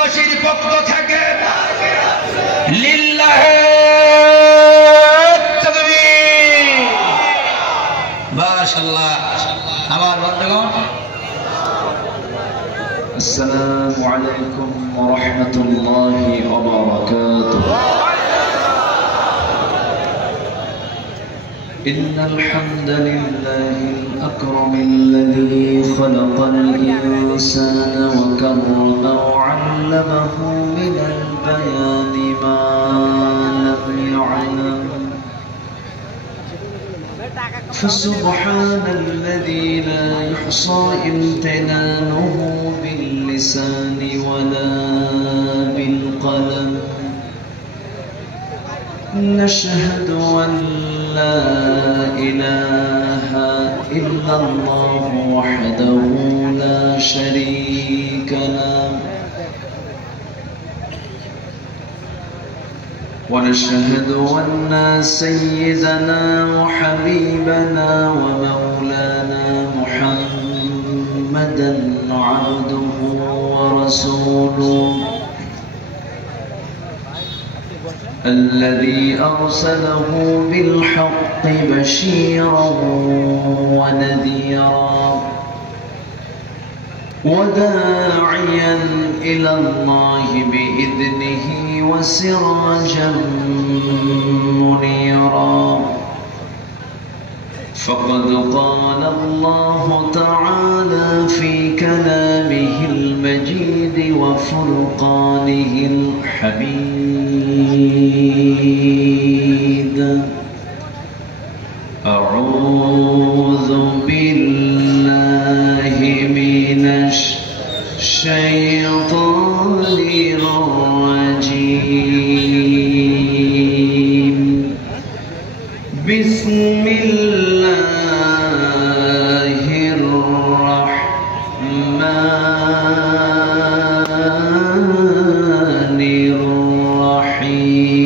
মক্কাবাসীর পক্ষ থেকে লিল্লাহে তাকবীর। মাশাআল্লাহ। আমার বন্ধুগণ, আসসালামু আলাইকুম ওয়া রাহমাতুল্লাহি ওয়া বারাকাতুহু। إن الحمد لله الأكرم الذي خلق الإنسان وكرمه وعلمه من البيان ما لم يعلم، فسبحان الذي لا يحصى امتنانه باللسان ولا بالقلم. نشهد أن لا إله إلا الله وحده لا شريك له، ونشهد أن سيدنا وحبيبنا ومولانا محمدا عبده ورسوله الذي أرسله بالحق بشيرا ونذيرا وداعيا إلى الله بإذنه وسراجا منيرا. فقد قال الله تعالى في كلامه المجيد وفرقانه الحميد: أعوذ بالله من الشيطان الرجيم. بسم الله الرحمن الرحيم.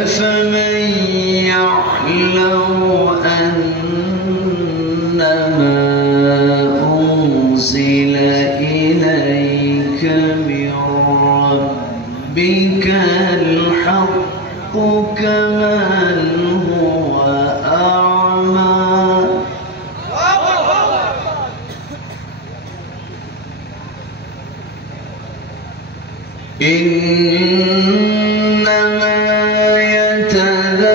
أفمن يعلم أنما أنزل إليك من ربك الحق كمن هو أعمى. إنما يتذكر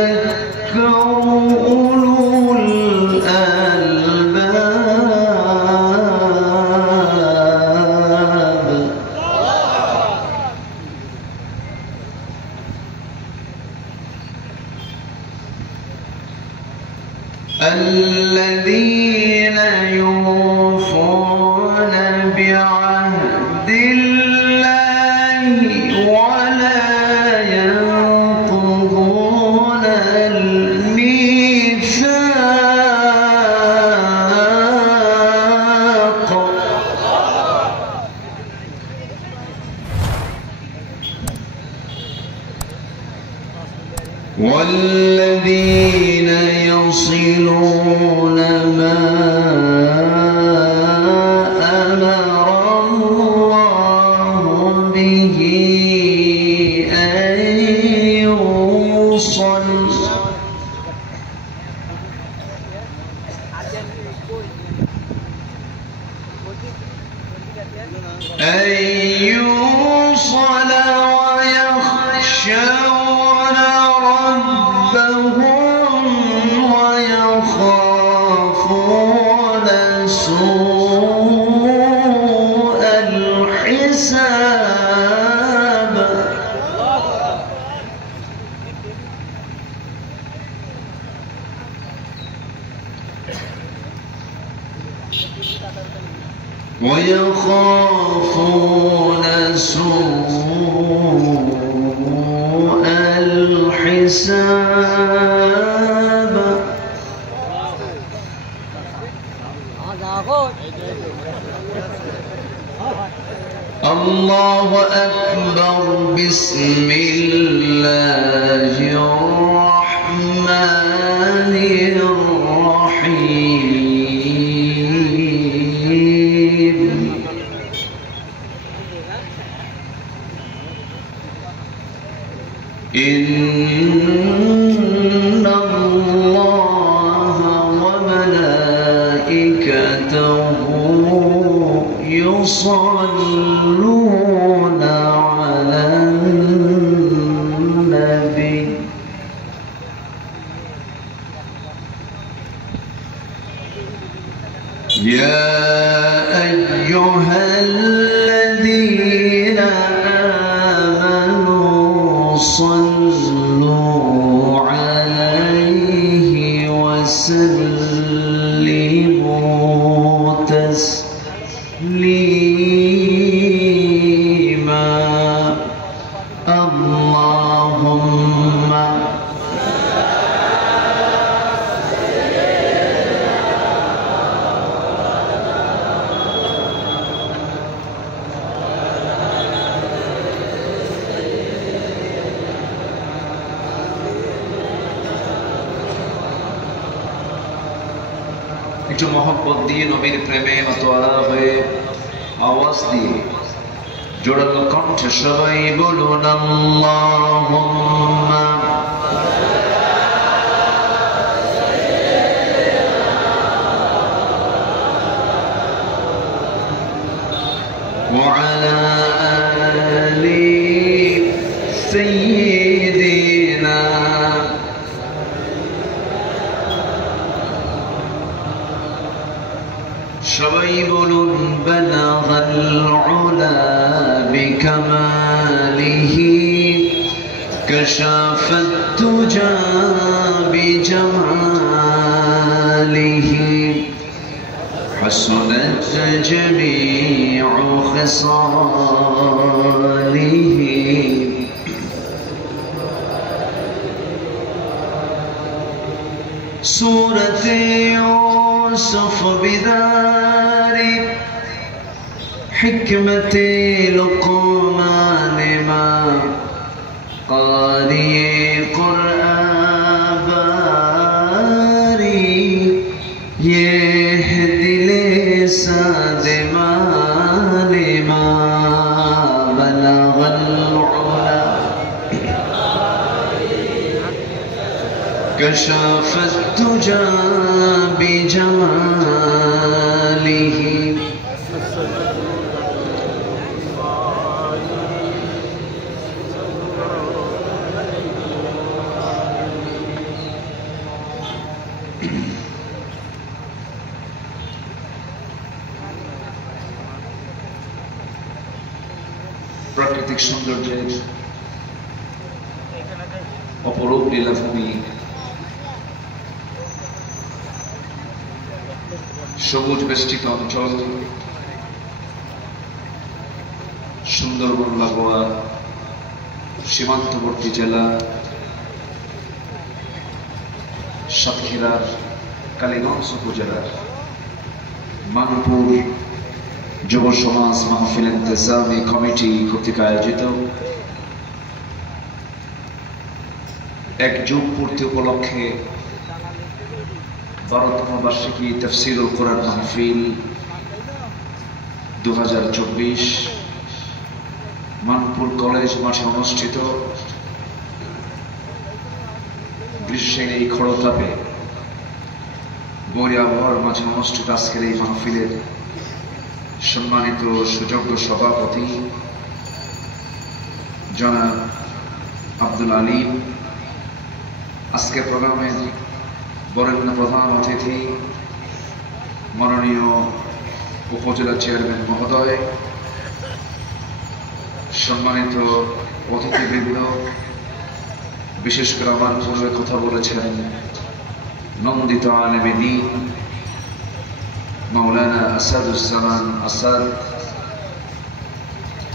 أولو الألباب. الذين يوفون بعهد الله ولا ينقضون الميثاق. والذين يصلون ما أمر الله به أن يوصل. ويخشون ربهم ويخافون سوء الحساب. ويخافون سوء الحساب. الله أكبر. بسم الله الرحمن الرحيم. يصلون على النبي يا أيها الذين آمنوا صلوا عليه وسلموا تسليما اللهم একটু মহব্বত দিয়ে নবীর প্রেমে মাতোয়ারা হয়ে আওয়াজ দিয়ে জোরালো কণ্ঠে সবাই বলুন আল্লাহুম্মা وعلى آل سيدنا সবাই বলুন বালাগাল উলা বিকামালিহি কাশাফাত তুজা বিজামালিহি হাসনাত জামিউ খিসালিহি সূরাতে ইউসুফ বিদারি হিকমতে লুকমান মা قارئ قرآن باری یہ دل سادمان ما بلغ العلا كشف الدجى بجماله প্রাকৃতিক সৌন্দর্যের অপরূপ লীলাভূমি সবুজ বেষ্টিত অঞ্চল সুন্দরবন লাগোয়া সীমান্তবর্তী জেলা সাতক্ষীরার কালীগঞ্জ উপজেলার মানপুর যুব সমাজ মাহফিল ইন্তেজামি কমিটি কর্তৃক আয়োজিত এক যুগ পূর্তি উপলক্ষে 12তম বার্ষিকী তাফসীরুল কোরআন মাহফিল 2024 মানপুর কলেজ মাঠে অনুষ্ঠিত। গ্রীষ্মের এই খড়তাপে বৈরী আবহাওয়ার মাঝে অনুষ্ঠিত আজকের এই মাহফিলের সম্মানিত সুযোগ্য সভাপতি জনাব আব্দুল আলিম, আজকের প্রোগ্রামের বরেণ্য প্রধান অতিথি মাননীয় উপজেলা চেয়ারম্যান মহোদয়, সম্মানিত অতিথিবৃন্দ, বিশেষ করে আমার পূর্বে কথা বলেছেন নন্দিত আলেমে দ্বীন মাওলানা আসাদুজ্জামান আসাদ,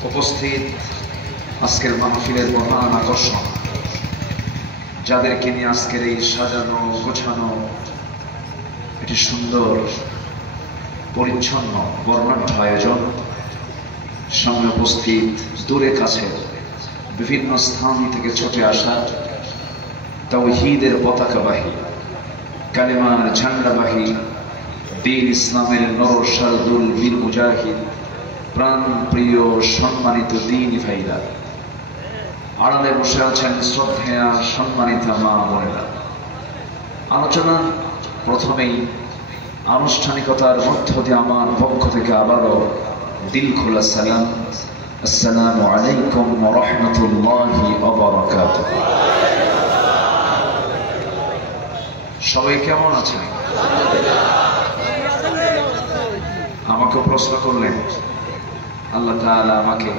উপস্থিত আজকের মাহফিলের প্রধান আকর্ষণ, যাদেরকে নিয়ে আজকের এই সাজানো গোছানো একটি সুন্দর পরিচ্ছন্ন বর্ণাঢ্য আয়োজন। সামনে উপস্থিত দূরে কাছে বিভিন্ন স্থান থেকে ছুটে আসা তাওহীদের পতাকাবাহী, কালেমার ঝান্ডাবাহী, দ্বীন ইসলামের নর শারদুল বীর মুজাহিদ, প্রাণ প্রিয় সম্মানিত দ্বীনি ভাইরা, আড়ালে বসে আছেন শ্রদ্ধেয়া সম্মানিতা মা বোনেরা। আলোচনা প্রথমেই আনুষ্ঠানিকতার মধ্য দিয়ে আমার পক্ষ থেকে আবারও দিল খোলা সালাম, আসসালামু আলাইকুম ওয়া রাহমাতুল্লাহি ওয়া বারাকাতুহু। সবাই কেমন আছেন? আমাকে প্রশ্ন করলেন, আল্লাহ তাআলা আমাকে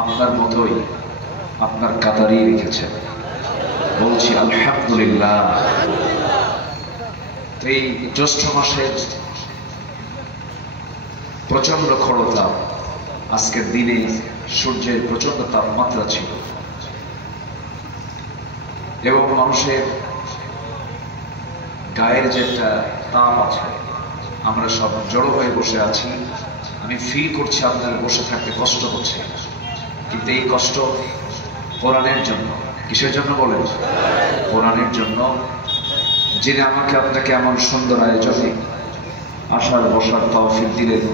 আপনার মতোই আপনার কাতারেই রেখেছেন। বলছি আলহামদুলিল্লাহ। এই জ্যৈষ্ঠ মাসের প্রচন্ড খরতাপ, আজকের দিনে সূর্যের প্রচন্ড তাপমাত্রা ছিল এবং মানুষের গায়ের যে একটা তাপ আছে, আমরা সব জড়ো হয়ে বসে আছি। আমি ফিল করছি আপনার বসে থাকতে কষ্ট হচ্ছে, কিন্তু এই কষ্ট কোরআনের জন্য। কিসের জন্য বলেন? কোরআনের জন্য, যিনি আমাকে আপনাকে এমন সুন্দর আয়োজনে আসার বসার তৌফিক দিলেন।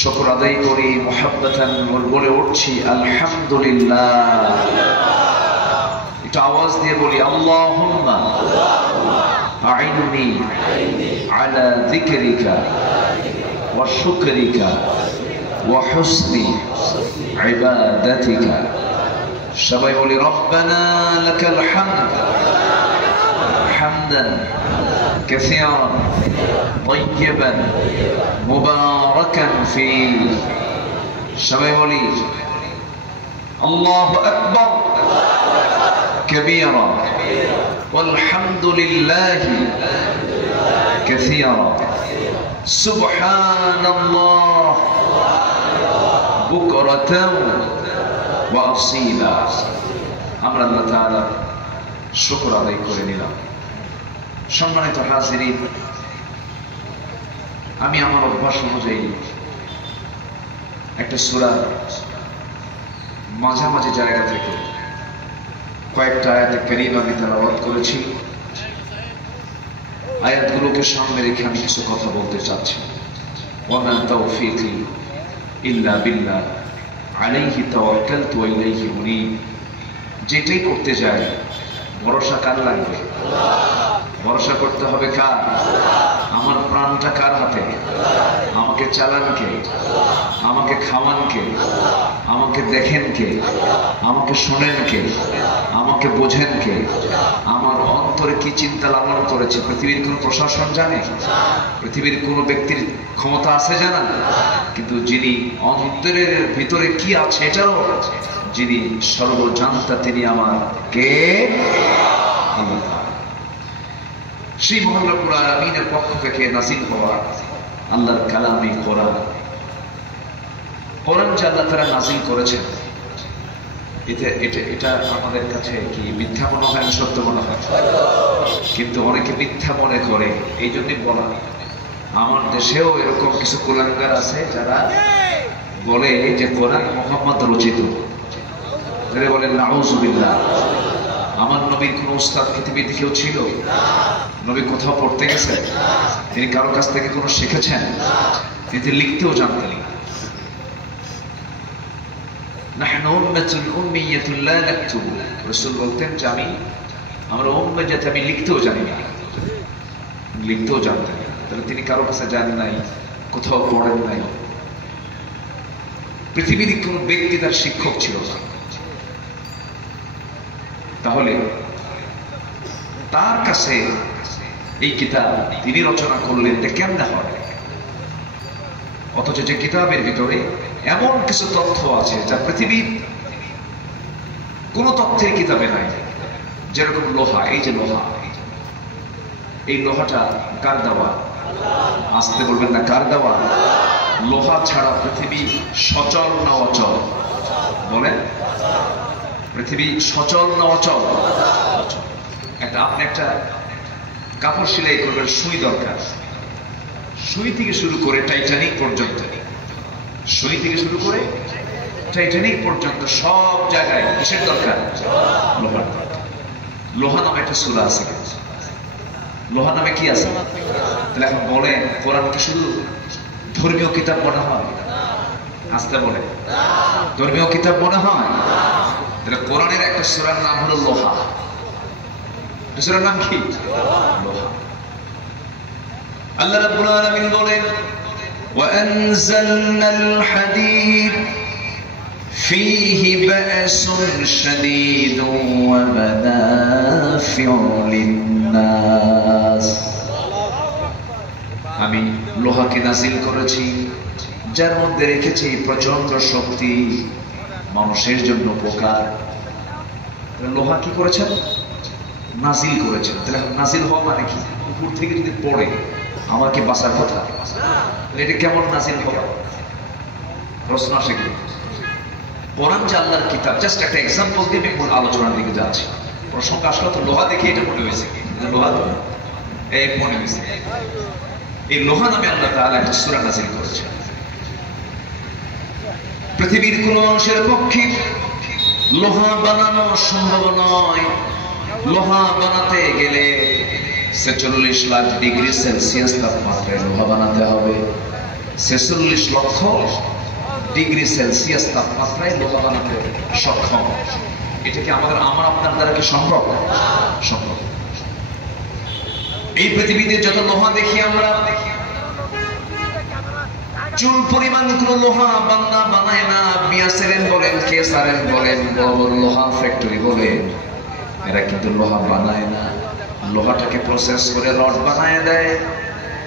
শুকর আদায় করি, মুহাব্বাতান বলে উঠছি আলহামদুলিল্লাহ। একটু আওয়াজ দিয়ে বলি আল্লাহুম্মা আইননি আলা যিকরিকা ওয়া শুকরিকা ওয়া হুসনি ইবাদাতিকা। সবাই বলি রব্বানা লাকাল হামদ হামদান কাসীরান তাইয়্যিবান মুবারাকান ফীহি। সবাই বলি আল্লাহু আকবার كبيرا والحمد لله كثيرا سبحان الله بكرة وأصيلا। আমরা আল্লাহ তাআলা শুকর আদায় করে নিলাম। সম্মানিত হাজিরিন, আমি আমার অভ্যাস অনুযায়ী একটা সূরা মাঝামাঝি জায়গা থেকে কয়েকটা আয়াতে কারীমা আমি তেলাওয়াত করেছি। আয়াতগুলোকে সামনে রেখে আমি কিছু কথা বলতে চাচ্ছি। ওয়া মা তাওফীকি ইল্লা বিল্লাহ আলাইহি তাওয়াক্কালতু ওয়া ইলাইহি উনীব। যেটাই করতে যায় ভরসা কার লাগবে? ভরসা করতে হবে কার? আমার প্রাণটা কার হাতে? আমাকে চালান কে? আমাকে খাওয়ান কে? আমাকে দেখেন কে? আমাকে শোনেন কে? আমাকে বোঝেন কে? আমার অন্তরে কি চিন্তা লালন করেছে পৃথিবীর কোন প্রশাসন জানে? পৃথিবীর কোন ব্যক্তির ক্ষমতা আছে জানা? কিন্তু যিনি অন্তরের ভিতরে কি আছে এটাও যিনি সর্বজান্তা, তিনি আমার কে? আল্লাহ। সেই মহান রব্বুল আলামিনের পক্ষ থেকে নাযিল হওয়া আল্লাহর কালামে কোরআন। কোরআন যে আল্লাহ তাআলা নাযিল করেছেন, এটা আমাদের কাছে কি মিথ্যা মনে হয় না সত্য মনে হয়? কিন্তু অনেকে মিথ্যা মনে করে। এই জন্যই বলা, আমার দেশেও এরকম কিছু কুলাঙ্গার আছে যারা বলে যে কোরআন মুহাম্মদ রচিত। যারা বলেন নাউযুবিল্লাহ। আমার নবীর কোন উস্তাদ পৃথিবীতে কেউ ছিল? নবী কোথাও পড়তে গেছেন? তিনি কারো কাছ থেকে কোনো শিখেছেন? তিনি লিখতেও জানতেন। নাহনু উম্মাতুন উম্মিয়াতুন লা নাকতুবু। রাসূল বলতেন যে আমরা উম্মাহ, যাতে আমি লিখতেও জানি না, লিখতেও জানতেন। তাহলে তিনি কারো কাছে যান নাই, কোথাও পড়েন নাই। পৃথিবীর কোন ব্যক্তি তার শিক্ষক ছিল না। তাহলে তার কাছে এই কিতাব তিনি রচনা করলেন, এটা কেমনে হয়? অথচ যে কিতাবের ভিতরে এমন কিছু তথ্য আছে যা পৃথিবীর কোন তথ্যের কিতাবে নাই। যেরকম লোহা, এই যে লোহা, এই লোহাটা কার দেওয়া? আসতে বলবেন না, কার দেওয়া? লোহা ছাড়া পৃথিবী সচল না অচল? বলেন, পৃথিবী সচল না অচল? আপনি একটা কাপড় সেলাই করবেন, সুই দরকার। সুই থেকে শুরু করে টাইটানিক পর্যন্ত, সুই থেকে শুরু করে টাইটানিক পর্যন্ত সব জায়গায় কিসের দরকার? লোহার দরকার। লোহা নামে একটা সূরা আছে। লোহা নামে কি আছে? তাহলে এখন বলেন, কোরআনকে শুধু ধর্মীয় কিতাব মনে হয়? আসতে বলে, ধর্মীয় কিতাব মনে হয়? তাহলে কোরআনের একটা সূরার নাম হলো লোহা। সূরার নাম কি? লোহা। আল্লাহ রাব্বুল আলামিন বলেন وأنزلنا الحديد فيه بأس شديد ومنافع للناس আমি লোহাকে নাজিল করেছি যার মধ্যে রেখেছি প্রচন্ড শক্তি মানুষের জন্য উপকার লোহা কি করেছেন নাজিল করেছেন তাহলে নাজিল হওয়া মানে কি উপর থেকে যদি পড়ে আমাকে বাঁচার কথা এটা কেমন নাজিল হওয়া প্রশ্ন আসে কি কোরআন যে আল্লাহর কিতাব জাস্ট একটা এক্সাম্পল দিয়ে মূল আলোচনার দিকে যাচ্ছে প্রসঙ্গ আসলে তো লোহা দেখে এটা মনে হয়েছে কি লোহা এক মনে হয়েছে এই লোহা নামে আল্লাহ তাআলা একটা সূরা নাযিল করেছেন পৃথিবীর কোন মানুষের পক্ষে লোহা বানানো সম্ভব নয় লোহা বানাতে গেলে 46 লাখ ডিগ্রি সেলসিয়াস তাপমাত্রায় লোহা বানাতে হবে 46 লক্ষ ডিগ্রি সেলসিয়াস তাপমাত্রায় লোহা বানাতে সক্ষম এটা কি আমার আপনার দ্বারা কি সম্ভব সম্ভব এই পৃথিবীতে যত লোহা দেখি আমরা চুল পরিমাণ কোন লোহা বান্দা বানায় না বিয়াসেরেন বলেন কেসারেন বলেন বড় বড় লোহা ফ্যাক্টরি বলেন এরা কিন্তু লোহা বানায় না লোহাটাকে প্রসেস করে রড বানায় দেয়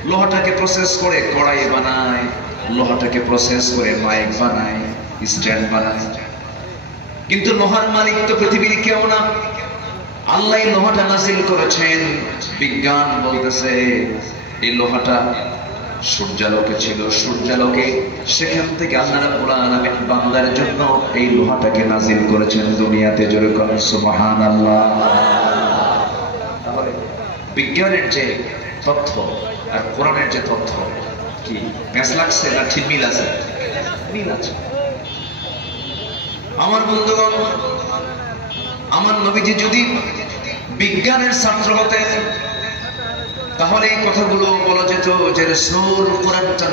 লোহাটাকে প্রসেস করে কড়াই বানায় লোহাটাকে প্রসেস করে মাইক বানায় স্ট্যান্ড বানায় কিন্তু লোহার মালিক তো পৃথিবীর কেউ না আল্লাহ লোহাটা নাযিল করেছেন বিজ্ঞান বলতেছে এই লোহাটা সূর্যালোকে ছিল সূর্যালোকে সেখান থেকে আল্লাহ রাব্বুল আলামিন বান্দার জন্য এই লোহাটাকে নাযিল করেছেন দুনিয়াতে জোরে বলেন সুবহানাল্লাহ তাহলে বিজ্ঞানের যে তথ্য আর কোরআনের যে তথ্য কি ম্যাচ লাগছে না ঠিক মিল আছে মিল আছে আমার বন্ধুগণ আমার নবীজি যদি বিজ্ঞানের ছাত্র হতেন তাহলে এই কথাগুলো বলা যেত যে রাসূল কোরআনটা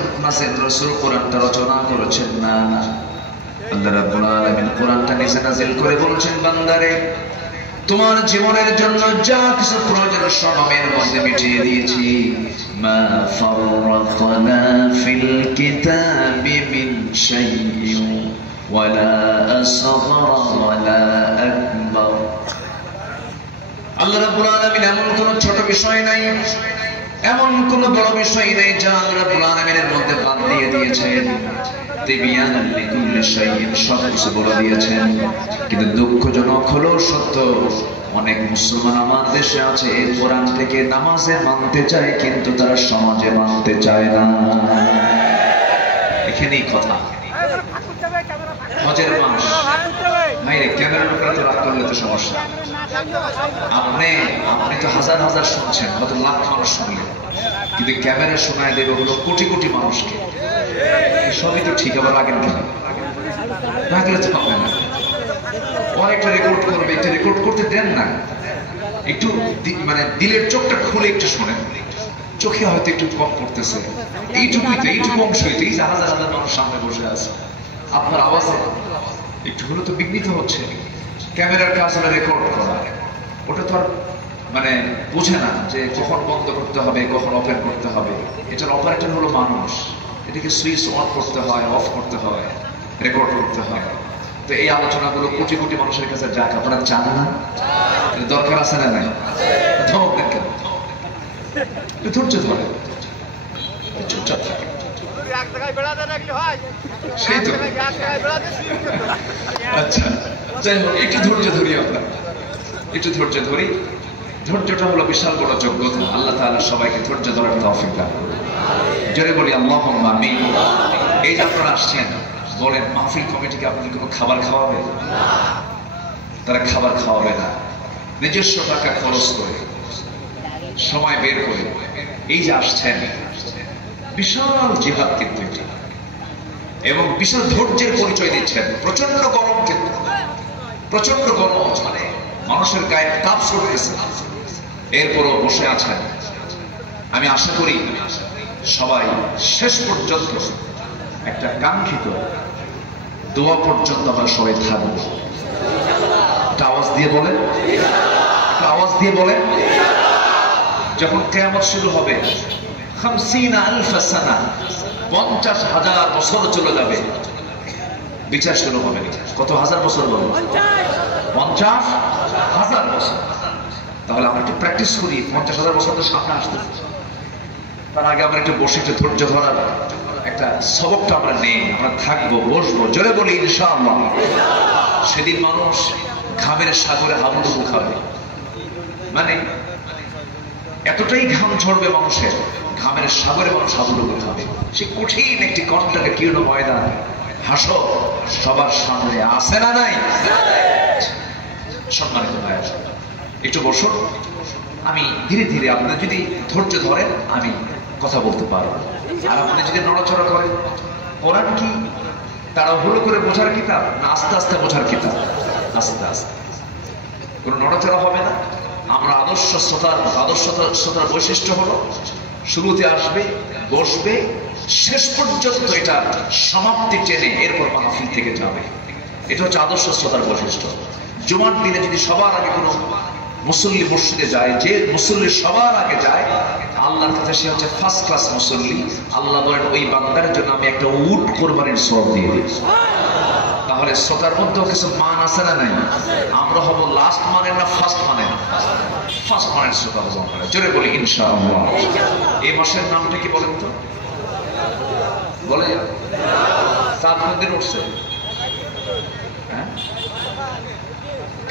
রাসূল কোরআনটা রচনা করেছেন না আল্লাহ রাব্বুল আলামিন কোরআনটা নিজে নাযিল করে বলেছেন বান্দারে তোমার জীবনের জন্য যা কিছু প্রয়োজন সব আমি এর মধ্যে মিটিয়ে দিয়েছি মা ফাররাতনা ফিল কিতাবি মিন শাইইন ওয়ালা আসগরা ওয়ালা আকবার আল্লাহ রাব্বুল আলামিন এমন কোন ছোট বিষয় নাই এমন কোন বড় বিষয় নাই যা আল্লাহ রাব্বুল আলামিনের মধ্যে বাদ দিয়ে দিয়েছেন তিবিয়ানাল লিকুল্লি শাইইন সব কিছু বলে দিয়েছেন কিন্তু দুঃখজনক হলো সত্য অনেক মুসলমান আমার দেশে আছে এই কোরআন থেকে নামাজে মানতে চায় কিন্তু তারা সমাজে মানতে চায় না এখানেই কথা হজের মাস ভাইরে ক্যামেরার উপরে তো রাগ করলে তো সমস্যা আপনি তো হাজার হাজার শুনছেন হয়তো লাখ মানুষ শুনলেন কিন্তু ক্যামেরা শোনায় দেবে হলো কোটি কোটি মানুষকে সবই তো ঠিক আবার লাগেন কেন লাগলে তো পাবেন না অনেকটা রেকর্ড করবে একটা রেকর্ড করতে দেন না একটু মানে দিলের চোখটা খুলে একটু শোনেন চোখে হয়তো একটু কম পড়তেছে এইটুকুই তো এইটুকু অংশই তো এই যে হাজার হাজার মানুষ সামনে বসে আছে আপনার আওয়াজে একটু হলে তো বিঘ্নিত হচ্ছে ক্যামেরার কাজ হলে রেকর্ড করা ওটা তো আর মানে বোঝে না যে কখন বন্ধ করতে হবে কখন ওপেন করতে হবে এটার অপারেটর হলো মানুষ এটাকে সুইচ অন করতে হয় অফ করতে হয় রেকর্ড করতে হয় তো এই আলোচনাগুলো কোটি কোটি মানুষের কাছে যাক আপনারা চান না দরকার আছে না নাই ধমক দেন কেন ধৈর্য ধরে চুপচাপ থাকে সেই তো আচ্ছা যাই হোক একটু ধৈর্য ধরি আমরা একটু ধৈর্য ধরি ধৈর্যটা হলো বিশাল বড় যোগ্যতা আল্লাহ তাআলা সবাইকে ধৈর্য ধরার তৌফিক দান করুন জোরে বলি আল্লাহুম্মা আমিন এই যে আপনারা আসছেন বলেন মাহফিল কমিটিকে আপনি কোনো খাবার খাওয়াবে তারা খাবার খাওয়াবে না নিজস্ব টাকা খরচ করে সময় বের করে এই যে আসছেন বিশাল জিহাদ কিন্তু এটা এবং বিশাল ধৈর্যের পরিচয় দিচ্ছেন প্রচন্ড গরম কিন্তু প্রচন্ড গরম মানে মানুষের গায়ে তাপ ছড়তেছে এরপরও বসে আছেন আমি আশা করি সবাই শেষ পর্যন্ত একটা কাঙ্ক্ষিত দোয়া পর্যন্ত আমরা সবাই থাকবো একটা আওয়াজ দিয়ে বলেন একটা আওয়াজ দিয়ে বলেন যখন কিয়ামত শুরু হবে 50,000 সানা, 50,000 বছর চলে যাবে, বিচার শুরু হবে। কত হাজার বছর বলবো? 50,000 বছর। তাহলে আমরা একটু প্র্যাকটিস করি, 50,000 বছর তো সামনে আসতেছে, তার আগে আমরা একটু বসে একটু ধৈর্য ধরার একটা সবকটা আমরা নেই, আমরা থাকবো, বসবো, জোরে বলি ইনশাআল্লাহ। সেদিন মানুষ ঘামের সাগরে হাবুডুবু খাবে, মানে এতটাই ঘাম ঝরবে মানুষের, ঘামের সাগরে মানুষ হাবুডুবু খাবে। সে কঠিন একটি কণ্ঠকে কীর্ণ ময়দান, হাসো সবার সামনে, আছে না নাই? সম্মানিত ভাই, একটু বসো, আমি ধীরে ধীরে, আপনারা যদি ধৈর্য ধরেন আমি কথা বলতে পারবো। আর আপনি যদি নড়াচড়া করেন, কোরআন কি তাড়াহুড়ো করে বোঝার কিতাব না আস্তে আস্তে বোঝার কিতাব? আস্তে আস্তে, কোনো নড়াচড়া হবে না। আমরা আদর্শতার বৈশিষ্ট্য হলো শুরুতে আসবে, বসবে, শেষ পর্যন্ত এটা সমাপ্তি টেনে এরপর মাহফিল থেকে যাবে। এটা হচ্ছে আদর্শতার বৈশিষ্ট্য। জুমার দিনে যদি সবার আগে কোনো মুসল্লি মসজিদে যায়, যে মুসল্লি সবার আগে যায়, আল্লাহর কাছে সে হচ্ছে ফার্স্ট ক্লাস মুসল্লি। আল্লাহ বলেন ওই বান্দার জন্য আমি একটা উট কোরবানির সওয়াব দিয়ে দিই। তাহলে শ্রোতার মধ্যেও কিছু মান আছে না নাই? আমরা হব লাস্ট মানের না ফার্স্ট মানের? ফার্স্ট মানের শ্রোতা হবো আমরা, জোরে বলি ইনশাআল্লাহ। এই মাসের নামটা কি বলেন তো? বলে যান। চাঁদ কোন দিন উঠছে?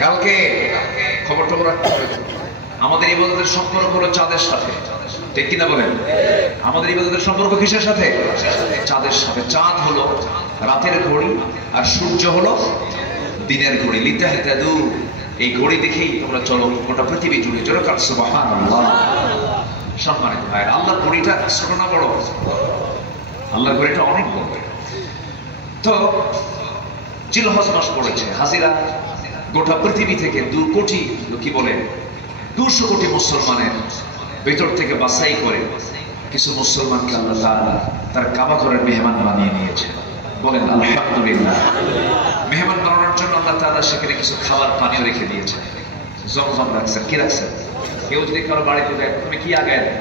কালকে খবর টবর রাখতে হয়েছে। আমাদের ইবাদতের সম্পর্ক হলো চাঁদের সাথে, ঠিক কিনা বলেন? আমাদের ইবাদতের সম্পর্ক কিসের সাথে? চাঁদের সাথে। চাঁদ হলো রাতের ঘড়ি আর সূর্য হলো দিনের ঘড়ি। লিতাহতাদু, এই ঘড়ি দেখেই তোমরা চলো গোটা পৃথিবী জুড়ে, জোরে কাট সুবহানাল্লাহ। সম্মানিত ভাই, আল্লাহর ঘড়িটা ছোট না বড়? আল্লাহর ঘড়িটা অনেক বড়। তো জিলহজ মাস পড়েছে, হাজিরা গোটা পৃথিবী থেকে 2 কোটি, কি বলে 200 কোটি মুসলমানের ভেতর থেকে বাছাই করে কিছু মুসলমানকে আল্লাহ তাআলা তার কাবা ঘরের মেহমান বানিয়ে নিয়েছে। বলেন আলহামদুলিল্লাহ। মেহমান বানানোর জন্য আল্লাহ তাআলা সেখানে কিছু খাবার পানিও রেখে দিয়েছে। জমজম রাখছেন। কি রাখছেন? কেউ যদি কারো বাড়িতে দেয়, তুমি কি আগায় দেয়?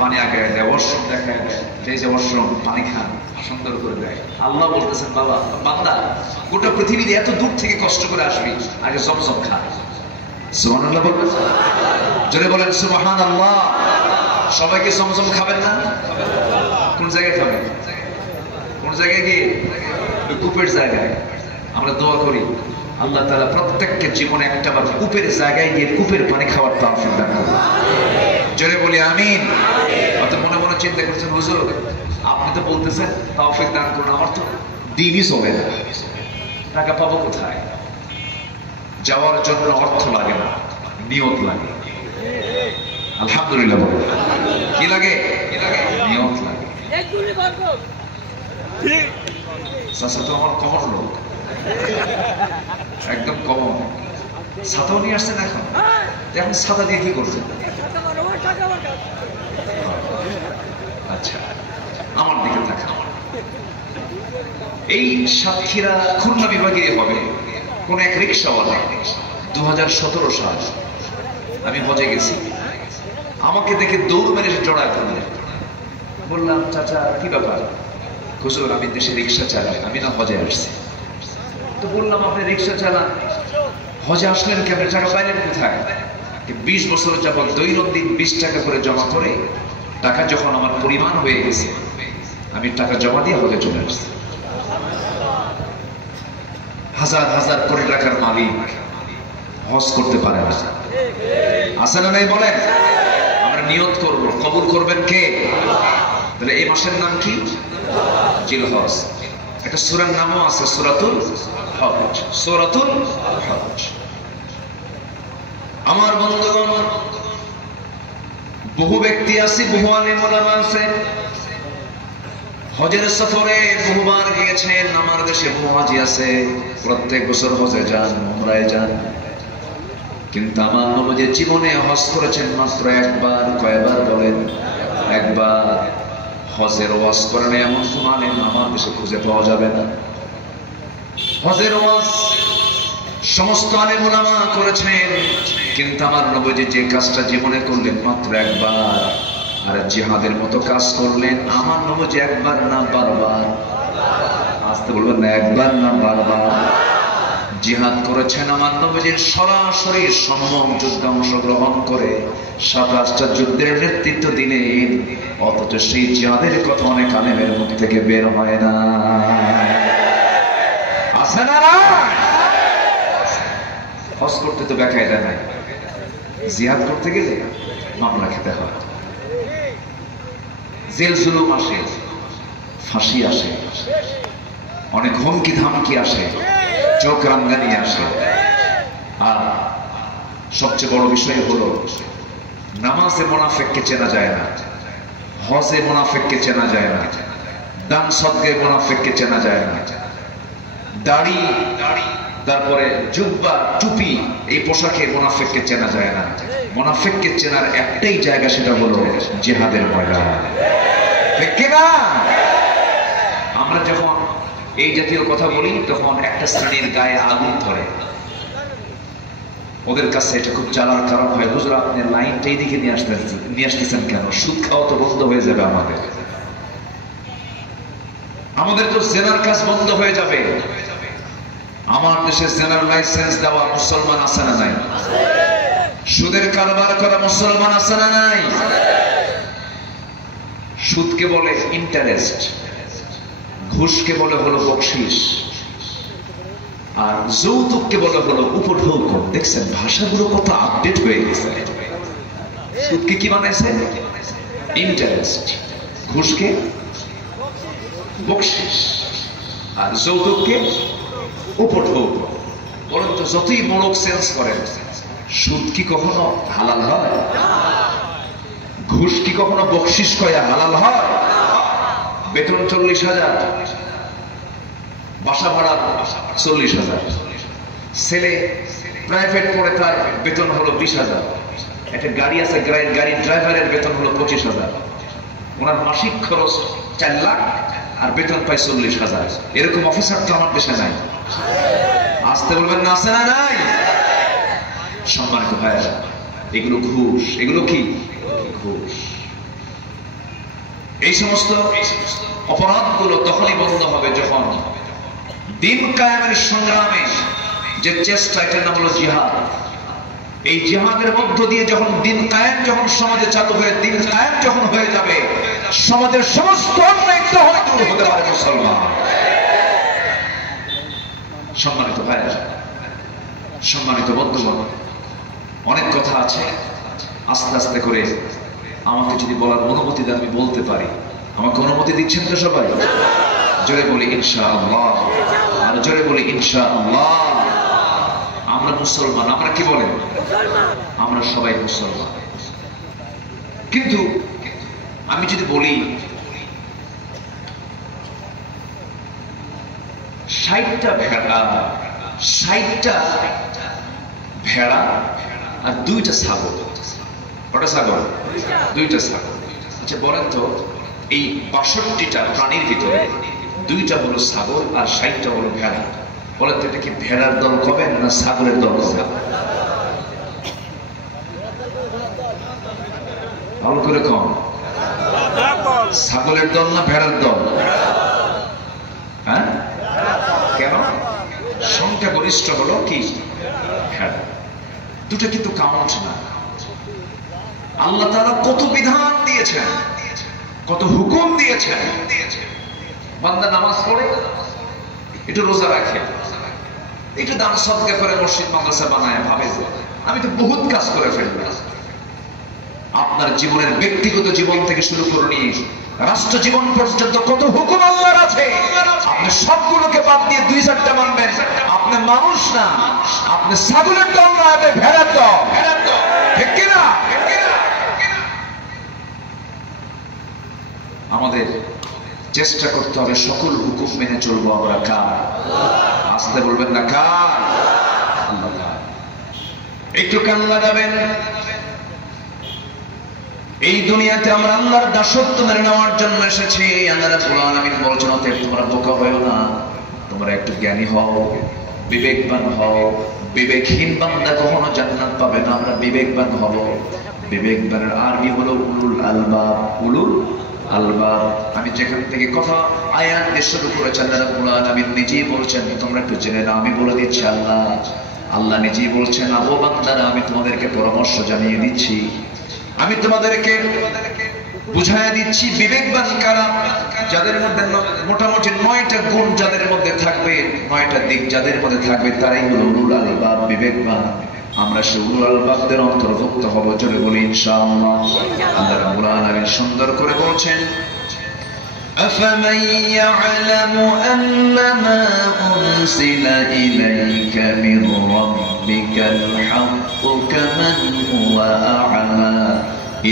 পানি আগায় দেয়। ওয়াশরুম দেখায় দেয়, যে ওয়াশরুম, পানি খান, সুন্দর করে দেয়। আল্লাহ বলতেছেন, বাবা বান্দা গোটা পৃথিবীতে এত দূর থেকে কষ্ট করে আসবি, আগে জমজম খা। সুবহানাল্লাহ বলবেন? জোরে বলেন সুবহানাল্লাহ। সবাইকে জমজম খাবেন না? কোন জায়গায় খাবেন? কোন জায়গায় গিয়ে? কূপের জায়গায়। আমরা দোয়া করি আল্লাহ তাআলা প্রত্যেককে জীবনে একটাবার কূপের জায়গায় গিয়ে কূপের পানি খাওয়ার তৌফিক দান করুন। জোরে বলি আমিন। অত মনে মনে চিন্তা করছেন, হুজুর আপনি তো বলতেছেন তৌফিক দান করুন, আমার তো দিনই চলে না, টাকা পাবো কোথায়? যাওয়ার জন্য অর্থ লাগে না, নিয়ত লাগে। আলহামদুলিল্লাহ বলুন। কি লাগে? নিয়ত লাগে। চাচা তো আমার কমন লোক, একদম কমন। ছাতাও নিয়ে আসছেন এখন? এখন ছাতা দিয়ে কি করছেন? আচ্ছা, আমার দিকে থাকে। এই সাতক্ষীরা খুলনা বিভাগে হবে কোন এক রিক্সাওয়ালা, 2017 সাল আমি হজে গেছি, আমাকে দেখে দৌড় মেরে জড়ায় ধরলেন। বললাম, চাচা কি ব্যাপার? হুজুর আমি দেশে রিক্সা চালাই, আমি না হজে আসছি। তো বললাম, আপনি রিক্সা চালান, হজে আসলেন কেমন? টাকা পাইলেন কোথায়? 20 বছর যাবত দৈনন্দিন 20 টাকা করে জমা করে, টাকা যখন আমার পরিমাণ হয়ে গেছে, আমি টাকা জমা দিয়ে হজে চলে আসছি। হাজার হাজার কোটি টাকার মালিক হজ করতে পারে না, আছে না নাই বলেন? আমরা নিয়ত করব, কবুল করবেন কে? তাহলে এই মাসের নাম কি? জিলহজ। একটা সূরার নামও আছে, সূরাতুল হজ। সূরাতুল হজ। আমার বন্ধুগণ, বহু ব্যক্তি আছে, বহু আলেম ওলামা আছে, হজের সফরে বহুবার গিয়েছেন। আমার দেশে বহু হাজি আছে, প্রত্যেক বছর হজে যান, উমরায় যান। কিন্তু আমার নবী জীবনে হজ করেছেন মাত্র একবার। কয়বার বলেন? একবার। হজের ওয়াজ করেন এমন কোন আলেম আমার দেশে খুঁজে পাওয়া যাবে না। হজের ওয়াজ সমস্ত আলেম ওলামা করেছেন, কিন্তু আমার নবী যে কাজটা জীবনে করলেন মাত্র একবার। আর জিহাদের মতো কাজ করলেন। আমার নবী একবার না বারবার, আসতে বলবেন না, একবার না বারবার জিহাদ করেছেন। আমার নবীর সরাসরি সম্মুখ যুদ্ধে অংশগ্রহণ করে 27টা যুদ্ধের নেতৃত্ব দিলেন, অথচ সেই জিহাদের কথা অনেক আলেমের মুখ থেকে বের হয় না। আছে না? হজ করতে তো বেকায়দা নাই, জিহাদ করতে গেলে মামলা খেতে হয়, জেল জুলুম আসে, ফাঁসি আসে, অনেক হুমকি ধামকি আসে, চোখ রাঙ্গানি আসে। আর সবচেয়ে বড় বিষয় হলো নামাজে মুনাফিককে চেনা যায় না, হজে মুনাফিককে চেনা যায় না, দান সদকায়ে মুনাফিককে চেনা যায় না, দাড়ি তারপরে জুব্বা টুপি এই পোশাকে মুনাফিককে চেনা যায় না। মুনাফিককে চেনার একটাই জায়গা, সেটা হলো জিহাদের ময়দান, ঠিক কি না? আমরা যখন এই জাতীয় কথা বলি তখন একটা শ্রেণীর গায়ে আগুন ধরে, ওদের কাছে এটা খুব জ্বালার কারণ হয়। হুজুর আপনি লাইনটা এইদিকে নিয়ে আসতেছেন কেন? সুদ খাওয়া তো বন্ধ হয়ে যাবে, আমাদের তো জেনার কাজ বন্ধ হয়ে যাবে। আমার দেশে জেনার লাইসেন্স দেওয়া মুসলমান আছে না নাই? সুদের কারবার করা মুসলমান আছে না নাই? সুদকে বলে ইন্টারেস্ট, ঘুষকে বলে হলো বকশিস, আর যৌতুককে বলে হলো উপঢৌক। দেখছেন ভাষাগুলো কত আপডেট হয়ে গেছে। সুদকে কি বানাইছে? ইন্টারেস্ট, ঘুষকে বকশিস, আর যৌতুককে উপঢৌক। বলেন তো, যতই মোড়ক চেঞ্জ করেন, সুদ কি কখনো হালাল হয়? ঘুষ কি কখনো বকশিস কয়া হালাল হয়? বেতন 40,000, বাসা ভাড়া 40,000, ছেলে প্রাইভেট পড়ে তার বেতন হলো 20,000, একটা গাড়ি আছে, গাড়ির ড্রাইভারের বেতন হলো 25,000, ওনার মাসিক খরচ 4 লাখ আর বেতন পায় 40,000। এরকম অফিসার তো আমার দেশে নাই। আসতে বলবেন না, আছে না নাই? সম্মানিত ভাইয়েরা, এগুলো ঘুষ। এগুলো কি ঘুষ? এই সমস্ত অপরাধগুলো তখনই বন্ধ হবে যখন দিন কায়েমের সংগ্রামে যে চেষ্টা, এটার নাম হলো জিহাদ। এই জিহাদের মধ্য দিয়ে যখন দিন কায়েম, যখন সমাজে চালু হয়ে দিন কায়েম যখন হয়ে যাবে, সমাজের সমস্ত অন্যায় দূর হতে পারে মুসলমান। সম্মানিত ভাইরা, সম্মানিত বন্ধুগণ, অনেক কথা আছে, আস্তে আস্তে করে আমাকে যদি বলার অনুমতি দেন আমি বলতে পারি। আমাকে অনুমতি দিচ্ছেন তো সবাই? জোরে বলি ইনশাআল্লাহ, আর জোরে বলি ইনশাআল্লাহ। আমরা মুসলমান, আমরা কি বলেন? আমরা সবাই মুসলমান। কিন্তু আমি যদি বলি 60টা ভেড়া আর 2টা ছাগল, কটা ছাগল? 2টা ছাগল। আচ্ছা বলেন তো, এই 62টা প্রাণীর ভিতরে 2টা হলো ছাগল আর 60টা হলো ভেড়া। বলেন তো, এটা কি ভেড়ার দল হবেন না ছাগলের দল হবে? ভালো করে কম, ছাগলের দল না ভেড়ার দল? হ্যাঁ, কেন? সংখ্যা গরিষ্ঠ হলো কি ভেড়া। দুটো কিন্তু কাউন্ট না। আল্লাহ তাআলা কত বিধান দিয়েছেন, কত হুকুম দিয়েছেন। বান্দা নামাজ পড়ে, একটু রোজা রাখে, একটু দান সদকা করে, মসজিদ মাদ্রাসা বানায়, ভাবে যে আমি তো বহুত কাজ করে ফেলবো। আপনার জীবনের ব্যক্তিগত জীবন থেকে শুরু করে নিয়ে রাষ্ট্র জীবন পর্যন্ত কত হুকুম আল্লাহর আছে। আপনি সবগুলোকে বাদ দিয়ে 2-4টা মানবেন, আপনি মানুষ না, আপনি ছাগলের দল না, আপনি ভেড়ার দল। ঠিক কিনা? আমাদের চেষ্টা করতে হবে সকল হুকুম মেনে চলবো আমরা। কার? আসতে বলবেন না, কার? আল্লাহ। একটু কান লাগাবেন। এই দুনিয়াতে আমরা আল্লাহর দাসত্ব মেনে নেওয়ার জন্য এসেছি। আল্লাহ রাব্বুল আলামিন বলেছেন, অতএব তোমরা বোকা হয়ো না, তোমরা একটু জ্ঞানী হও, বিবেকবান হও। বিবেকহীন বান্দা কখনো জান্নাত পাবে না। আমরা বিবেকবান হব, বিবেকবানের আরবি হলো উলুল আলবাব। উলুল আলবাব। আমি যেখান থেকে কথা আয়াত দিয়ে শুরু করেছেন আল্লাহ রাব্বুল আলামিন নিজেই বলছেন, তোমরা একটু জেনে নাও, আমি বলে দিচ্ছি। আল্লাহ নিজেই বলছেন, আবু বান্দারা আমি তোমাদেরকে পরামর্শ জানিয়ে দিচ্ছি, আমি তোমাদেরকে বুঝাইয়া দিচ্ছি বিবেকবান কারা, যাদের মধ্যে মোটামুটি 9টা গুণ যাদের মধ্যে থাকবে, 9টা দিক যাদের মধ্যে থাকবে, তারাই হলো উলুল আলবাব, বিবেকবান। আমরা সে উলুল আলবাবদের অন্তর্ভুক্ত হব, চলে বলি ইনশাআল্লাহ। আল্লাহ রাব্বুল আলামিন সুন্দর করে বলছেন, أفمن يعلم أنما أنزل إليك من ربك الحق كمن هو أعمى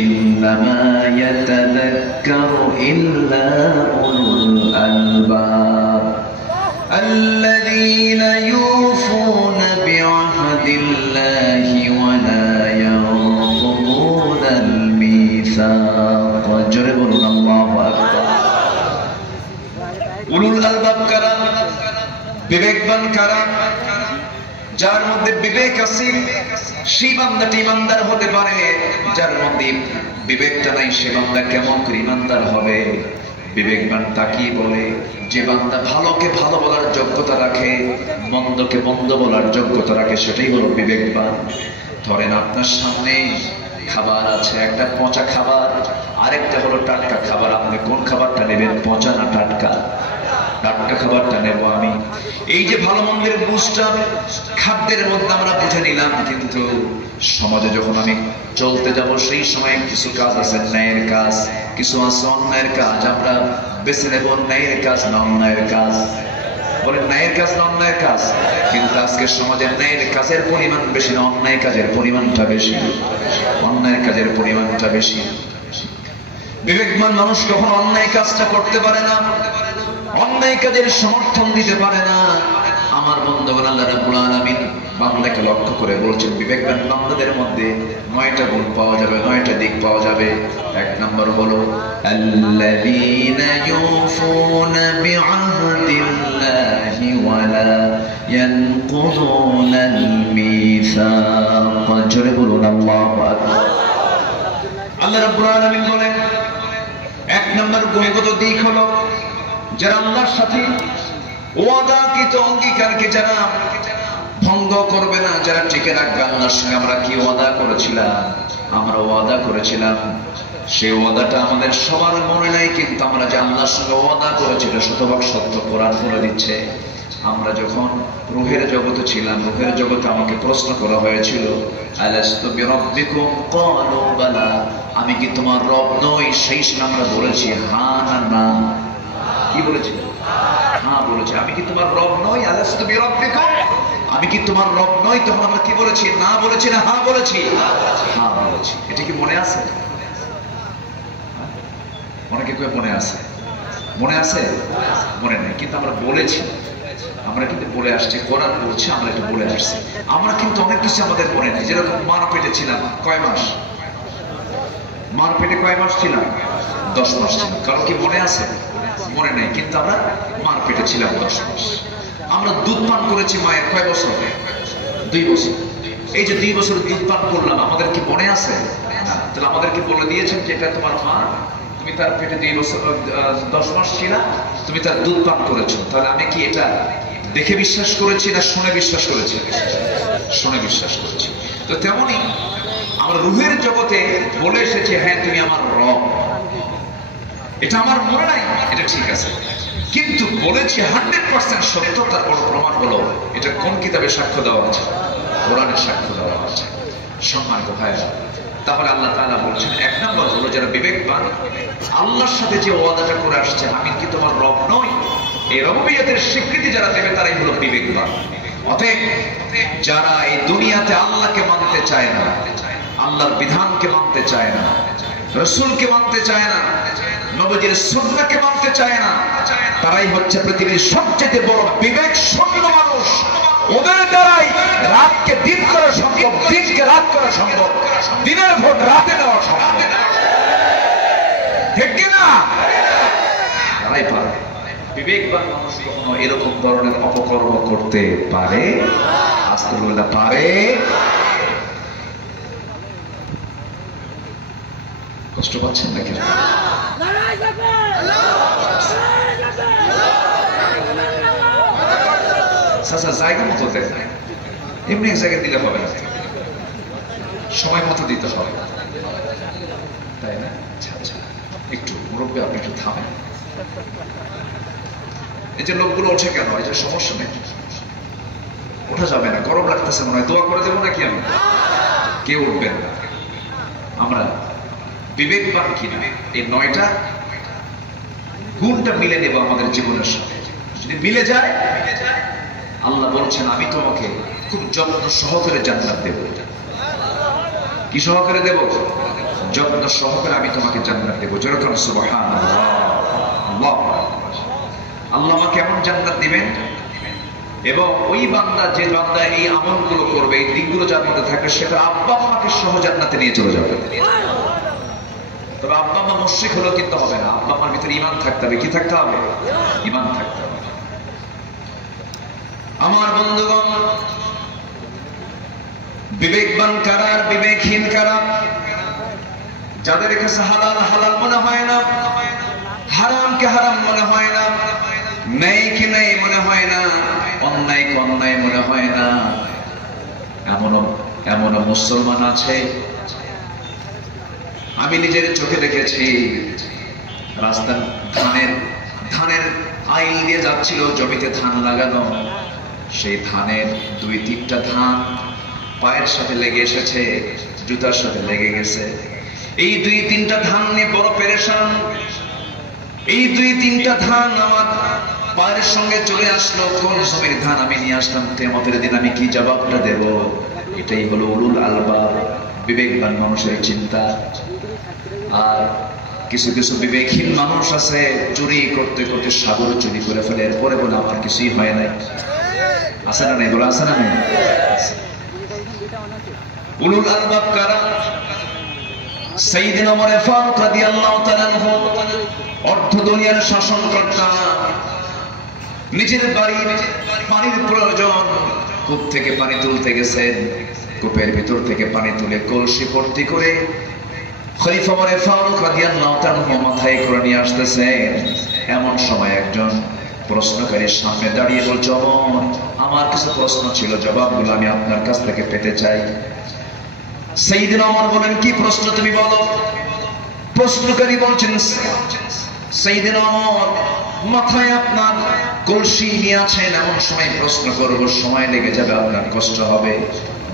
إنما يتذكر إلا أولو الألباب الذين يوفون بعهد الله ولا ينقضون الميثاق جرب الله أكبر উলুল আলবাব কারা? বিবেকবান কারা? যার মধ্যে বিবেক আছে সেই বান্দাটি ইমানদার হতে পারে, যার মধ্যে বিবেকটা নাই সে বান্দা কেমন করে ইমানদার হবে? বিবেকবান তাকে বলে যে বান্দা ভালোকে ভালো বলার যোগ্যতা রাখে, মন্দকে মন্দ বলার যোগ্যতা রাখে, সেটাই হলো বিবেকবান। ধরেন আপনার সামনে খাবার আছে, একটা পচা খাবার, আরেকটা হলো টাটকা খাবার, আপনি কোন খাবারটা নেবেন, পচা না টাটকা? টাটকা খাবারটা নেব আমি। এই যে ভালো মন্দের বুঝটা খাদ্যের মধ্যে আমরা বুঝে নিলাম, কিন্তু সমাজে যখন আমি চলতে যাব সেই সময় কিছু কাজ আছে ন্যায়ের কাজ, কিছু আছে অন্যায়ের কাজ। আমরা বেছে নেব ন্যায়ের কাজ না অন্যায়ের কাজ? বলেন ন্যায়ের কাজ না অন্যায়ের কাজ? কিন্তু আজকে সমাজে ন্যায়ের কাজের পরিমাণ বেশি না অন্যায় কাজের পরিমাণটা বেশি? অন্যায় কাজের পরিমাণটা বেশি। বিবেকবান মানুষ কখনো অন্যায় কাজটা করতে পারে না, অন্যায় কাজের সমর্থন দিতে পারে না। আমার বন্ধুগণ, আল্লাহ রাব্বুল আলামিন বান্দাকে লক্ষ্য করে বলছেন, বিবেকবান বান্দাদের মধ্যে 9টা গুণ পাওয়া যাবে, 9টা দিক পাওয়া যাবে। 1 নম্বর হলো আল্লাযীনা ইউফুনা বিআহদিল্লাহি ওয়া লা ইয়ানকুদুনাল মিসাক। জোরে বলুন আল্লাহু আকবার। আল্লাহ রাব্বুল আলামিন বলেন 1 নম্বর গুণগত দিক হলো যারা আল্লাহর সাথে ওয়াদাকৃত অঙ্গীকারকে যারা ভঙ্গ করবে না, যারা টিকে রাখবে। আল্লাহর সঙ্গে আমরা কি ওয়াদা করেছিলাম? আমরা ওয়াদা করেছিলাম, সেই ওয়াদাটা আমাদের সবার মনে নাই, কিন্তু আমরা যে আল্লাহর সঙ্গে ওয়াদা করেছি এটা শতভাগ সত্য। কোরআন বলে দিচ্ছে, আমরা যখন রূহের জগতে ছিলাম, রূহের জগতে আমাকে প্রশ্ন করা হয়েছিল, আলাস্তু বিরাব্বিকুম ক্বালু বালা, আমি কি তোমার রব নই? সেই সময় আমরা বলেছি হ্যাঁ না না। কি বলেছি? হ্যাঁ বলেছি। আমি কি তোমার রব নই? আলাস্তু বিরাব্বিকুম, আমি কি তোমার রব নই? তখন আমরা কি বলেছি? না বলেছি না হ্যাঁ বলেছি? হ্যাঁ বলেছি। এটা কি মনে আছে? অনেকে কয়ে মনে আছে, মনে আছে? মনে নেই, কিন্তু আমরা বলেছি, আমরা কিন্তু বলে আসছি। কোরআন বলছে আমরা এটা বলে আসছি। আমরা কিন্তু অনেক কিছু আমাদের মনে নেই। যেরকম মার পেটে ছিলাম কয় মাস? মার পেটে কয় মাস ছিলাম? 10 মাস ছিলাম। কারণ কি মনে আছে? মনে নেই, কিন্তু আমরা মার পেটে ছিলাম 10 মাস। আমরা দুধ পান করেছি মায়ের কয় বছর? 2 বছর। এই যে 2 বছর দুধ পান করলাম, আমাদের কি মনে আছে? তাহলে আমাদেরকে বলে দিয়েছেন যে এটা তোমার মা, তুমি তার পেটে 2 বছর 10 মাস ছিলা, তুমি তার দুধ পান করেছো। তাহলে আমি কি এটা দেখে বিশ্বাস করেছি না শুনে বিশ্বাস করেছি? শুনে বিশ্বাস করেছি। তো তেমনি আমরা রূহের জগতে বলে এসেছি হ্যাঁ তুমি আমার রব, এটা আমার মনে নাই, এটা ঠিক আছে, কিন্তু বলেছি 100% সত্য। তারপর প্রমাণ হলো এটা কোন কিতাবে সাক্ষ্য দেওয়া আছে? কোরআনে সাক্ষ্য দেওয়া আছে। সম্মানিত ভাইরা, তাহলে আল্লাহ তাআলা বলছেন 1 নম্বর হলো যারা বিবেকবান, আল্লাহর সাথে যে ওয়াদাটা করে আসছে আমি কি তোমার রব নই, এই রবিয়তের স্বীকৃতি যারা দেবে তারাই হলো বিবেকবান। অতএব যারা এই দুনিয়াতে আল্লাহকে মানতে চায় না, আল্লাহর বিধানকে মানতে চায় না, রাসূলকে মানতে চায় না, নবীর সুন্নাহকে মানতে চায় না, তারাই হচ্ছে পৃথিবীর সবচেয়ে বড় বিবেক শূন্য মানুষ। ওদের দ্বারাই রাতকে দিন করা সম্ভব, দিনকে রাত করা সম্ভব, দিনের ভোট রাতে দেওয়া সম্ভব। ঠিক কিনা? তারাই পারে। বিবেকবান মানুষ কখনো এরকম ধরনের অপকর্ম করতে পারে? আস্তাগফিরুল্লাহ, পারে? কষ্ট পাচ্ছেন নাকি? জায়গা মতো দেয়, এমনি এক জায়গায় দিলে হবে না, সময় মতো দিতে হবে, তাই না? আচ্ছা আচ্ছা, একটু মুরব্বী আপনি একটু থামেন। এই যে লোকগুলো ওঠে কেন? এই যে সমস্যা নেই, ওঠা যাবে না, গরম লাগতেছে মনে হয়, দোয়া করে দেবো নাকি আমি? কেউ উঠবেন না। আমরা বিবেকবান কিনা এই 9টা গুণটা মিলে নেব আমাদের জীবনের সাথে। যদি মিলে যায়, আল্লাহ বলছেন আমি তোমাকে খুব যত্ন সহকারে জান্নাত দেব। কি সহকারে দেব? যত্ন সহকারে আমি তোমাকে জান্নাত দেব। যেরকম সুবহানাল্লাহ, আল্লাহ আমাকে এমন জান্নাত দিবেন, এবং ওই বান্দা, যে বান্দা এই আমলগুলো করবে, এই দিকগুলো যার মধ্যে থাকবে, সেটা আব্বা আম্মাকে সহ জান্নাতে নিয়ে চলে যাবে। তবে আব্বা আম্মা মুশরিক হলেও কিন্তু হবে না, আব্বা আম্মার ভিতরে ঈমান থাকতে হবে। কি থাকতে হবে? ঈমান থাকতে হবে। আমার বন্ধুগণ, বিবেকবান কারা আর বিবেকহীন কারা? যাদের কাছে হালাল হালাল মনে হয় না, হারামকে হারাম মনে হয় না, ন্যায়কে ন্যায় মনে হয় না, অন্যায়কে অন্যায় মনে হয় না, এমনও মুসলমান আছে, আমি নিজের চোখে দেখেছি, রাস্তা ধানের আইল দিয়ে যাচ্ছিল, জমিতে ধান লাগানো, সেই ধানের 2-3টা ধান পায়ের সাথে লেগে এসেছে, জুতার সাথে লেগে গেছে। এই 2-3টা ধান নিয়ে বড় পেরেশান। এই 2-3টা ধান আমার পায়ের সঙ্গে চলে আসলো, কোন জমির ধান আমি নিয়ে আসলাম, কিয়ামতের দিন আমি কি জবাবটা দেব? এটাই হলো উলুল আলবাব, বিবেকবান মানুষের চিন্তা। আর কিছু কিছু বিবেকহীন মানুষ আছে, চুরি করতে করতে সাগর চুরি করে ফেলে, এরপরে বলে আমার কিছুই হয় নাই। আছে না নাই? বলে আছে না নাই? উলুল আলবাব কারা? সাইয়েদনা ওমর ফারুক রাদিয়াল্লাহু তাআলা আনহু, অর্ধ দুনিয়ার শাসনকর্তা, নিজের বাড়ির পানির প্রয়োজন, কূপ থেকে পানি তুলতে গেছেন, কূপের ভিতর থেকে পানি তুলে কলসি ভর্তি করে খলিফা ওমর ফারুক রাদিয়াল্লাহু তাআলা মাথায় করে নিয়ে আসতেছেন। এমন সময় একজন প্রশ্নকারীর সামনে দাঁড়িয়ে বলছে, ওমর, আমার কিছু প্রশ্ন ছিল, জবাবগুলো আমি আপনার কাছ থেকে পেতে চাই। সাইয়েদনা ওমর বলেন, কি প্রশ্ন তুমি বলো? প্রশ্নকারী বলছেন, সাইয়েদনা ওমর, মাথায় আপনার কলসি নিয়ে আছেন, এমন সময় প্রশ্ন করব, সময় লেগে যাবে, আপনার কষ্ট হবে,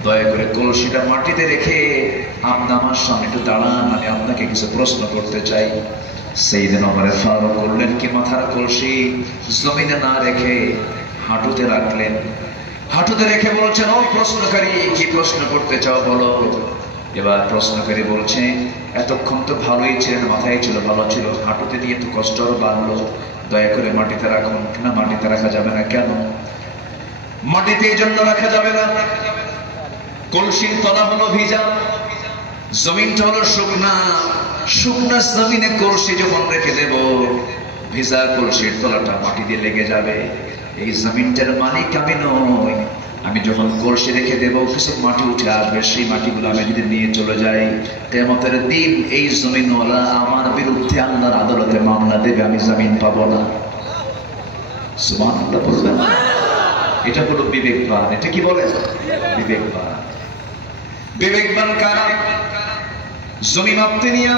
দয়া করে কলসিটা মাটিতে রেখে আপনি আমার সামনে একটু দাঁড়ান, আমি আপনাকে কিছু প্রশ্ন করতে চাই। সাইয়েদনা ওমর ফারুক করলেন কি, মাথার কলসি জমিনে না রেখে হাঁটুতে রাখলেন। হাঁটুতে রেখে বলছেন, ও প্রশ্নকারী, কি প্রশ্ন করতে চাও বলো। এবার প্রশ্নকারী বলছে, এতক্ষণ তো ভালোই ছিলেন, মাথায় ছিল, ভালো ছিল, হাঁটুতে দিয়ে তো কষ্ট আরো বাড়লো, দয়া করে মাটিতে রাখুন। না, মাটিতে রাখা যাবে না। কেন? মাটিতে এই জন্য রাখা যাবে না, কলসির তলা হলো ভিজা, জমিনটা হলো শুকনা, শুকনা জমিনে কলসি যখন রেখে দেব, ভিজা কলসির তলাটা মাটি দিয়ে লেগে যাবে। এই জমিনটার মালিক আমি নই, আমি যখন কলসি রেখে দেব, কিছু মাটি উঠে আসবে, সেই মাটিগুলো আমি যদি নিয়ে চলে যাই, কিয়ামতের দিন এই জমিনওয়ালা আমার বিরুদ্ধে আল্লাহর আদালতে মামলা দেবে, আমি জমিন পাবো না। সুবহানাল্লাহ বলবেন। এটা হলো বিবেকবান। এটা কি বলে? বিবেকবান। বিবেকবান কারা? জমি মাপতে নিয়ে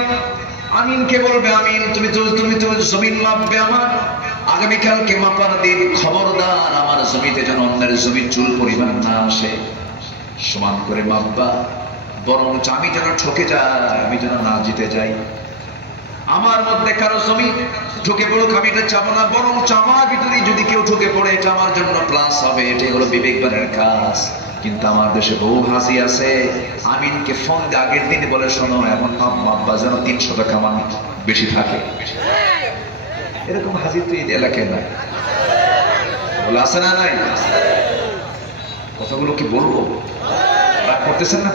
আমিন কে বলবে, আমিন, তুমি তো জমিন মাপবে আমার, আগামীকালকে মাপার দিন, খবরদার আমার জমিতে যেন অন্যের জমির চুল পরিমাণ না আসে, সমান করে মাপবা, বরং আমি যেন ঠকে যাই, আমি যেন না জিতে যাই। আমার মধ্যে কারো জমি ঠকে পড়ুক, আমি এটা চাবো না, বরং আমার ভিতরে যদি কেউ ঠকে পড়ে, এটা আমার জন্য প্লাস হবে। এটাই হলো বিবেকবানের কাজ। কিন্তু আমার দেশে বহু হাসি আছে, আমিনকে ফোন দিয়ে আগের দিন বলে, শোনো এমন মাপবা যেন 300 টাকা মান বেশি থাকে। এরকম হাজির তো এই এলাকায় নাই, বলে আছে না নাই? কথাগুলো কি বলবো? রাগ করতেছেন না?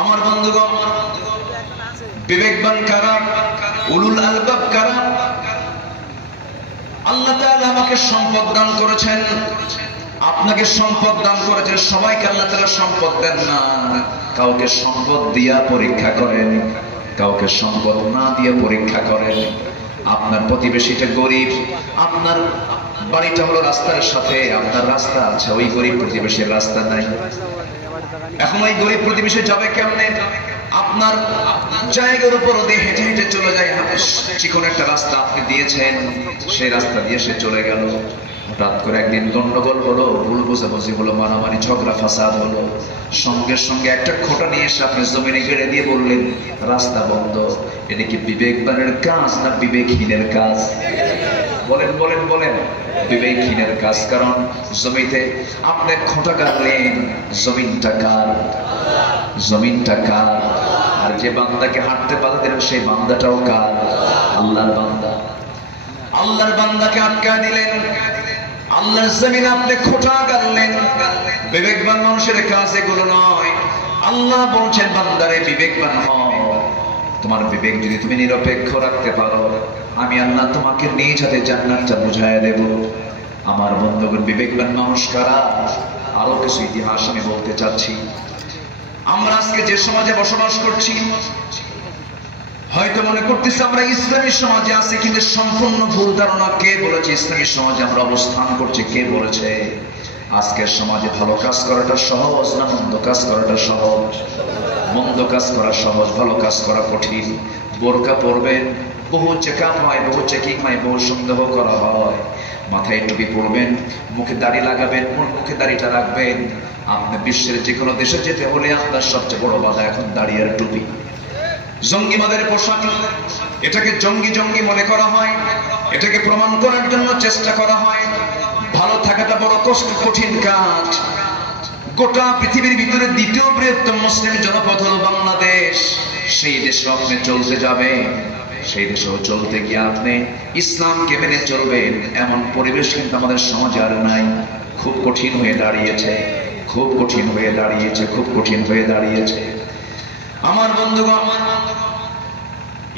আমার বন্ধুগণ, বিবেকবান কারা? উলুল আলবাব কারা? আল্লাহ তাআলা আমাকে সম্পদ দান করেছেন, আপনাকে সম্পদ দান করেছেন, সবাইকে আল্লাহ তাআলা সম্পদ দেন না। কাউকে সম্পদ দিয়া পরীক্ষা করেন, কাউকে সম্পদ না দিয়ে পরীক্ষা করেন। আপনার প্রতিবেশীটা গরিব, আপনার বাড়িটা হলো রাস্তার সাথে, আপনার রাস্তা আছে, ওই গরিব প্রতিবেশীর রাস্তা নাই। এখন ওই গরিব প্রতিবেশী যাবে কেমনে? আপনার জায়গার উপর দিয়ে হেঁটে হেঁটে চলে যায়, চিকন একটা রাস্তা আপনি দিয়েছেন, সেই রাস্তা দিয়ে সে চলে গেল। হঠাৎ করে একদিন গন্ডগোল হলো, ভুল বোঝাবুঝি হলো, মারামারি ঝগড়া ফাসাদ হলো, সঙ্গে সঙ্গে একটা খোঁটা নিয়ে এসে আপনি জমিনে গেড়ে দিয়ে বললেন রাস্তা বন্ধ। এটা কি বিবেকবানের কাজ না বিবেকহীনের কাজ? বলেন বলেন বলেন। বিবেকহীনের কাজ। কারণ জমিতে আপনি খোঁটা গাড়লেন, জমিনটা কার? জমিনটা কার? আর যে বান্দাকে হাঁটতে বাধা দিলেন সেই বান্দাটাও কার? আল্লাহর বান্দা। আল্লাহর বান্দাকে আটকা দিলেন, আল্লাহর জমিনে আপনি খোঁটা গাড়লেন। বিবেকবান মানুষের কাজ এগুলো নয়। আল্লাহ বলছেন বান্দারে বিবেকবান হও। তোমার বিবেক যদি তুমি নিরপেক্ষ রাখতে পারো, আমি আল্লাহ তোমাকে নিজ হাতে জান্নাতটা বুঝাইয়া দেব। আমার বন্ধুগণ, বিবেকবান মানুষ কারা? আরো কিছু ইতিহাস আমি বলতে চাচ্ছি। আমরা আজকে যে সমাজে বসবাস করছি, হয়তো মনে করতেছি আমরা ইসলামী সমাজে আছি, কিন্তু সম্পূর্ণ ভুল ধারণা। কে বলেছে ইসলামী সমাজে আমরা অবস্থান করছি? কে বলেছে? আজকের সমাজে ভালো কাজ করাটা সহজ না মন্দ কাজ করাটা সহজ? মন্দ কাজ করা সহজ, ভালো কাজ করা কঠিন। বোরকা পরবেন, বহু চেকআপ হয়, বহু চেকিং হয়, বহু সন্দেহ করা হয়। মাথায় টুপি পরবেন, মুখে দাড়ি লাগাবেন, মুখে দাড়িটা রাখবেন। আপনি বিশ্বের যে কোনো দেশে যেতে হলে আপনার সবচেয়ে বড় বাধা এখন দাড়ি আর টুপি। জঙ্গিবাদের পোশাক, এটাকে জঙ্গি জঙ্গি মনে করা হয়, এটাকে প্রমাণ করার জন্য চেষ্টা করা হয়। ভালো থাকাটা বড় কষ্ট, কঠিন কাজ। গোটা পৃথিবীর ভিতরে দ্বিতীয় বৃহত্তম মুসলিম জনপদ হল বাংলাদেশ। সেই দেশে আপনি চলতে যাবেন, সেই দেশেও চলতে গিয়ে আপনি ইসলামকে মেনে চলবেন, এমন পরিবেশ কিন্তু আমাদের সমাজে আর নাই। খুব কঠিন হয়ে দাঁড়িয়েছে, খুব কঠিন হয়ে দাঁড়িয়েছে, খুব কঠিন হয়ে দাঁড়িয়েছে। আমার বন্ধুগণ,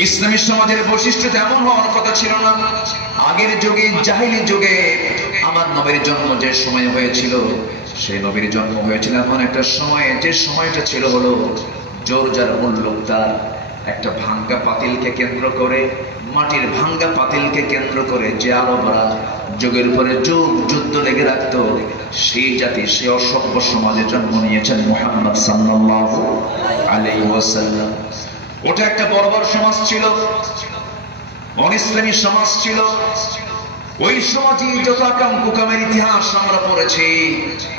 ইসলামী সমাজের বৈশিষ্ট্য তেমন হওয়ার কথা ছিল না। আগের যুগে, জাহিলি যুগে আমার নবীর জন্ম যে সময় হয়েছিল, সেই নবীর জন্ম হয়েছিল এমন একটা সময়ে, যে সময়টা ছিল হলো জোর যার মুল্লুকদার। একটা ভাঙ্গা পাতিলকে কেন্দ্র করে, মাটির ভাঙ্গা পাতিলকে কেন্দ্র করে যে আরবরা যুগের পরে যুগ যুদ্ধ লেগে রাখতো, সেই জাতি, সে অসভ্য সমাজে জন্ম নিয়েছেন মুহাম্মদ সাল্লাল্লাহু আলাইহি ওয়াসাল্লাম। ওটা একটা বর্বর সমাজ ছিল, অনিসলামী সমাজ ছিল। ওই সমাজে যত আকাম কুকামের ইতিহাস আমরা পড়েছি,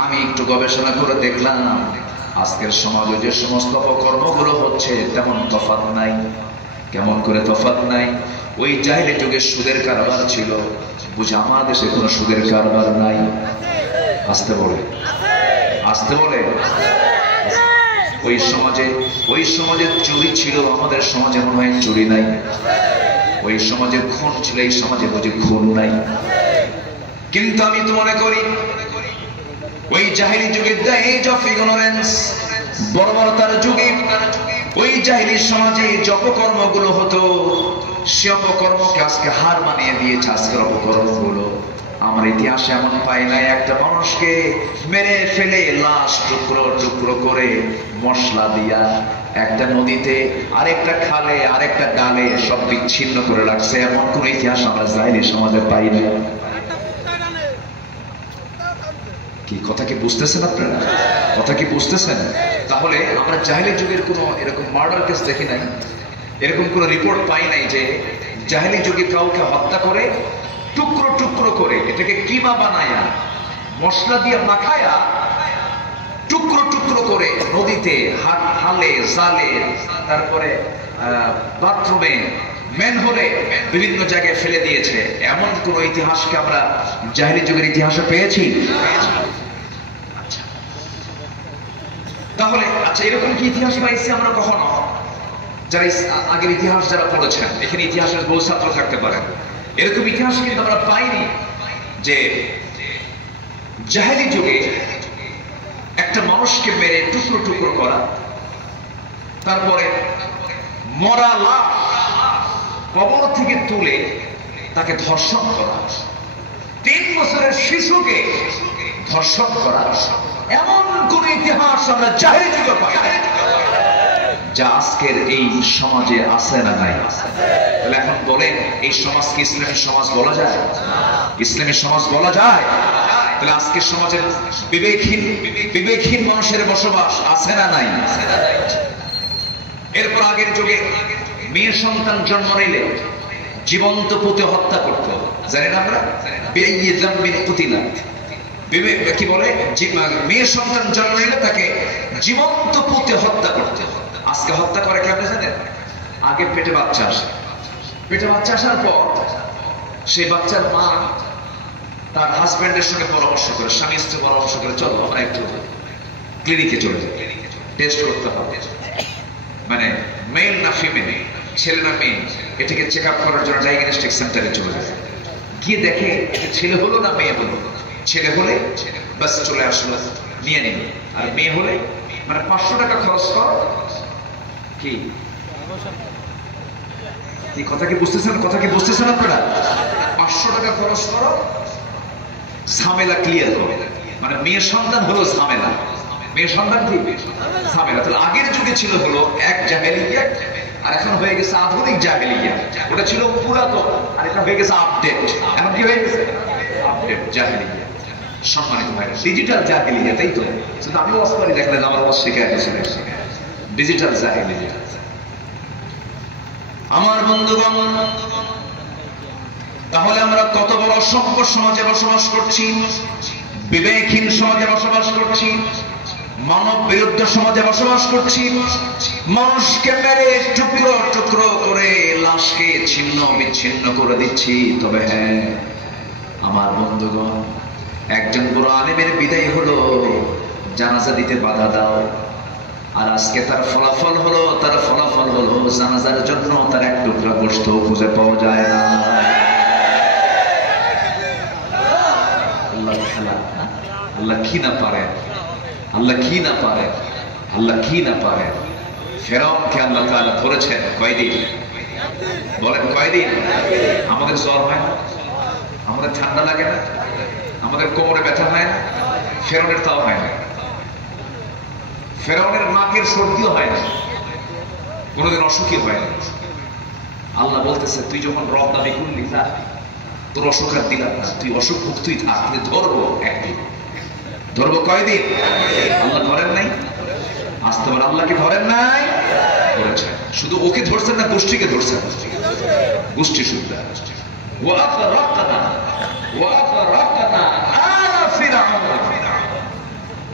আমি একটু গবেষণা করে দেখলাম আজকের সমাজে যে সমস্ত অপকর্মগুলো হচ্ছে তেমন তফাৎ নাই। কেমন করে তফাৎ নাই? ওই জাহিলি যুগে সুদের কারবার ছিল, বুঝে আমার দেশে কোনো সুদের কারবার নাই। আসতে বলে, আসতে বলে। ওই সমাজে চুরি ছিল, আমাদের সমাজে মনে হয় চুরি নাই। ওই সমাজে খুন ছিল, এই সমাজে বুঝি খুন নাই। কিন্তু আমি তো মনে করি ওই জাহিলি যুগের দ্য এজ অফ ইগনোরেন্স, বর্বরতার যুগে ওই জাহিলি সমাজে যে অপকর্মগুলো হতো, সে অপকর্মকে আজকে হার মানিয়ে দিয়েছে আজকের অপকর্মগুলো। আমার ইতিহাসে এমন পাই নাই একটা মানুষকে মেরে ফেলে লাশ টুকরো টুকরো করে মশলা দিয়া একটা নদীতে, আরেকটা খালে, আরেকটা ডালে সব বিচ্ছিন্ন করে রাখছে, এমন কোন ইতিহাস আমরা জাহিলি সমাজে পাই না। কি কথা কি বুঝতেছেন আপনারা? কথা কি বুঝতেছেন? তাহলে আমরা জাহিলি যুগের কোনো এরকম মার্ডার কেস দেখি নাই, এরকম কোনো রিপোর্ট পাই নাই যে জাহিলি যুগে কাউকে হত্যা করে টুকরো টুকরো করে, এটাকে কিমা বানায়া, মশলা দিয়ে মাখায়া টুকরো টুকরো করে নদীতে, হালে, জালে, তারপরে বাথরুমে, ম্যানহোলে, বিভিন্ন জায়গায় ফেলে দিয়েছে। এমন কোন ইতিহাসকে আমরা জাহিলি যুগের ইতিহাসে পেয়েছি? তাহলে আচ্ছা, এরকম কি ইতিহাস পাইছি আমরা কখনো? যারা আগের ইতিহাস যারা পড়েছেন, এখানে ইতিহাসের বহু ছাত্র থাকতে পারে, এরকম ইতিহাস কিন্তু আমরা পাইনি যে জাহেলি যুগে একটা মানুষকে মেরে টুকরো টুকরো করা, তারপরে মরা লাশ কবর থেকে তুলে তাকে ধর্ষণ করা, 3 বছরের শিশুকে ধর্ষণ করা, এমন কোন ইতিহাস আমরা জাহেলি যুগে পাই। যা আজকের এই সমাজে আছে না নাই? তাহলে এখন বলেন, এই সমাজকে ইসলামী সমাজ বলা যায়? ইসলামী সমাজ বলা যায়? তাহলে আজকের সমাজের বিবেকহীন মানুষের বসবাস আছে না নাই? এরপর আগের যুগে মেয়ে সন্তান জন্ম নিলে জীবন্ত পুঁতে হত্যা করত, জানি না আমরা? কি বলে, মেয়ে সন্তান জন্ম নিলে তাকে জীবন্ত পুঁতে হত্যা করত। আজকে হত্যা করে কেমনে জানেন? আগে পেটে বাচ্চা আসে, পেটে বাচ্চা আসার পর সেই বাচ্চার মা তার হাজবেন্ডের সঙ্গে পরামর্শ করে, স্বামী স্ত্রী পরামর্শ করে, চলো আমরা একটু ক্লিনিকে চলে যাই, টেস্ট করতে হবে, মানে মেল না ফিমেল, ছেলে না মেয়ে, এটাকে চেক আপ করার জন্য ডায়াগনস্টিক সেন্টারে চলে যায়। গিয়ে দেখে এটা ছেলে হলো না মেয়ে হলো। ছেলে হলে বাস চলে আসলো, নিয়ে নিল। আর মেয়ে হলে মানে 500 টাকা খরচ কর। কি কথা কি বুঝতেছেন? কথা কি বুঝতেছেন আপনারা? 500 টাকা খরচ করো, ঝামেলা ক্লিয়ার করো। মানে মেয়ের সন্তান হলো ঝামেলা, মেয়ের সন্তান কি ঝামেলা। তাহলে আগের যুগে ছিল হলো এক জাহেলিয়া, আর এখন হয়ে গেছে আধুনিক জাহেলিয়া। ওটা ছিল পুরাতন, আর এটা হয়ে গেছে আপডেট। এখন কি হয়ে গেছে? আপডেট জাহেলিয়া। সম্মানিত ভাইরা, ডিজিটাল জাহেলিয়া, তাই তো? শুধু আমি ওয়াজ করি, দেখলেন আমার ওয়াজ শিখে গেছে। ডিজিটাল জাহেলিয়া। আমার বন্ধুগণ, তাহলে আমরা কত বড় অসভ্য সমাজে বসবাস করছি, বিবেকহীন সমাজে বসবাস করছি, মানব বিরুদ্ধ সমাজে বসবাস করছি। মানুষকে মেরে টুকরো টুকরো করে লাশকে ছিন্ন বিচ্ছিন্ন করে দিচ্ছি। তবে হ্যাঁ আমার বন্ধুগণ, একজন বড় আলেমের বিদায় হলো, জানাজা দিতে বাধা দাও। আর আজকে তার ফলাফল হলো জানাজার জন্য তার এক টুকরা গোশত খুঁজে পাওয়া যায় না। আল্লাহ খেলা, আল্লাহ কি না পারেন, আল্লাহ কি না পারেন, আল্লাহ কি না পারেন। ফেরাউনকে আল্লাহ তাআলা ধরেছেন কয়দিন? বলেন কয়দিন? আমাদের জ্বর হয় না, আমাদের ঠান্ডা লাগে না, আমাদের কোমরে ব্যথা হয় না, ফেরাউনের তাও হয় না। ফেরাউনের নাকের সর্দিও হয় না, কোনোদিন অসুখী হয় না। আল্লাহ বলতেছে, তুই যখন রব দাবি করলি তা তোর অসুখ আর দিলাম না, তুই অসুখ মুক্তই থাক, ধরবো একদিন। ধরবো কয়দিন? আল্লাহ ধরেন নাই? আসতে পারে আল্লাহকে ধরেন নাই? ধরেছেন। শুধু ওকে ধরছেন না, গোষ্ঠীকে ধরছেন, গোষ্ঠী শুদ্ধ।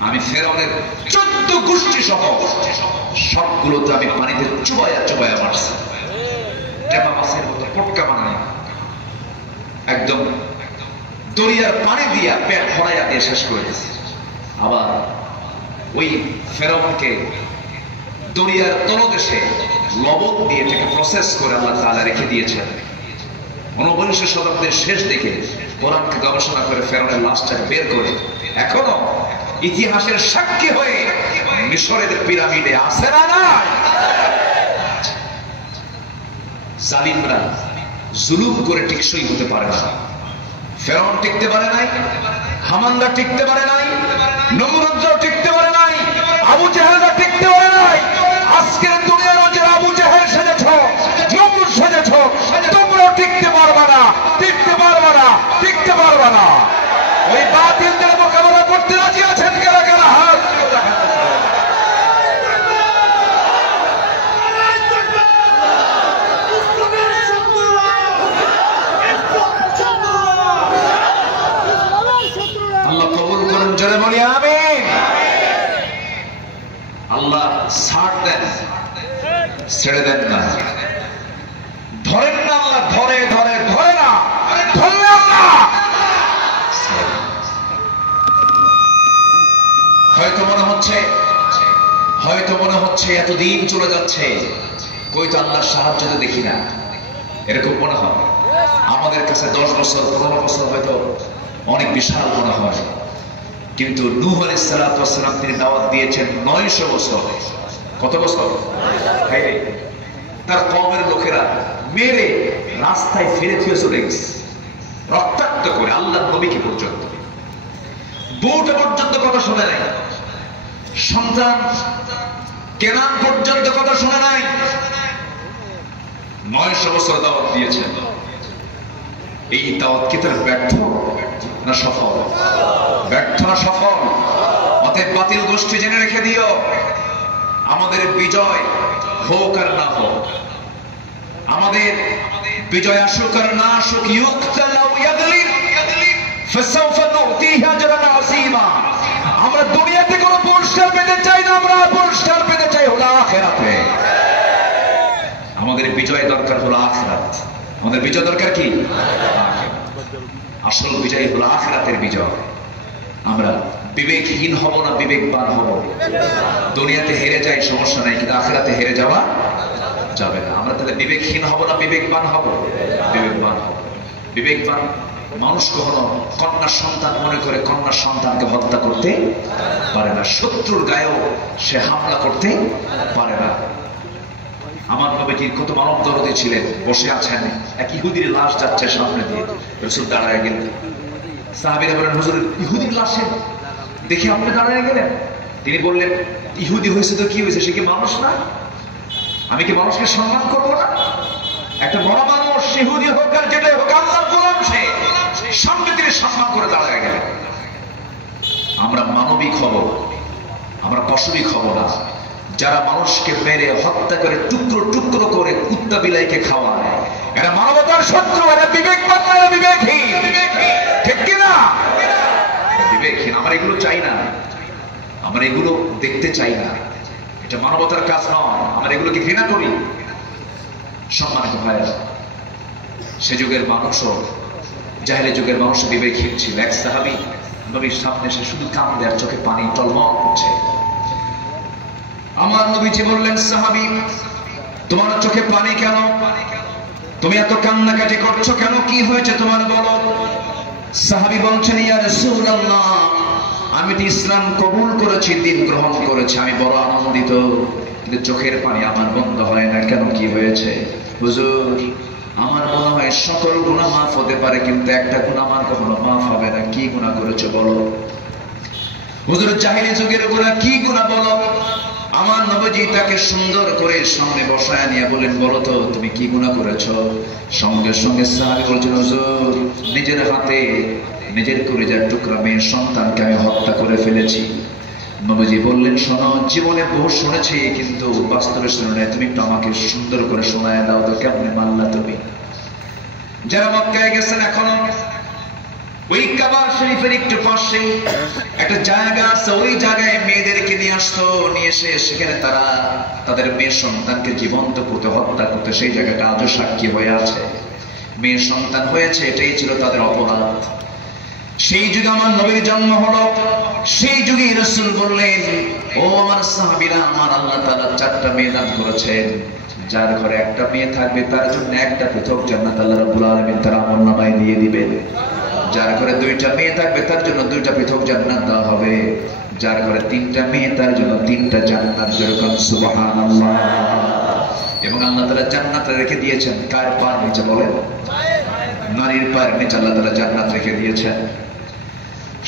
আমি ফেরাউনের 14 গোষ্ঠী সহ সবগুলোতে আমি পানিতে চুবায়া চুবায়া মারছি, টেপা মাছের মতো পটকা বানাই, একদম দরিয়ার পানি দিয়া পেট ভরাইয়া দিয়ে শেষ করে দিয়েছি। আবার ওই ফেরাউনকে দরিয়ার তলদেশে লবণ দিয়ে এটাকে প্রসেস করে আল্লাহ তাআলা রেখে দিয়েছেন। 19 শতাব্দীর শেষ দিকে কোরআনকে গবেষণা করে ফেরাউনের লাশটাকে বের করে এখনো ইতিহাসের সাক্ষী হয়ে মিশরের পিরামিডে আছে না নাই? জালিমরা জুলুম করে টিকসই হতে পারে না। ফেরাউন টিকতে পারে নাই, হামানরা টিকতে পারে নাই, নমরুদরাও টিকতে পারে নাই, আবু জাহেলরা টিকতে পারে নাই। আজকের দুনিয়ার যারা আবু জাহেল সেজেছ, নমরুদ সেজেছ, তোমরাও টিকতে পারবে না, টিকতে পারবে না, টিকতে পারবে না। ওই বাতিলদের মোকাবেলা করতে রাজি আছেন কারা কারা? হাত আল্লাহ কবুল করুন, জোরে বলি আমিন। আল্লাহ ছাড় দেন, ছেড়ে দেন না, ধরেন না। আল্লাহ ধরে ধরে ধরে না, ধরলে আল্লাহ হয়তো মনে হচ্ছে এতদিন চলে যাচ্ছে, কই তো আল্লাহর সাহায্য তো দেখি না, এরকম মনে হয় আমাদের কাছে। 10 বছর 15 বছর হয়তো অনেক বিশাল মনে হয়, কিন্তু নূহ আলাইহিস সালাতু ওয়াস সালাম তিনি দাওয়াত দিয়েছেন 900 বছর। কত বছর? তার কওমের লোকেরা মেরে রাস্তায় ফেলে থুয়ে চলে গেছে, রক্তাক্ত করে। আল্লাহর নবীকে পর্যন্ত, বউটা পর্যন্ত কথা শুনে নাই। সন্তান কেনান পর্যন্ত কথা শুনে নাই। 900 বছর দাওয়াত দিয়েছেন। এই দাওয়াত কি তার ব্যর্থ না সফল? ব্যর্থ না সফল? অতএব বাতিল গোষ্ঠী জেনে রেখে দিও, আমাদের বিজয় হোক আর না হোক, আমাদের বিজয় আসুক আর না আসুক, আমরা দুনিয়াতে কোনো পুরস্কার পেতে চাই না, আমরা পুরস্কার পেতে চাই হলো আখিরাতে। আমাদের বিজয় দরকার হলো আখিরাত। আমাদের বিজয় দরকার কি? আসল বিজয় হলো আখিরাতের বিজয়। আমরা বিবেকহীন হব না বিবেকবান হব। দুনিয়াতে হেরে যাই সমস্যা নাই, কিন্তু আখিরাতে হেরে যাওয়া যাবে না। আমরা তাহলে বিবেকহীন হব না বিবেকবান হব? বিবেকবান হব। বিবেকবান মানুষ কখনো কন্যা সন্তান মনে করে কন্যা সন্তানকে হত্যা করতে পারে না, শত্রুর গায়েও সে হামলা করতে পারে না। আমার নবীজি কত মানব দরদী ছিলেন। বসে আছেন, এক ইহুদির লাশ যাচ্ছে সামনে দিয়ে, রাসূল দাঁড়ায় গেলেন। সাহাবীরা বলেন, হুজুর ইহুদির লাশে দেখে আপনি দাঁড়ায় গেলেন? তিনি বললেন, ইহুদি হয়েছে তো কি হয়েছে, সে কি মানুষ না? আমি কি মানুষকে সম্মান করবো না? একটা বড় মানুষ, ইহুদি হোক আর যেটাই হোক, আল্লাহর গোলাম সে। সামনে তিনি সম্মান করে দাঁড়ায় গেলেন। আমরা মানবিক হব, আমরা পাশবিক হব না। যারা মানুষকে মেরে হত্যা করে টুকরো টুকরো করে কুত্তা বিলাইকে খাওয়ায়, এরা মানবতার শত্রু, এরা বিবেকবান না, এরা বিবেকহীন। ঠিক কিনা? বিবেকহীন। আমরা এগুলো চাই না, আমরা এগুলো দেখতে চাই না। এটা মানবতার কাজ নয়, আমরা এগুলোকে ঘৃণা করি। সম্মানিত ভাইরা, সে যুগের মানুষও, জাহেলি যুগের মানুষ বিবেকহীন ছিল। এক সাহাবী নবীর সামনে এসে শুধু কাঁদে আর চোখে পানি টলমল করছে। আমার নবীজি বললেন, সাহাবী তোমার চোখে পানি কেন? তুমি এত কান্নাকাটি করছো কেন? কি হয়েছে তোমার, বলো। সাহাবী বলছেন, ইয়া রাসূলুল্লাহ, আমি তো ইসলাম কবুল করেছি, দিন গ্রহণ করেছি, আমি বড় আনন্দিত, কিন্তু চোখের পানি আমার বন্ধ হয় না কেন, কি হয়েছে? হুজুর, আমার মনে হয় সকল গুনাহ মাফ হতে পারে, কিন্তু একটা গুনাহ আমার কখনো মাফ হবে না। কি গুনাহ করেছো বলো? হুজুর, জাহেলি যুগের গুনাহ। কি গুনাহ বলো? আমার নবীজি তাকে সুন্দর করে সামনে বসায় নিয়ে বলেন, বলো তো তুমি কি গুনাহ করেছো? সঙ্গে সঙ্গে সাহাবী বলছেন, হুজুর, নিজের হাতে নিজের কলিজার টুকরা মেয়ের সন্তানকে আমি হত্যা করে ফেলেছি। নবীজি বললেন, শোনো, জীবনে বহু শুনেছি কিন্তু বাস্তবে শুনে নাই, তুমি একটু আমাকে সুন্দর করে শোনায় দাও তো, কেমনে মানলা তুমি? যারা মক্কায় গেছেন, এখনো ওই কাবা শরীফের একটু পাশে একটা জায়গা আছে, ওই জায়গায় মেয়েদেরকে নিয়ে আসতো, নিয়ে এসে সেখানে তারা তাদের মেয়ের সন্তানকে জীবন্ত পুঁতে হত্যা করতে, সেই জায়গাটা আজও সাক্ষী হয়ে আছে। মেয়ের সন্তান হয়েছে, এটাই ছিল তাদের অপরাধ। সেই যুগে আমার নবীর জন্ম হলো। সেই যুগে রাসূল বললেন, ও আমার সাহাবীরা, আমার আল্লাহ তাআলা 4টা মেয়ে দান করেছেন। যার ঘরে একটা মেয়ে থাকবে তার জন্য একটা পৃথক জান্নাত আল্লাহ রাব্বুল আলামিন তার আমলনামায় দিয়ে দিবেন। যার ঘরে 2টা মেয়ে থাকবে তার জন্য 2টা পৃথক জান্নাত দেওয়া হবে। যার ঘরে 3টা মেয়ে তার জন্য 3টা জান্নাত। যেরকম সুবহানাল্লাহ। এবং আল্লাহ তাআলা জান্নাতে রেখে দিয়েছেন কার পার নিচে বলেন? নারীর পায়ের নিচে আল্লাহ তাআলা জান্নাত রেখে দিয়েছেন।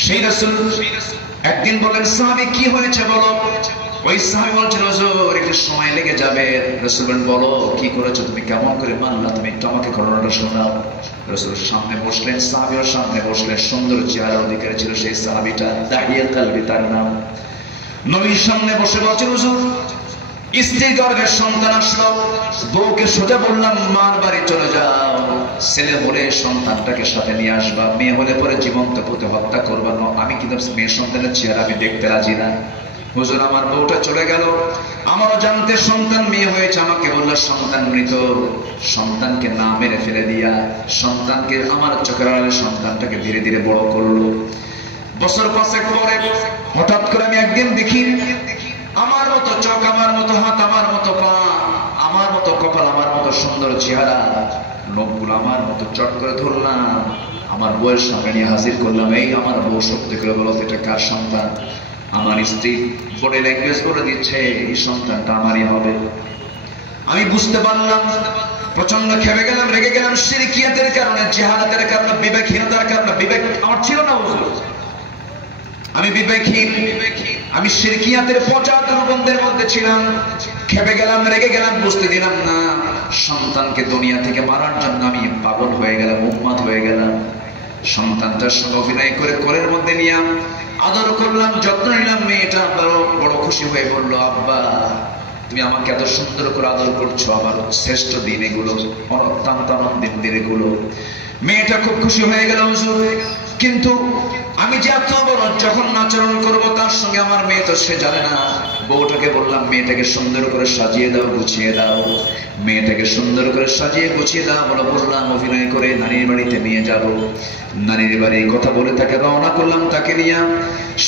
সেই রাসূল একদিন বলেন, সাহাবী কি হয়েছে বলো? ওই সাহাবী বলছেন, হুজুর একটু সময় লেগে যাবে। রাসূল বলেন, বলো কি করেছো তুমি, কেমন করে মানলা তুমি, একটু আমাকে ঘটনাটা শোনাও। রাসূল সামনে বসলেন, সাহাবীর সামনে বসলেন। সুন্দর চেহারার অধিকারী ছিল সেই সাহাবীটা, দাহিয়া কালবি তার নাম। নবীর সামনে বসে বলছেন, হুজুর স্ত্রীর গর্ভের সন্তান আসলো, বউকে সোজা বললাম মার বাড়ি চলে যাও, ছেলে হলে সন্তানটাকে সাথে নিয়ে আসবা, মেয়ে হলে পরে জীবন্ত পুঁতে হত্যা করবা। আমি কিন্তু মেয়ের সন্তানের চেহারা আমি দেখতে রাজি না। হুজুর আমার বউটা চলে গেল, আমারও জানতে সন্তান মেয়ে হয়েছে, আমাকে বললো সন্তান মৃত। সন্তানকে না মেরে ফেলে দিয়া সন্তানকে আমার চোখের আড়ালে সন্তানটাকে ধীরে ধীরে বড় করলো। বছর 5 পরে হঠাৎ করে আমি একদিন দেখি আমার মতো চোখ, আমার মতো হাত, আমার মতো পা, আমার মতো কপাল, আমার মতো সুন্দর চেহারা, লোকগুলো আমার মতো চট করে ধরলাম, আমার বউয়ের সামনে নিয়ে হাজির করলাম। এই আমার বউ সত্যি করে বলো এটা কার সন্তান? আমার স্ত্রী বডি ল্যাঙ্গুয়েজ করে দিচ্ছে এই সন্তানটা আমারই হবে। আমি বুঝতে পারলাম, প্রচন্ড খেপে গেলাম, রেগে গেলাম। শিরকিয়াতের কারণে, জিহালাতের কারণে, বিবেকহীনতার কারণে। বিবেক আমার ছিল না, বুঝলো, আমি বিবেকহীন। আমি শিরকিয়াতের পচা দুর্গন্ধের মধ্যে ছিলাম, খেপে গেলাম, রেগে গেলাম, বুঝতে দিলাম না। সন্তানকে দুনিয়া থেকে মারার জন্য আমি পাগল হয়ে গেলাম, উন্মাদ হয়ে গেলাম। সন্তানটার সঙ্গে অভিনয় করে কোলের মধ্যে নিয়ে আদর করলাম, যত্ন নিলাম। মেয়েটা বড় খুশি হয়ে বলল, আব্বা তুমি আমাকে এত সুন্দর করে আদর করছো, আমার শ্রেষ্ঠ দিন এগুলো, অত্যন্ত আনন্দের দিন এগুলো। মেয়েটা খুব খুশি হয়ে গেল হুজুর। কিন্তু আমি যে এত বড় যখন আচরণ করবো তার সঙ্গে আমার মেয়ে তো সে জানে না। বউটাকে বললাম, মেয়েটাকে সুন্দর করে সাজিয়ে দাও, গুছিয়ে দাও। মেয়েটাকে সুন্দর করে সাজিয়ে গুছিয়ে দাও বললাম, অভিনয় করে নানির বাড়িতে নিয়ে যাব। নানির বাড়ি কথা বলে তাকে রওনা করলাম, তাকে নিয়ে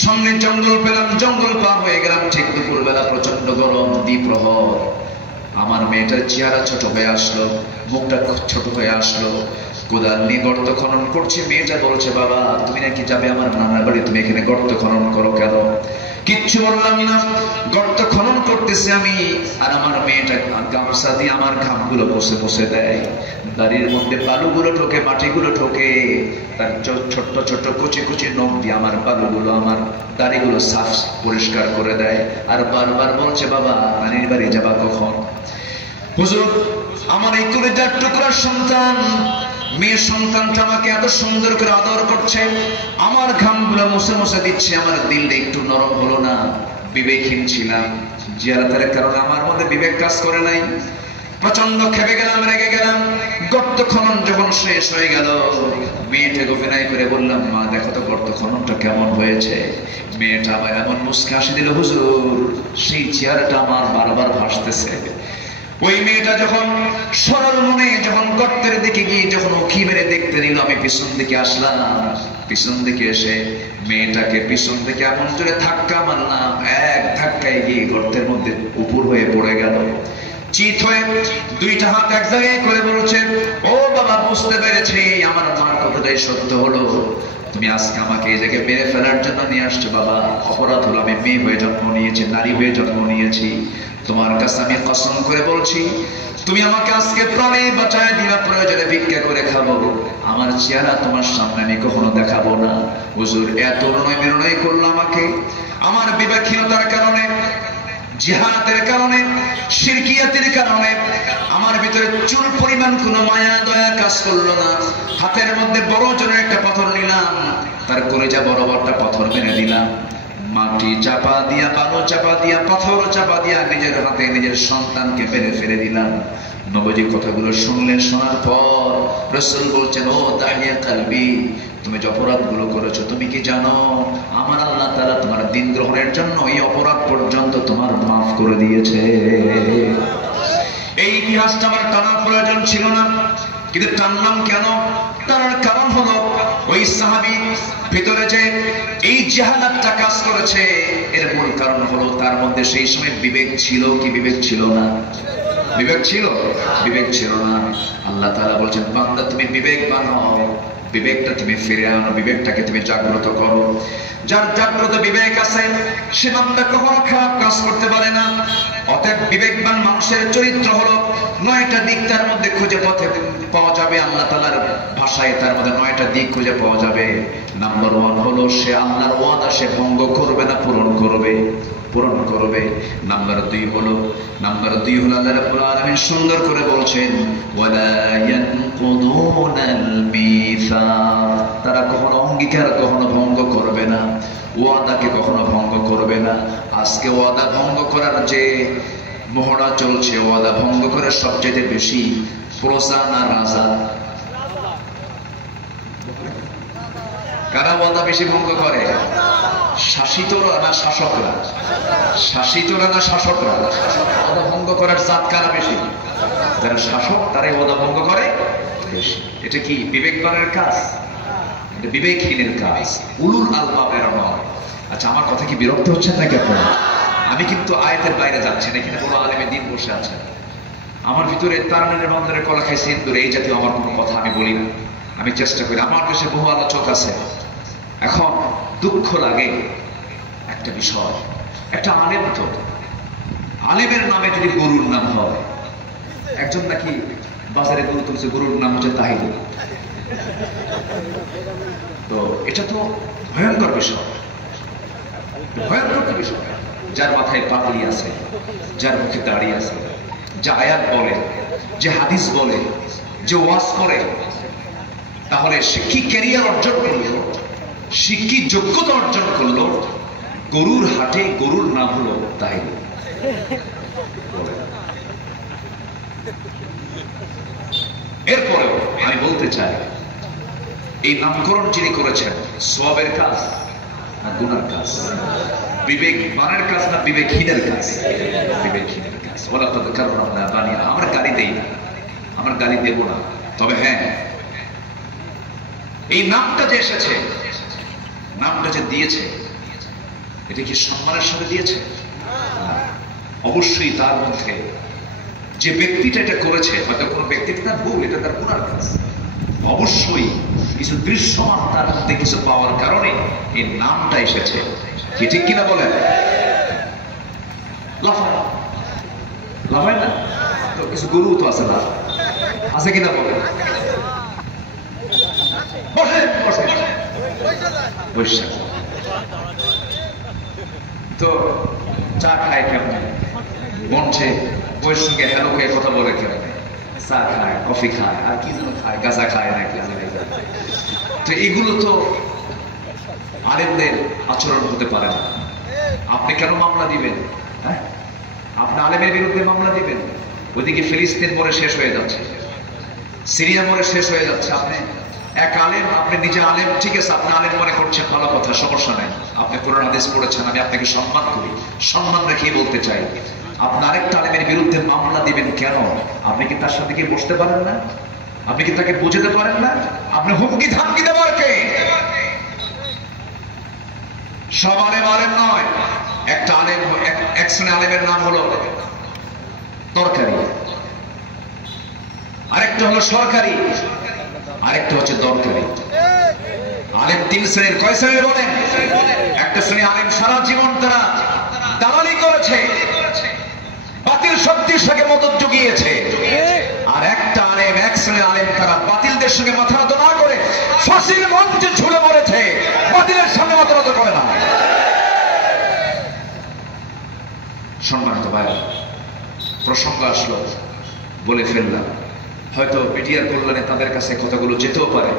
সামনে জঙ্গল পেলাম, জঙ্গল পার হয়ে গেলাম। ঠিক দুপুরবেলা, প্রচন্ড গরম, দ্বিপ্রহর। আমার মেয়েটার চেহারা ছোট হয়ে আসলো, মুখটা ছোট হয়ে আসলো। কোদাল নিয়ে গর্ত খনন করছে। মেয়েটা বলছে, বাবা তুমি নাকি যাবে আমার নানার বাড়ি, তুমি এখানে গর্ত খনন করো কেন? কিচ্ছু বললাম না, গর্ত খনন করতেছি আমি। আর আমার মেয়েটা গামছা দিয়ে আমার ঘামগুলো বসে বসে দেয়, দাড়ির মধ্যে বালুগুলো ঠোকে, মাটিগুলো ঠোকে। তার ছোট্ট ছোট্ট কুচি কুচি নখ দিয়ে আমার বালুগুলো, আমার দাড়িগুলো সাফ পরিষ্কার করে দেয়। আর বারবার বলছে, বাবা নানির বাড়ি যাবা কখন? হুজুর, আমার এই কলিজার টুকরার সন্তান, মেয়ে সন্তানটা আমাকে এত সুন্দর করে আদর করছে, আমার ঘামগুলো মুছে মুছে দিচ্ছে। আমার দিলটা একটু নরম হলো না। বিবেকহীন ছিলাম, জিয়ারতের কারণে আমার মধ্যে বিবেক কাজ করে নাই। প্রচন্ড খেপে গেলাম, রেগে গেলাম। গর্ত খনন যখন শেষ হয়ে গেল, মেয়েটাকে অভিনয় করে বললাম, মা দেখো তো গর্ত খননটা কেমন হয়েছে। মেয়েটা আবার এমন মুস্কে হাসি দিল হুজুর, সেই চেহারাটা আমার বারবার ভাসতেছে। ওই মেয়েটা যখন সরল মনে যখন গর্তের দিকে গিয়ে যখন উঁকি মেরে দেখতে নিল, আমি পিছন দিকে আসলাম। পিছন দিকে এসে মেয়েটাকে পিছন থেকে এমন জোরে ধাক্কা মারলাম, এক ধাক্কায় গিয়ে গর্তের মধ্যে উপর হয়ে পড়ে গেল। চিত হয়ে দুইটা হাত এক জায়গায় করে বলছে, ও বাবা বুঝতে পেরেছি, আমার মার কথাটাই সত্য হলো। তুমি আজকে আমাকে এই জায়গায় মেরে ফেলার জন্য নিয়ে আসছো বাবা। অপরাধ হলো, আমি মেয়ে হয়ে জন্ম নিয়েছি, নারী হয়ে জন্ম নিয়েছি। তোমার কাছে আমি কসম করে বলছি, তুমি আমাকে আজকে প্রাণে বাঁচায় দিবা, প্রয়োজনে ভিক্ষা করে খাবো, আমার চেহারা তোমার সামনে আমি কখনো দেখাবো না। হুজুর এত বিনয় করলো আমাকে, আমার বিবেকহীনতার কারণে, জিহাদের কারণে, শিরকিয়াতের কারণে আমার ভিতরে চুল পরিমাণ কোনো মায়া দয়া কাজ করলো না। হাতের মধ্যে বড় জনের একটা পাথর নিলাম, তার কলিজা বরাবরটা পাথর মেরে দিলাম। মাটি চাপা দিয়া, বালু চাপা দিয়া, পাথর চাপা দিয়া নিজের হাতে নিজের সন্তানকে মেরে ফেলে দিলাম। নবীজি কথাগুলো শুনলেন, শোনার পর রাসূল বলছেন, ও দাহিয়া কালবি, তুমি যে অপরাধগুলো করেছো তুমি কি জানো আমার আল্লাহ তাআলা তোমার দিন গ্রহণের জন্য এই অপরাধ পর্যন্ত তোমার মাফ করে দিয়েছে। এই ইতিহাসটা আমার টানার প্রয়োজন ছিল না, কিন্তু টানলাম কেন? টানার কারণ হলো ওই সাহাবী ভিতরে যে এই জাহালাতটা কাজ করেছে, এর মূল কারণ হলো তার মধ্যে সেই সময় বিবেক ছিল কি বিবেক ছিল না? বিবেক ছিল? বিবেক ছিল না। আল্লাহ তাআলা বলছেন, বান্দা তুমি বিবেকবান হও, বিবেকটা তুমি ফিরে আনো, বিবেকটাকে তুমি জাগ্রত করো। যার জাগ্রত বিবেক আছে সে বান্দা কখনো খারাপ কাজ করতে পারে না। অতএব বিবেকবান মানুষের চরিত্র হলো 9টা দিক তার মধ্যে খুঁজে পথে পাওয়া যাবে। আল্লাহ তাআলার ভাষায় তার মধ্যে 9টা দিক খুঁজে পাওয়া যাবে। নাম্বার 1 হলো সে আল্লাহর ওয়াদা সে ভঙ্গ করবে না, পূরণ করবে, পূরণ করবে। নাম্বার 2 হলো আল্লাহ রাব্বুল আলামিন সুন্দর করে বলছেন, ওয়ালা ইয়ানকুদুনাল মিসাক, তারা কখনো অঙ্গীকার কখনো ভঙ্গ করবে না, ওয়াদাকে কখনো ভঙ্গ করবে না। আজকে ওয়াদা ভঙ্গ করার যে মহড়া চলছে, ওয়াদা ভঙ্গ করার সবচেয়ে বেশি প্রজা না রাজা? কারা ওয়াদা বেশি ভঙ্গ করে? শাসিতরা না শাসকরা? শাসিতরা না শাসকরা? ওয়াদা ভঙ্গ করার জাত কারা বেশি? যারা শাসক তারাই ওয়াদা ভঙ্গ করে বেশি। এটা কি বিবেকবানের কাজ? এটা বিবেকহীনের কাজ, উলুল আলবাবের নয়। আচ্ছা, আমার কথা কি বিরক্ত হচ্ছেন নাকি আপনারা? আমি কিন্তু আয়াতের বাইরে যাচ্ছি না, এখানে বড় আলেমে দিন বসে আছেন। আমার ভিতরে তারানের বান্দারে কলা খাইছে ইন্দুরে, এই জাতীয় আমার কোনো কথা আমি বলি না। আমি চেষ্টা করি, আমার দেশে বহু আলোচক আছে। এখন দুঃখ লাগে একটা বিষয়, একটা আলেম, তো আলেমের নামে যদি গরুর নাম হয়, একজন নাকি বাজারে গরু তুলছে, গরুর নাম হচ্ছে তাহিদুল। তো এটা তো ভয়ঙ্কর বিষয়। ভয়ানক বিষয়। যার মাথায় পাগড়ি আছে, যার মুখে দাঁড়িয়ে আছে, যে আয়াত বলে, যে হাদিস বলে, যে ওয়াজ করে, তাহলে সে কি ক্যারিয়ার অর্জন করলো, সে কি যোগ্যতা অর্জন করলো? গরুর হাটে গরুর নাম হলো তাই। এরপরেও আমি বলতে চাই, এই নামকরণ যিনি করেছেন, সওয়াবের কাজ না গুনার কাজ? বিবেকবানের কাজ না বিবেকহীনের কাজ? বিবেকহীনের কাজ। ওয়ালাকাদ কাররামনা বানি আদম। আমরা গালি দেই না, আমরা গালি দেব না। তবে হ্যাঁ, এই নামটা যে এসেছে, নামটা যে দিয়েছে, এটা কি সম্মানের সাথে দিয়েছে? অবশ্যই তার মধ্যে যে ব্যক্তিটা এটা করেছে, হয়তো কোনো ব্যক্তিটা তার ভুল, এটা তার গুনার কাজ, অবশ্যই কিছু দৃশ্যমান তার মধ্যে কিছু পাওয়ার কারণে এই নামটা এসেছে। কি ঠিক কিনা বলেন? লাফায় না তো? কিছু গরু তো আছে না, আছে কিনা বলেন? বসেন বসেন বসে তো চা খায় কেমন, মঞ্চে বইয়ের সঙ্গে হ্যালো খেয়ে কথা বলে কেমন, চা খায়, কফি খায়, আর কি যেন খায়, গাঁজা খায় নাকি। তো এগুলো তো আলেমদের আচরণ হতে পারে না। আপনি কেন মামলা দিবেন? হ্যাঁ, আপনি আলেমের বিরুদ্ধে মামলা দিবেন? ওইদিকে ফিলিস্তিন মরে শেষ হয়ে যাচ্ছে, সিরিয়া মরে শেষ হয়ে যাচ্ছে। আপনি এক আলেম, আপনি নিজে আলেম, ঠিক আছে, আপনি আলেম মনে করছেন, ভালো কথা, সমস্যা নাই। আপনি কোরআন হাদিস পড়েছেন, আমি আপনাকে সম্মান করি, সম্মান রেখে বলতে চাই, আপনি আরেকটা আলেমের বিরুদ্ধে মামলা দিবেন কেন? আপনি কি তার সাথে গিয়ে বসতে পারেন না? আপনি কি তাকে বুঝতে পারেন না? আপনি হুমকি ধামকি দেবার কে? সব আলেম আলেম নয়। একটা আলেম, এক শ্রেণী আলেমের নাম হলো তরকারি, আরেকটা হলো সরকারি, আরেকটা হচ্ছে দরকারি। আলেম তিন শ্রেণীর। কয় শ্রেণীর বলেন? একটা শ্রেণী আলেম সারা জীবন তারা দালালি করেছে, বাতিল শক্তির সঙ্গে মদত জুগিয়েছে। আর একটা আলেম, এক শ্রেণীর আলেম, তারা বাতিলদের সঙ্গে মাথা নত না করে ফাঁসির মঞ্চে ঝুলে মরেছে, বাতিলের সামনে মাথা নত করে না। সম্মানিত ভাই, প্রসঙ্গ আসলো, বলে ফেললাম। হয়তো মিডিয়ার কল্যাণে তাদের কাছে কথাগুলো যেতেও পারে,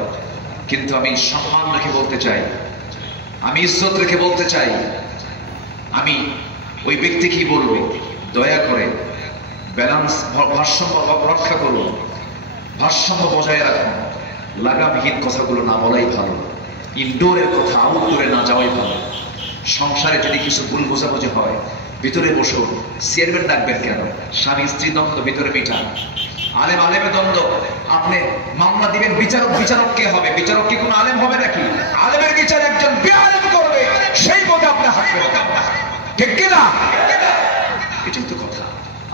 কিন্তু আমি সম্মান রেখে বলতে চাই, আমি ইজ্জত রেখে বলতে চাই, আমি ওই ব্যক্তিকেই বলবো, দয়া করে ব্যালেন্স, ভারসাম্য রক্ষা করুন, ভারসাম্য বজায় রাখুন। লাগামহীন কথাগুলো না বলাই ভালো, ইনডোরের কথা আউটডোরে না যাওয়াই ভালো। সংসারে যদি কিছু ভুল বোঝাবুঝি হয়, ভিতরে বসুন। চেয়ারম্যান ডাকবেন কেন? স্বামী স্ত্রী দ্বন্দ্ব ভিতরে মিটান। আলেম আলেমের দ্বন্দ্ব, আপনি মামলা দিবেন, বিচারক বিচারক কে হবে? বিচারক কি কোন আলেম হবে নাকি? আলেমের বিচার একজন বেআলেম করবে, সেই পথে আপনি হাঁটবেন, ঠিক কিনা? এটাই তো কথা।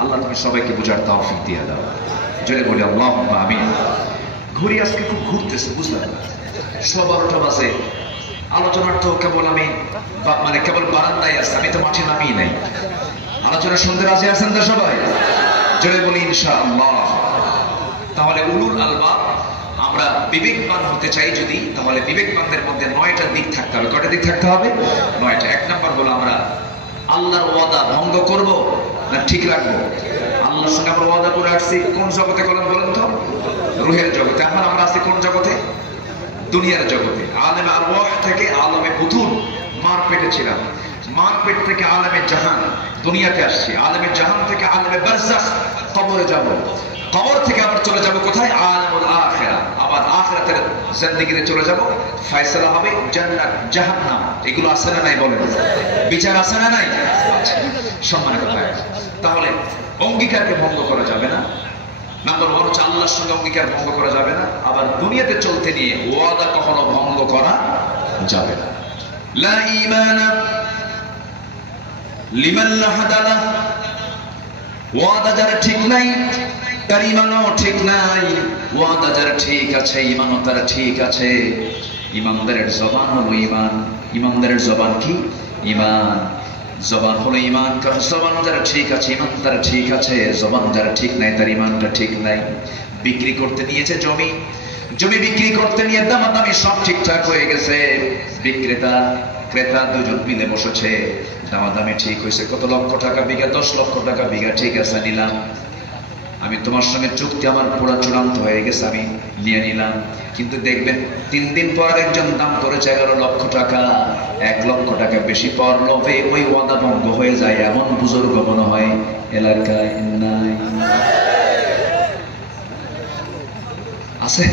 আল্লাহ তুমি সবাইকে বোঝার তৌফিক দিয়ে দাও, জোরে বলি আল্লাহুম্মা আমিন। ঘুরি আজকে খুব ঘুরতেছে, বুঝলেন? 12:15 বাজে। আলোচনার তো কেবল আমি মানে কেবল বারান্দায় আছে, আমি তো মাঠে নামিই নাই। আলোচনা শুনতে রাজি আছেন তো সবাই? জোরে বলি ইনশাআল্লাহ। তাহলে উলুল আলবাব, আমরা বিবেকবান হতে চাই যদি, তাহলে বিবেকবানদের মধ্যে 9টা দিক থাকতে হবে। কয়টা দিক থাকতে হবে? 9টা। 1 নম্বর হলো, আমরা আল্লাহর ওয়াদা ভঙ্গ করব না ঠিক রাখবো? আল্লাহর সঙ্গে আমরা ওয়াদা করে আসছি কোন জগতে করেন বলেন তো? রুহের জগতে। আমরা আছি কোন জগতে? দুনিয়ার জগতে। আলেমে আরওয়াহ থেকে আলেমে বুতুন, মার পেটে ছিলাম, মার পেট থেকে আলেমে জাহান, দুনিয়াতে আসছি। আলেমে জাহান থেকে আলেমে বারজাখ, কবরে যাব। কবর থেকে আবার চলে যাব কোথায়? আলামুল আখিরা। আবার আখিরাতের জিন্দেগিতে চলে যাব, ফয়সালা হবে, জান্নাত জাহান্নাম। এগুলো আছে না নাই বলেন? বিচার আছে না নাই? সম্মানিত ভাই, তাহলে অঙ্গীকারকে ভঙ্গ করা যাবে না। নাম্বার 1 হচ্ছে আল্লাহর সঙ্গে অঙ্গীকার ভঙ্গ করা যাবে না। আবার দুনিয়াতে চলতে নিয়ে ওয়াদা কখনো ভঙ্গ করা যাবে না। লা ঈমানা লিমান লা হাদালা। ওয়াদা যারা ঠিক নাই, তার ঈমানও ঠিক নাই। ওয়াদা যারা ঠিক আছে, ঈমানও তার ঠিক আছে। ঈমানদারের জবান হলো ঈমান। ঈমানদারের জবান কি? ঈমান। জবান হলো ঈমান। কারণ জবান যারা ঠিক আছে, ঈমান তারা ঠিক আছে। জবান যারা ঠিক নাই, তার ঈমানটা ঠিক নাই। বিক্রি করতে নিয়েছে জমি, জমি বিক্রি করতে নিয়ে দামাদামি সব ঠিকঠাক হয়ে গেছে। বিক্রেতা ক্রেতা দুজন মিলে বসেছে, দামাদামি ঠিক হয়েছে, কত লক্ষ টাকা বিঘা, 10 লক্ষ টাকা বিঘা, ঠিক আছে নিলাম, আমি তোমার সঙ্গে চুক্তি আমার পুরো চূড়ান্ত হয়ে গেছে, আমি নিয়ে নিলাম। কিন্তু দেখবেন 3 দিন পর একজন দাম করেছে 11 লক্ষ টাকা, 1 লক্ষ টাকা বেশি পর লোভে ওই ওয়াদা ভঙ্গ হয়ে যায়। এমন বুজুর্গ মনে হয় এলাকায় নাই? আছে?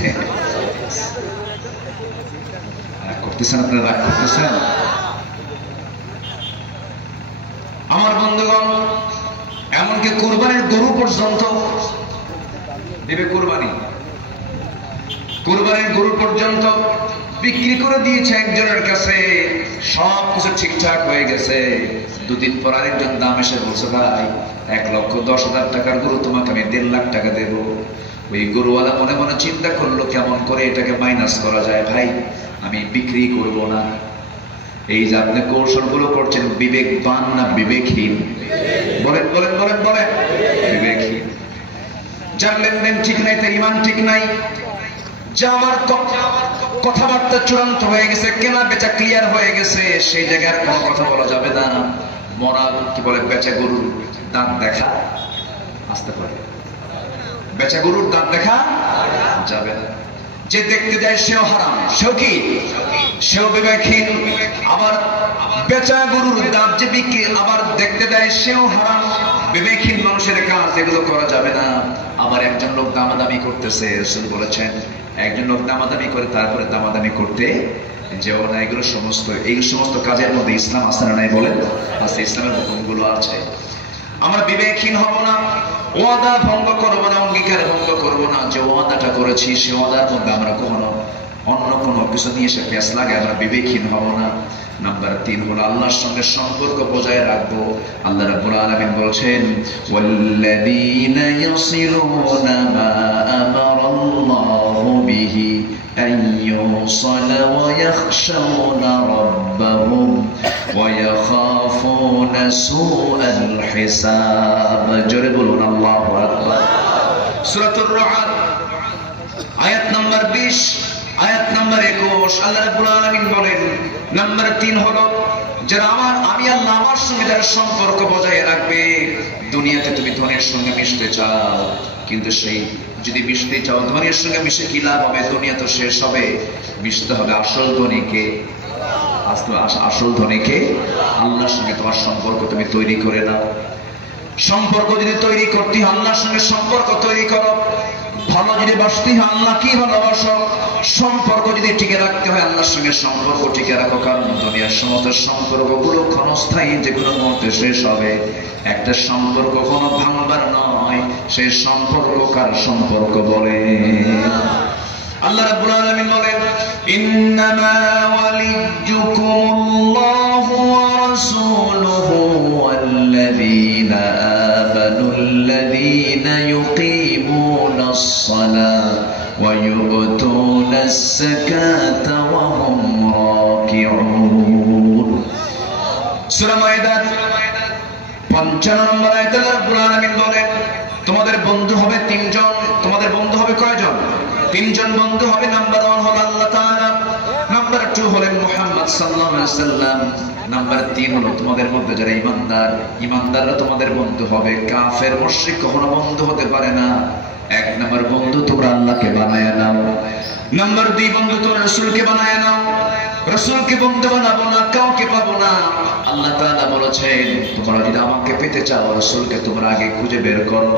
করতেছেন আপনারা, রাগ করতেছেন? আমার বন্ধুগণ, এমনকি কুরবানির গরু পর্যন্ত দেবে, কুরবানির গরু পর্যন্ত বিক্রি করে দিয়েছে একজনের কাছে। সব কিছু ঠিকঠাক হয়ে গেছে। 2 দিন পর আরেকজন দাম এসে বলছে, ভাই 1,10,000 টাকার গরু তোমাকে আমি 1.5 লাখ টাকা দেব। ওই গরুওয়ালা মনে মনে চিন্তা করলো কেমন করে এটাকে মাইনাস করা যায়। ভাই আমি বিক্রি করব না। এই যে আপনি কৌশলগুলো করছেন, বিবেকবান না বিবেকহীন? বলেন বলেন বলেন বলেন। বিবেকহীন। যার লেনদেন ঠিক নাই, তার ইমান ঠিক নাই। যা আমার কথাবার্তা চূড়ান্ত হয়ে গেছে, কেনা বেচা ক্লিয়ার হয়ে গেছে, সেই জায়গায় কোনো কথা বলা যাবে না। মরা কি বলে, বেচা গরুর দাঁত দেখা আসতে পারে, বেচা গরুর দাঁত দেখা যাবে না। যে দেখতে যায় সেও হারাম, সেও কি, সেও বিবেকহীন। আবার বেচা গরুর দাঁত যে বিক্রি আবার দেখতে দেয় সেও হারাম। বিবেকহীন মানুষের কাজ এগুলো করা যাবে না। আবার একজন লোক দামাদামি করতেছে, রাসূল বলেছেন একজন লোক দামাদামি করে তারপরে দামাদামি করতে যেও না। এই সমস্ত কাজের মধ্যে ইসলাম আছে না নাই বলেন? আছে, ইসলামের হুকুমগুলো আছে। আমরা বিবেকহীন হব না, ওয়াদা ভঙ্গ করবো না, অঙ্গীকার ভঙ্গ করবো না। যে ওয়াদাটা করেছি সে ওয়াদার মধ্যে আমরা কখনো অন্য কোনো কিছু নিয়ে এসে পেঁচ লাগে আমরা বিবেকহীন হব না। নাম্বার 3 হলো আল্লাহর সঙ্গে সম্পর্ক বজায় রাখবো। আল্লাহ রাব্বুল আলামিন বলছেন, ওয়াল্লাযীনা ইয়াসিলুনা মা আমারাল্লাহু বিহি আন ইউসালা ওয়া ইয়াখশাউনা রাব্বাহুম ওয়া ইয়াখাফুনা সুআল হিসাব। জোরে বলুন আল্লাহু আকবার। সূরাতুর রা'দ আয়াত নাম্বার 20, আয়াত নাম্বার 21 আল্লাহ রাব্বুল আলামিন বলেন, নাম্বার 3 হলো যারা আমি আল্লাহ আমার সঙ্গে যারা সম্পর্ক বজায় রাখবে। দুনিয়াতে তুমি ধনের সঙ্গে মিশতে চাও, কিন্তু সেই যদি মিশতে চাও ধনের সঙ্গে মিশে কি লাভ হবে? দুনিয়া তো শেষ হবে। মিশতে হবে আসল ধনীকে। আসল ধনীকে, আল্লাহর সঙ্গে তোমার সম্পর্ক তুমি তৈরি করে নাও। সম্পর্ক যদি তৈরি করতে হয় আল্লাহর সঙ্গে সম্পর্ক তৈরি করো। ভালো যদি বাসতে হয় আল্লাহকেই ভালোবাসো। সম্পর্ক যদি টিকে রাখতে হয় আল্লাহর সঙ্গে সম্পর্ক টিকে রাখো। কারণ দুনিয়ার সমস্ত সম্পর্কগুলো ক্ষণস্থায়ী, যে কোনো মুহূর্তে শেষ হবে। একটা সম্পর্ক কোনো ভাঙবার নয়, সেই সম্পর্ক কার সম্পর্ক বলে? আল্লাহ রাব্বুল আলামিন বলেন, ইন্নামা ওয়ালিয়্যুকুমুল্লাহু ওয়া রাসূলুহু ওয়াল্লাযীনা আমানুল্লাযীনা ইউকিমুনাস সালাতা ওয়া ইউ'তুনাস যাকাতা ওয়া হুম রাকিউন। সূরা মাইদার 55 নম্বর আয়াতে আল্লাহ রাব্বুল আলামিন বলেন, তোমাদের বন্ধু হবে 3 জন। তোমাদের বন্ধু হবে কয়জন? 3 জন বন্ধু হবে। নাম্বার 1 হলো আল্লাহ তাআলা, নাম্বার 2 হলেন মুহাম্মদ সাল্লাল্লাহু আলাইহি ওয়াসাল্লাম, নাম্বার 3 হলো তোমাদের মধ্যে যারা ঈমানদার, ঈমানদাররা তোমাদের বন্ধু হবে। কাফের মুশরিক কখনো বন্ধু হতে পারে না। 1 নাম্বার বন্ধু তোমরা আল্লাহকে বানায় নাও। নাম্বার 2 বন্ধু তোমরা রাসূলকে বানায় নাও। রাসূলকে বন্ধু বানাবো না, কাউকে পাবো না। আল্লাহ তাআলা বলেছেন, তোমরা যদি আমাকে পেতে চাও রাসূলকে তোমরা আগে খুঁজে বের করো,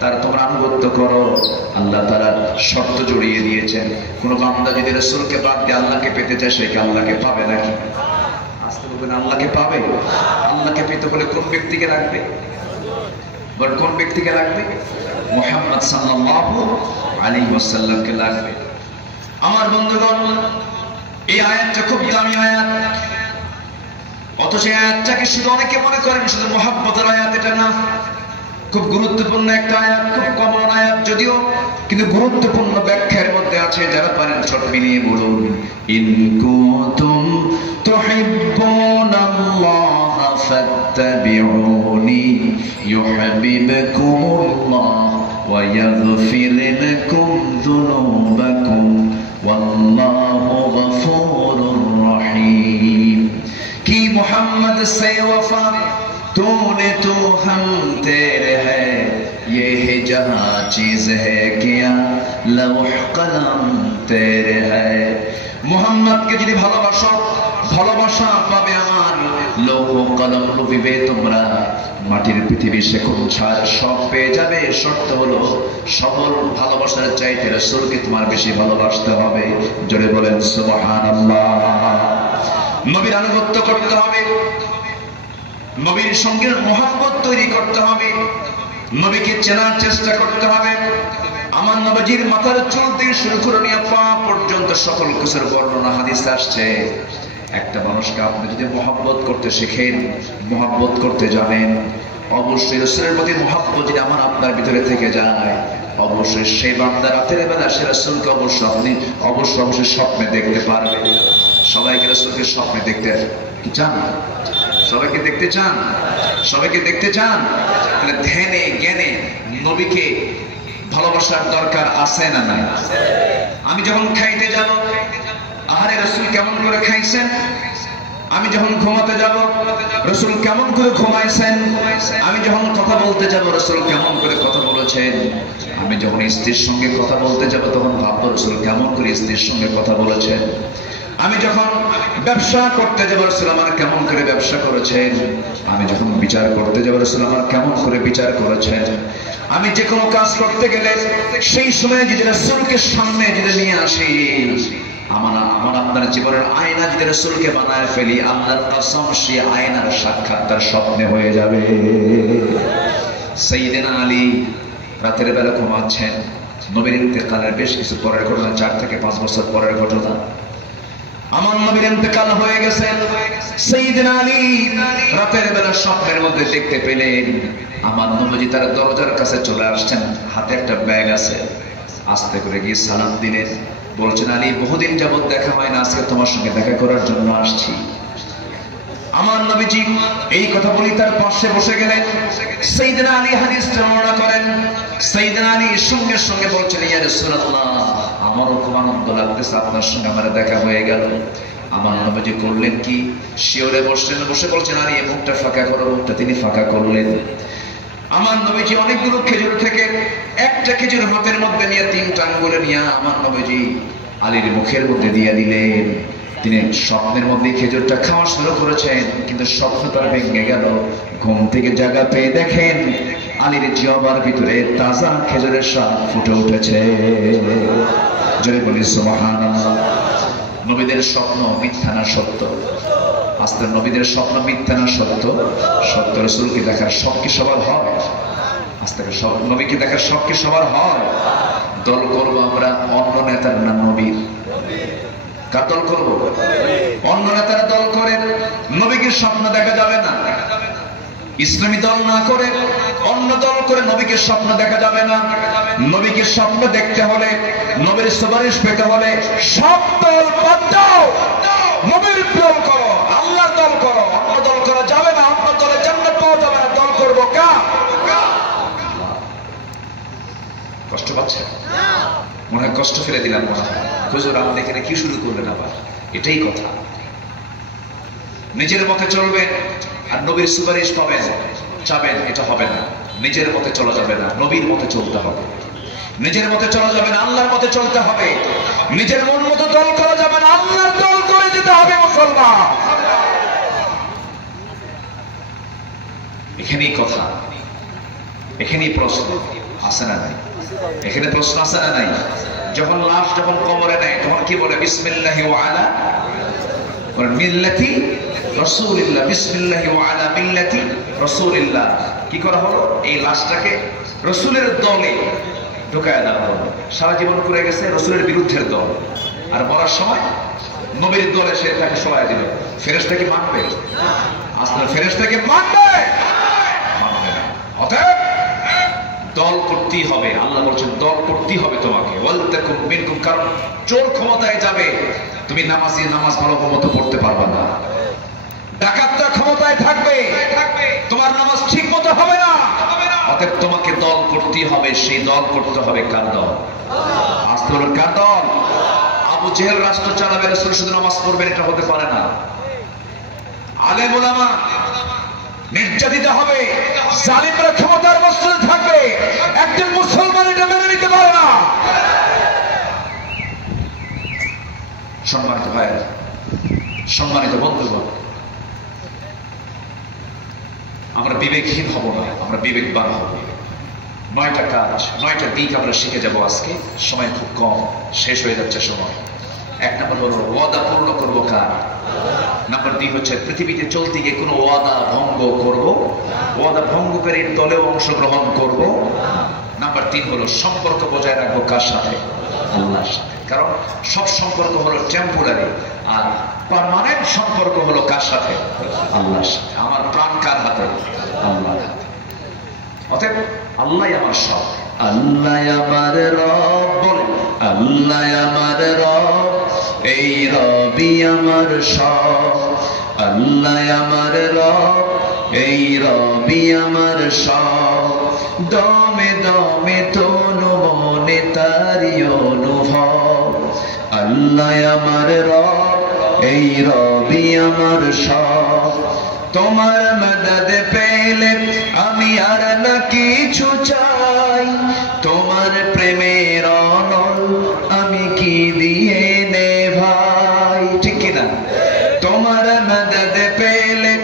তার তোমরা আনুগত্য করো। আল্লাহ তাআলা শর্ত জড়িয়ে দিয়েছেন, কোন বান্দা যদি রাসূলকে বাদ দিয়ে আল্লাহকে পেতে চায় সে কি আল্লাহকে পাবে নাকি? আসতে বলবেন আল্লাহকে পাবে? আল্লাহকে পেতে হলে কোন ব্যক্তিকে রাখবে? বল কোন ব্যক্তিকে রাখবে? মুহাম্মদ সাল্লাল্লাহু আলাইহি ওয়াসাল্লামকে লাগবে। আমার বন্ধুগণ, এই আয়াতটা খুব দামি আয়াত। অথচ এই আয়াতটাকে শুধু অনেকে মনে করেন শুধু মুহাব্বতের আয়াত, এটা না। খুব গুরুত্বপূর্ণ একটা আয়াত, খুব কমন আয়াত যদিও, কিন্তু গুরুত্বপূর্ণ ব্যাখ্যার মধ্যে আছে। যারা পারেন ছোট মিলিয়ে বলুন, ইন কুনতুম তুহিব্বুনাল্লাহা ফাত্তাবিউনি ইউহিব্বুকুমুল্লাহ ওয়া ইয়াগফির লাকুম যুনুবাকুম ওয়াল্লাহু গফুরুর রহিম। तू हम तेरे है ये है जहां चीज है क्या लौह कलम तेरे है মুহাম্মদকে যদি ভালোবাসো ভালোবাসা পাবে আমার লৌহ কলম লুবিবে তোমরা মাটির পৃথিবী শেখুন ছাড় সব পেয়ে যাবে শর্ত হলো সকল ভালোবাসার চাইতে রাসূলকে তোমার বেশি ভালোবাসতে হবে জোরে বলেন সুবহানাল্লাহ নবীর আনুগত্য করতে হবে নবীর সঙ্গে মুহাব্বত তৈরি করতে হবে নবীকে চেনার চেষ্টা করতে হবে আমার নবীজির মাথার চুল থেকে শুরু করে নিয়ে পা পর্যন্ত সকল কিছুর বর্ণনা হাদিসে আসছে একটা মানুষকে আপনি যদি মুহাব্বত করতে শেখেন মুহাব্বত করতে জানেন অবশ্যই রাসূলের প্রতি মুহাব্বত যদি আমার আপনার ভিতরে থেকে যায় অবশ্যই সেই বান্দা রাতের বেলা সে রাসূলকে অবশ্যই স্বপ্নে দেখতে পারবে সবাইকে রাসূলকে স্বপ্নে দেখতে চান সবাইকে দেখতে চান সবাইকে দেখতে চান তাহলে ধ্যানে জ্ঞানে নবীকে ভালোবাসার দরকার আছে না নাই আমি যখন খাইতে যাব আহারে রাসূল কেমন করে খাইছেন আমি যখন ঘুমাতে যাব রাসূল কেমন করে ঘুমাইছেন আমি যখন কথা বলতে যাব রাসূল কেমন করে কথা বলেছেন আমি যখন স্ত্রীর সঙ্গে কথা বলতে যাব তখন ভাববো রাসূল কেমন করে স্ত্রীর সঙ্গে কথা বলেছেন আমি যখন ব্যবসা করতে যাব রাসূল আমার কেমন করে ব্যবসা করেছেন আমি যখন বিচার করতে যাব রাসূল আমার কেমন করে বিচার করেছেন আমি যে কোনো কাজ করতে গেলে সেই সময় যদি রাসূলকে সামনে যদি নিয়ে আসি আমার আপনার জীবনের আয়না যদি রাসূলকে বানায় ফেলি আল্লাহর কসম সেই আয়নার সাক্ষাৎ তার স্বপ্নে হয়ে যাবে সাইয়েদনা আলী রাতের বেলা ঘুমাচ্ছেন নবীর ইন্তেকালের বেশ কিছু পরের ঘটনা 4 থেকে 5 বছর পরের ঘটনা আমার নবীর ইন্তেকাল হয়ে গেছে সাইয়েদনা আলী রাতের বেলা স্বপ্নের মধ্যে দেখতে পেলেন আমার নবীজি তার দরজার কাছে চলে আসছেন হাতে একটা ব্যাগ আছে আস্তে করে গিয়ে সালাম দিলেন বলছেন আলী বহুদিন যাবত দেখা হয় না আজকে তোমার সঙ্গে দেখা করার জন্য আসছি আমার নবীজি এই কথা বলি তার পাশে বসে গেলেন সাইয়েদনা আলী হাদিসটা বর্ণনা করেন সাইয়েদনা আলী সঙ্গে সঙ্গে বলছেন ইয়া রাসূলুল্লাহ আমারও খুব আনন্দ লাগতেছে আপনার সঙ্গে আমার দেখা হয়ে গেল আমার নবীজি করলেন কি শিওরে বসলেন বসে বলছেন আলী এই মুখটা ফাঁকা করো মুখটা তিনি ফাঁকা করলেন আমার নবীজি অনেকগুলো খেজুর থেকে একটা খেজুর হাতের মধ্যে নিয়ে 3টা আঙ্গুলে নিয়ে আমার নবীজি আলীর মুখের মধ্যে দিয়ে দিলেন তিনি স্বপ্নের মধ্যে খেজুরটা খাওয়া শুরু করেছেন কিন্তু স্বপ্ন তার ভেঙে গেল ঘুম থেকে জায়গা পেয়ে দেখেন আলীর জিহ্বার ভিতরে তাজা খেজুরের স্বাদ ফুটে উঠেছে জোরে বলি সুবহানাল্লাহ নবীদের স্বপ্ন মিথ্যা না সত্য আস্তে নবীদের স্বপ্ন মিথ্যা না সত্য সত্য রাসূলকে দেখার শখ কি সবার হয় আস্তে নবীকে দেখার শখ কি সবার হয় দল করব আমরা অন্য নেতার নাম নবীর কার দল করব অন্য নেতারা দল করে নবীকে স্বপ্ন দেখা যাবে না ইসলামী দল না করে অন্য দল করে নবীকে স্বপ্ন দেখা যাবে না নবীকে স্বপ্ন দেখতে হলে নবীর সুপারিশ পেতে হলে সব দল বাদ দাও নবীর দল করো আল্লাহর দল করো অন্য দল করা যাবে না অন্য দলে জান্নাত পাওয়া যাবে না দল করবো কার কষ্ট পাচ্ছে মনে হয় কষ্ট ফেলে দিলাম মনে হয় হুজুর আপনি এখানে কি শুরু করলেন আবার এটাই কথা নিজের মতে চলবেন আর নবীর সুপারিশ পাবেন চাবেন এটা হবে না নিজের মতে চলা যাবে না নবীর মতে চলতে হবে নিজের মতে চলা যাবে না আল্লাহর মতে চলতে হবে নিজের মন মতো দল করা যাবে না আল্লাহর দল করে যেতে হবে মুসলমান এখানেই কথা এখানেই প্রশ্ন আছে না নাই এখানে প্রশ্ন আছে না নাই যখন লাশ যখন কবরে নেয় তখন কি বলে বিসমিল্লাহি ওয়া আলা মিল্লাতি রাসূলিল্লাহ বিসমিল্লাহি ওয়া আলা মিল্লাতি রাসূলিল্লাহ কি করা হলো এই লাশটাকে রাসূলের দলে ঢোকায় দেওয়া হলো সারা জীবন করে গেছে রাসূলের বিরুদ্ধের দল আর মরার সময় নবীর দলে সে তাকে সরায় দিল ফেরেশতা কি মানবে আসলে ফেরেশতা কি মানবে মানবে না অতএব দল করতেই হবে আল্লাহ বলছেন দল করতেই হবে তোমাকে ওয়ালতাকুম মিনকুম কারণ চোর ক্ষমতায় যাবে তুমি নামাজি নামাজ ভালো মতো পড়তে পারবে না ডাকাতরা ক্ষমতায় থাকবে তোমার নামাজ ঠিক মতো হবে না অতএব তোমাকে দল করতেই হবে সেই দল করতে হবে কার দল আসলে কার দল আবু জেহেল রাষ্ট্র চালাবে রাসূল শুধু নামাজ পড়বেন এটা হতে পারে না আলেম উলামা নির্যাতিত হবে, জালিমরা ক্ষমতার মসনদে থাকবে, একজন মুসলমান এটা মেনে নিতে পারে না। সম্মানিত ভাইয়েরা, সম্মানিত বন্ধুগণ, আমরা বিবেকহীন হব না, আমরা বিবেকবান হব। 9টা কাজ, 9টা দিক আমরা শিখে যাব আজকে। সময় খুব কম, শেষ হয়ে যাচ্ছে সময়। 1 নম্বর হলো ওয়াদা পূর্ণ করবো কার? নাম্বার 2 হচ্ছে পৃথিবীতে চলতে গিয়ে কোনো ওয়াদা ভঙ্গ করব, ওয়াদা ভঙ্গকারীর দলেও অংশগ্রহণ করব। নাম্বার 3 হলো সম্পর্ক বজায় রাখবো কার সাথে? আল্লাহর সাথে। কারণ সব সম্পর্ক হলো টেম্পোরারি, আর পার্মানেন্ট সম্পর্ক হলো কার সাথে? আল্লাহর সাথে। আমার প্রাণ কার হাতে? আল্লাহর হাতে। অতএব আল্লাহ আমার সব। আল্লাহ আমার রব, বলে আল্লাহ আমার রব, এই রবি আমার সব। আল্লাহ আমার রব, এই রবি আমার সব। দমে দমে তনু মনে তারি অনুভব। আল্লাহ আমার রব, এই রবি আমার সব। তোমার মদদ পেলে আমি আর না কিছু চাই, তোমার প্রেমের অনল আমি কি দিয়ে নে ভাই, ঠিক কিনা? তোমার মদদ পেলে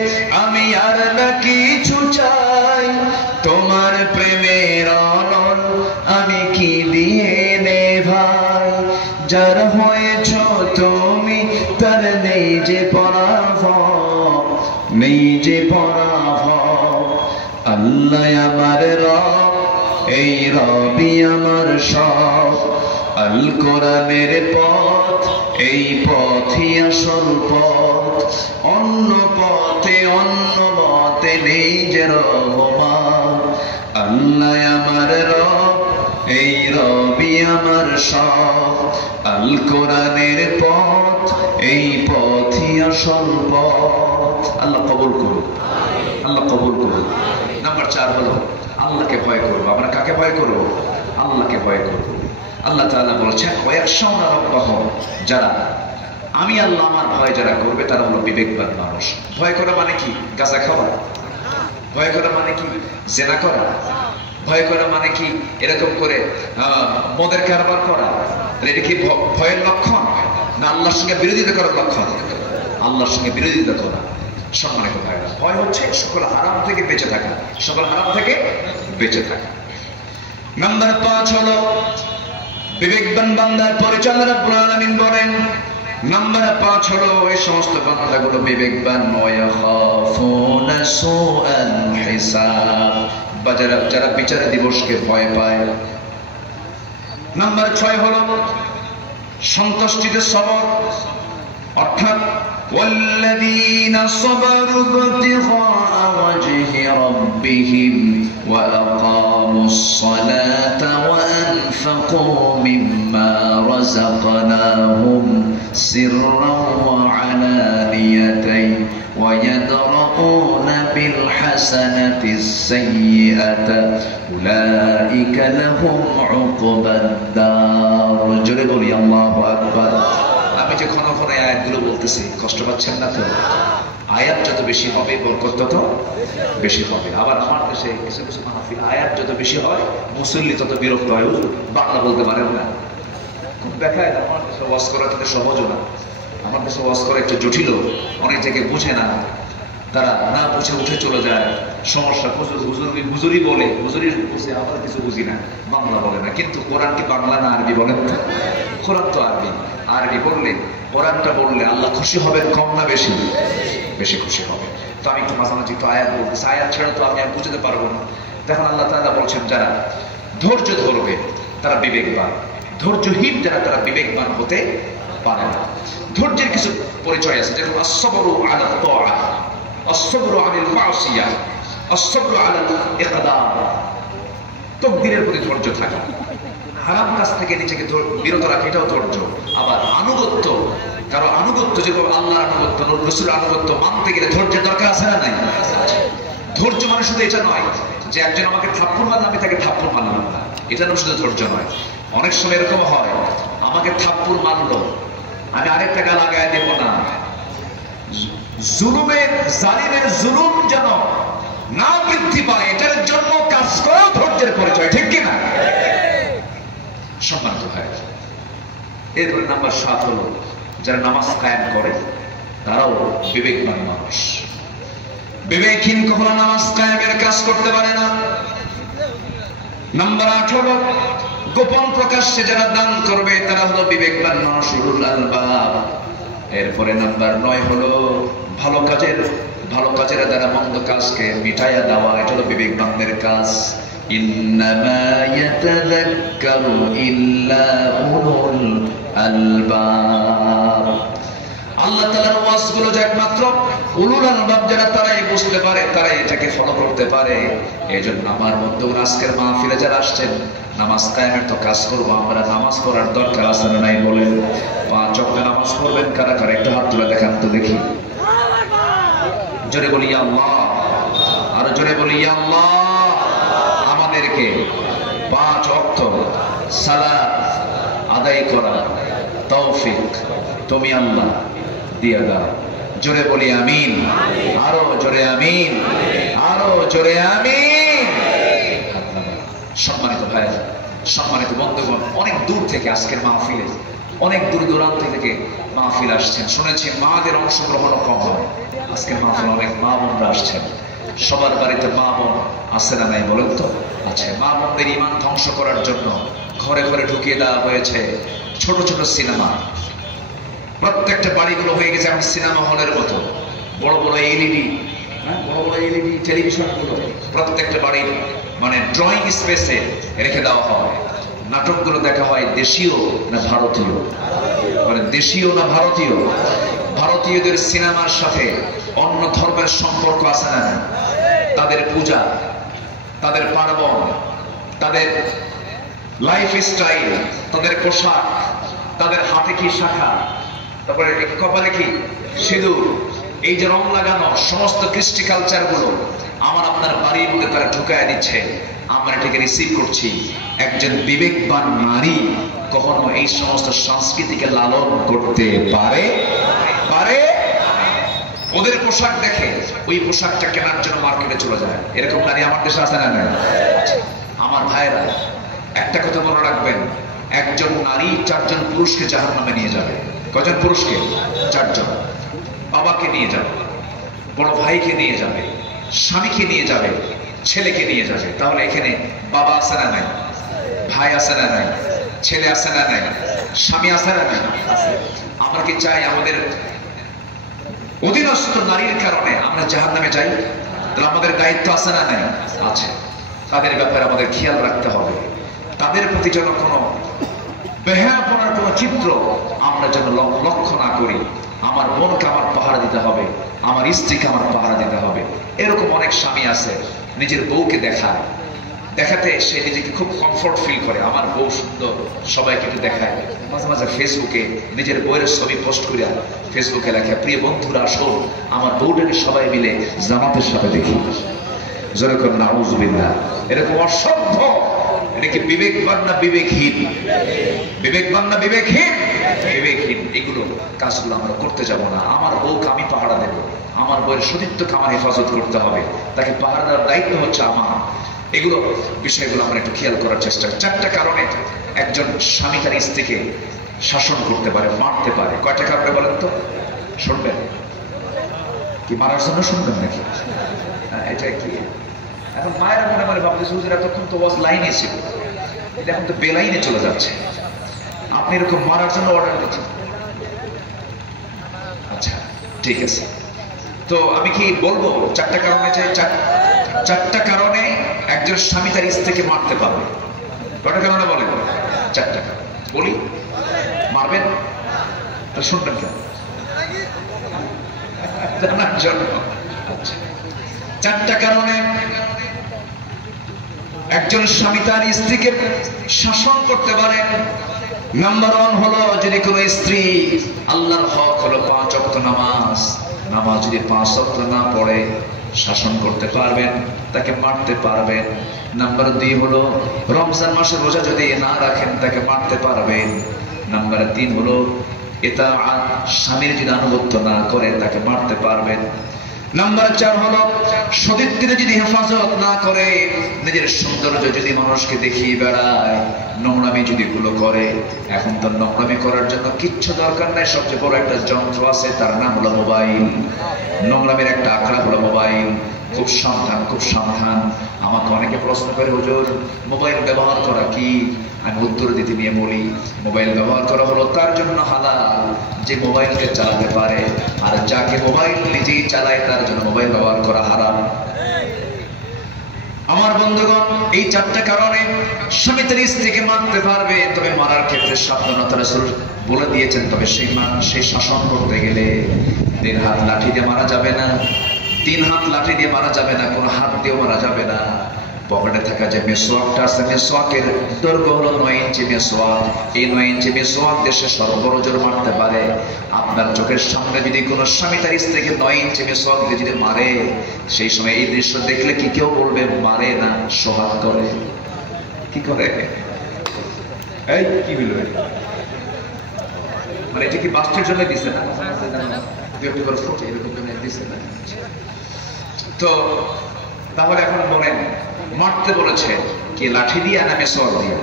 আমি আর না কিছু চাই, তোমার প্রেমের অনল আমি কি দিয়ে নে ভাই। যার হয়েছ তুমি তার নেই যে পরাভব, নেই যে পরাভব। আল্লাহ আমার রব, এই রবি আমার সব। আল কোরআনের পথ, এই পথই আসল পথ। অন্য পথে অন্য মতে নেই যে রহমান। আল্লাহ আমার রব, এই রবি আমার সব। আল কোরআনের পথ, এই পথই আসল পথ। আল্লাহ কবুল করুন, আল্লাহ কবুল করুন। নাম্বার 4 হলো আল্লাহকে ভয় করবো। আমরা কাকে ভয় করবো? আল্লাহকে ভয় করবো। আল্লাহ তাআলা বলেছেন ওয়ায়াখশাউনা রাব্বাহুম, যারা আমি আল্লাহ আমার ভয় যারা করবে তারা হলো বিবেকবান মানুষ। ভয় করা মানে কি? গাঁজা খাওয়া? ভয় করা মানে কি? জেনা করা? ভয় করা মানে কি এরকম করে মদের কারবার করা? এটা কি ভয়ের লক্ষণ, না আল্লাহর সঙ্গে বিরোধিতা করার লক্ষণ? আল্লাহর সঙ্গে বিরোধিতা করা। সম্মানিত ভাইরা, ভয় হচ্ছে সকল হারাম থেকে বেঁচে থাকা, সকল হারাম থেকে বেঁচে থাকা। নাম্বার 5 হলো বিবেকবান বান্দার পরিচয় রব্বুল আলামিন বলেন। নাম্বার 5 হলো এই সমস্ত বান্দাগুলো বিবেকবান, ওয়ায়াখাফুনা সুআল হিসাব, যারা বিচার দিবসকে ভয় পায়। নাম্বার 6 হলো সন্তুষ্টিতে সবর, অর্থাৎ والذين صبروا ابتغاء وجه ربهم وأقاموا الصلاة وأنفقوا مما رزقناهم سرا وعلانية ويدرؤون بالحسنة السيئة أولئك لهم عقبى الدار। জোরে বলি আল্লাহু আকবার। আমি যে ঘন ঘন আয়াতগুলো বলতেছি, কষ্ট পাচ্ছেন না তো? আয়াত যত বেশি হবে বরকত তত বেশি হবে। আবার আমার দেশে কিছু কিছু মাহফিল আয়াত যত বেশি হয় মুসল্লি তত বিরক্ত হয়, বাংলা বলতে পারেন না। খুব দেখায় আমার দেশে ওয়াজ করা কিন্তু সহজও না, আমার দেশে ওয়াজ করা একটু জটিল, অনেক জায়গায় বুঝে না, তারা না বুঝে উঠে চলে যায়। সমস্যা, হুজুরি বলে, হুজুরি বুঝে, আমরা কিছু বুঝি না, বাংলা বলে না। কিন্তু কোরআন কি বাংলা না আরবি বলেন? কোরআন তো আরবি। আরবি বললে, কোরআনটা বললে আল্লাহ খুশি হবেন কম না বেশি? বেশি খুশি হবে। তো আমি একটু মাঝামাঝি একটু আয়াত বলতেছি, আয়াত ছাড়া তো আমি আর বুঝতে পারবো না। দেখুন আল্লাহ তাআলা বলছেন যারা ধৈর্য ধরবে তারা বিবেকবান, ধৈর্যহীন যারা তারা বিবেকবান হতে পারে না। ধৈর্যের কিছু পরিচয় আছে, যেমন আস-সাবরু আলা তাআহ, আস-সাবরু আনিল মাসিয়াহ, আস-সাবরু আলা ইকদার, তাকদীরের প্রতি ধৈর্য থাকা, হারাম কাজ থেকে নিজেকে বিরত রাখা, এটাও ধৈর্য। আবার আনুগত্য, কারো আনুগত্য, যেরকম আল্লাহর আনুগত্য, রাসূলের আনুগত্য মানতে গেলে ধৈর্যের দরকার আছে না নাই? ধৈর্য মানে শুধু এটা নয় যে একজন আমাকে থাপ্পড় মারলে আমি তাকে থাপ্পড় মারলাম না, এটা শুধু ধৈর্য নয়। অনেক সময় এরকম হয়, আমাকে থাপ্পড় মারলো, আমি আরেকটা গা লাগায় দেব না। জুলুমের, জালিমের জুলুম যেন না বৃদ্ধি পায়, এটার জন্য কাজ করা ধৈর্যের পরিচয়, ঠিক কিনা? সম্মানিত ভাই, এরপরে নাম্বার 7 হলো যারা নামাজ কায়েম করে তারাও বিবেকবান মানুষ। বিবেকহীন কখনো নামাজ কায়েমের কাজ করতে পারে না। নাম্বার 8 হলো গোপন প্রকাশ্যে যারা দান করবে তারা হলো বিবেকবান মানুষ, উলুল আলবাব। এরপরে নাম্বার 9 হলো ভালো কাজের দ্বারা মন্দ কাজকে মিটাইয়া দেওয়া, এটা হলো বিবেকবানদের কাজ। ইন্নামা ইয়াতাযাক্কারু ইল্লা উলুল আলবাব। আল্লাহ তাআলার ওয়াজগুলো যে একমাত্র উলুল আলবাব যারা তারাই বুঝতে পারে, তারাই এটাকে ফলো করতে পারে। এইজন্য আমার মধ্যে আজকের মাহফিলে যারা আসছেন, নামাজ কায়েমের তো কাজ করবো আমরা, নামাজ পড়ার দরকার আছে না নাই বলেন? 5 ওয়াক্ত নামাজ পড়বেন কারা কারা? একটু হাত তুলে দেখান তো দেখি। জোরে বলি ইয়া আল্লাহ, আরো জোরে বলি ইয়া আল্লাহ। আমাদেরকে 5 ওয়াক্ত সালাত আদায় করা তৌফিক তুমি আল্লাহ দিয়ে দাও। জোরে বলি আমিন, আরো জোরে আমিন, আরো জোরে আমিন। সম্মানিত ভাই, সম্মানিত বন্ধুগণ, অনেক দূর থেকে আজকের মাহফিলে, অনেক দূর দূরান্ত থেকে মাহফিল আসছেন। শুনেছি মাদের অংশগ্রহণও কম হয়। আজকের মাহফিলে অনেক মা বোনরা আসছেন। সবার বাড়িতে মা বোন আছে না নাই বলেন তো? আছে। মা বোনদের ইমান ধ্বংস করার জন্য ঘরে ঘরে ঢুকিয়ে দেওয়া হয়েছে ছোট ছোট সিনেমা। প্রত্যেকটা বাড়িগুলো হয়ে গেছে এখন সিনেমা হলের মতো। বড় বড় এলইডি টেলিভিশন গুলো প্রত্যেকটা বাড়ির মানে ড্রয়িং স্পেসে রেখে দেওয়া হয়। নাটকগুলো দেখা হয় দেশীয় না ভারতীয়, মানে দেশীয় না ভারতীয়। ভারতীয়দের সিনেমার সাথে অন্য ধর্মের সম্পর্ক আছে না? তাদের পূজা, তাদের পার্বণ, তাদের লাইফ স্টাইল, তাদের পোশাক, তাদের হাতে কি শাখা, তারপরে কপালে কি সিঁদুর, এই যে রং লাগানো সমস্ত কৃষ্টি কালচার গুলো আমার আপনার বাড়ির মধ্যে তারা ঢুকায় দিচ্ছে। আমরা এটাকে রিসিভ করছি। একজন বিবেকবান নারী কখনো এই সমস্ত সংস্কৃতিকে লালন করতে পারে? ওদের পোশাক দেখে ওই পোশাকটা কেনার জন্য মার্কেটে চলে যায়। এরকম নারী আমার দেশে আছে না? আমার ভাইরা, একটা কথা মনে রাখবেন, একজন নারী 4 জন পুরুষকে জাহান্নামে নিয়ে যাবে। কয়জন পুরুষকে? 4 জন। বাবাকে নিয়ে যাবে, বড় ভাইকে নিয়ে যাবে, স্বামীকে নিয়ে যাবে, ছেলেকে নিয়ে যাবে। তাহলে এখানে বাবা আছে না নাই? ভাই আছে না নাই? ছেলে আছে না নাই? স্বামী আছে না নাই? আমরা কি চাই আমাদের অধীনস্থ নারীর কারণে আমরা জাহান্নামে যাই? তাহলে আমাদের দায়িত্ব আছে না নাই? আছে। তাদের ব্যাপারে আমাদের খেয়াল রাখতে হবে। তাদের প্রতি যেন কোনো বেহায়াপনার কোনো চিত্র আমরা যেন লক্ষ্য না করি। আমার বোনকে আমার পাহারা দিতে হবে, আমার স্ত্রীকে আমার পাহারা দিতে হবে। এরকম অনেক স্বামী আছে নিজের বউকে দেখাতে সে নিজেকে খুব কমফোর্ট ফিল করে। আমার বউ সুন্দর, সবাইকে একটু দেখায়। মাঝে মাঝে ফেসবুকে নিজের বউয়ের ছবি পোস্ট করে ফেসবুকে লেখে, প্রিয় বন্ধুরা আসুন আমার বউটাকে সবাই মিলে জামাতের সাথে দেখি। জোরে করে নাউযুবিল্লাহ। এরকম অসভ্য। এটা কি বিবেকবান না বিবেকহীন? বিবেকবান না বিবেকহীন? বিবেকহীন। এগুলো কাজগুলো আমরা করতে যাব না। আমার বউকে আমি পাহারা দেব, আমার বউয়ের সতীত্বকে আমার হেফাজত করতে হবে, তাকে পাহারা দেওয়ার দায়িত্ব হচ্ছে আমার। এগুলো বিষয়গুলো আমরা একটু খেয়াল করার চেষ্টা করি। 4টা কারণে একজন স্বামী তার স্ত্রীকে শাসন করতে পারে, মারতে পারে। কয়টা কারণে বলেন তো? শুনবেন কি? মারার জন্য শুনবেন নাকি? এটা কি এখন মায়েরা মনে মনে ভাবতেছে হুজুর এতক্ষণ তো ওয়াজ লাইনে ছিল, এটা এখন তো বেলাইনে চলে যাচ্ছে। আপনি এরকম মারার জন্য অর্ডার দিচ্ছেন? আচ্ছা ঠিক আছে। তো আমি কি বলবো 4টা কারণে চাই? 4টা কারণে একজন স্বামী তার স্ত্রীকে মারতে পারবে। কয়টা কারণে বলেন? 4টা কারণ বলি। মারবেন? তো শুনবেন কেন? জানার জন্য। আচ্ছা, 4টা কারণে একজন স্বামী তার স্ত্রীকে শাসন করতে পারে। নাম্বার 1 হলো যদি কোনো স্ত্রী, আল্লাহর হক হলো 5 ওয়াক্ত নামাজ, নামাজ যদি 5 ওয়াক্ত না পড়ে শাসন করতে পারবেন, তাকে মারতে পারবেন। নাম্বার 2 হলো রমজান মাসে রোজা যদি না রাখেন তাকে মারতে পারবেন। নাম্বার 3 হলো ইতাআত, স্বামীর যদি আনুগত্য না করে তাকে মারতে পারবেন। নাম্বার 4 হলো সতীত্বের যদি হেফাজত না করে, নিজের সৌন্দর্য যদি মানুষকে দেখিয়ে বেড়ায়, নোংরামি যদি গুলো করে। এখন তো নোংরামি করার জন্য কিচ্ছু দরকার নাই, সবচেয়ে বড় একটা যন্ত্র আছে, তার নাম হলো মোবাইল। নোংরামির একটা আখড়া হলো মোবাইল। খুব সাবধান, খুব সাবধান। আমাকে অনেকে প্রশ্ন করে, হুজুর মোবাইল ব্যবহার করা কি? আমি উত্তর দিতে নিয়ে বলি, মোবাইল ব্যবহার করা হলো তার জন্য হালাল যে মোবাইলকে চালাতে পারে, আর যাকে মোবাইল নিজেই চালায় তার জন্য মোবাইল ব্যবহার করা হারাম। আমার বন্ধুগণ, এই 4টা কারণে স্বামী তার স্ত্রীকে মারতে পারবে, তবে মারার ক্ষেত্রে সাবধানতা রাসূল বলে দিয়েছেন। তবে সেই শাসন করতে গেলে 3 হাত লাঠি দিয়ে মারা যাবে না, 3 হাত লাঠি দিয়ে মারা যাবে না, কোনো হাত দিয়েও মারা যাবে না। পকেটে থাকা যে মেসওয়াকটা আছে, মেসওয়াকের দৈর্ঘ্য হলো 9 ইঞ্চি মেসওয়াক। এই 9 ইঞ্চি মেসওয়াক দেশে সর্বজোর মারতে পারে। আপনার চোখের সামনে যদি কোনো স্বামী তার স্ত্রীকে 9 ইঞ্চি মেসওয়াক দিয়ে যদি মারে, সেই সময় এই দৃশ্য দেখলে কি কেউ বলবে মারে না, সোহাগ করে? কি করে? এই কি বলবে? মানে এটা কি বাস্টের জন্য দিছে না? তো তাহলে এখন বলেন, মারতে বলেছে কি লাঠি দিয়ে না মেসওয়াক দিয়ে?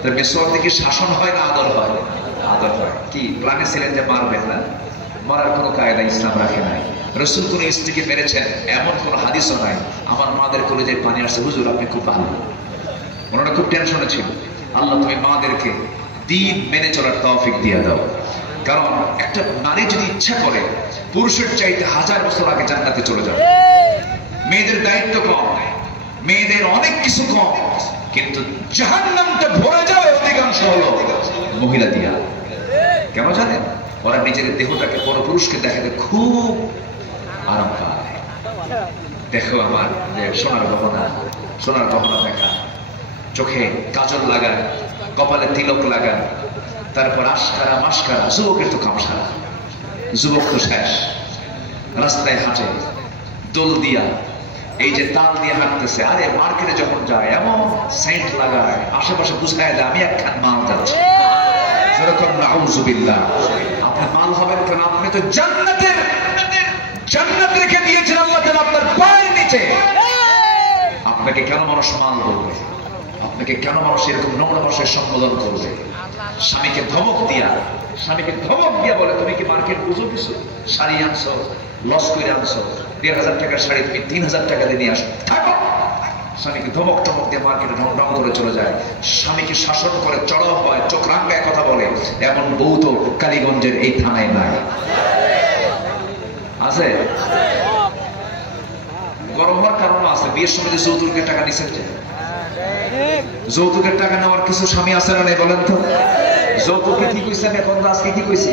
তো মেসওয়াক দিয়ে কি শাসন হয় না আদর হয়? আদর হয়। কি প্ল্যানে ছিলেন যে মারবেন না? মারার কোনো কায়দা ইসলাম রাখে নাই। রাসূল কোন স্ত্রীকে মেরেছেন এমন কোন হাদিসও নাই। আমার মাদের কলেজে পানি আসছে, হুজুর আপনি খুব ভালো। ওনারা খুব টেনশনে ছিল, আল্লাহ তুমি মাদেরকে দিন মেনে চলার তৌফিক দিয়ে দাও। কারণ একটা নারী যদি ইচ্ছা করে পুরুষের চাইতে 1000 বছর আগে জান্নাতে চলে যাবে। মেয়েদের দায়িত্ব কম, মেয়েদের অনেক কিছু কম, কিন্তু জাহান্নামটা ভরে যাবে অধিকাংশ হলো মহিলা দিয়া। কেন জানেন? ওরা নিজের দেহটাকে পরপুরুষকে দেখাতে খুব আরাম পায়। দেখো আমার সোনার গহনা দেখা, চোখে কাজল লাগায়, কপালে তিলক লাগায়, তারপর আশকারা মাসকারা। যুবকের তো কামসারা, যুবক তো শেষ। রাস্তায় হাঁটে দোল দিয়া, এই যে তাল দিয়ে হাঁটতেছে। আরে মার্কেটে যখন যায় এমন সেন্ট লাগায়, আশেপাশে বুঝায় দেয় আমি একখান মাল যাচ্ছি। সেরকম নাউযুবিল্লাহ। আপনি মাল হবেন কেন? আপনি তো জান্নাত রেখে দিয়েছেন আল্লাহ তাআলা আপনার পায়ের নিচে। আপনাকে কেন মানুষ মাল বলবে? আপনাকে কেন মানুষ এরকম নোংরা ভাষায় সম্বোধন করবে? স্বামীকে ধমক দিয়া বলে তুমি কি মার্কেট বুঝো কিছু? শাড়ি আনছো, লস করে আনছো, 1500 টাকার শাড়ি তুমি 3000 টাকা দিয়ে নিয়ে আসো, থাকো। স্বামীকে ধমক দিয়ে মার্কেটে ঢং করে চলে যায়। স্বামীকে শাসন করে, চড়াও হয়, চোখ রাঙ্গায় কথা বলে। এমন বউ তো কালীগঞ্জের এই থানায় নাই, আছে? গরম হওয়ার কারণ আছে। বিয়ের সময় যে যৌতুকের টাকা নিচ্ছেন, যৌতুকের টাকা নেওয়ার কিছু স্বামী আছে না নেই বলেন তো? যৌতুকে কি কইছেন? এখন আজকে কি কইছি?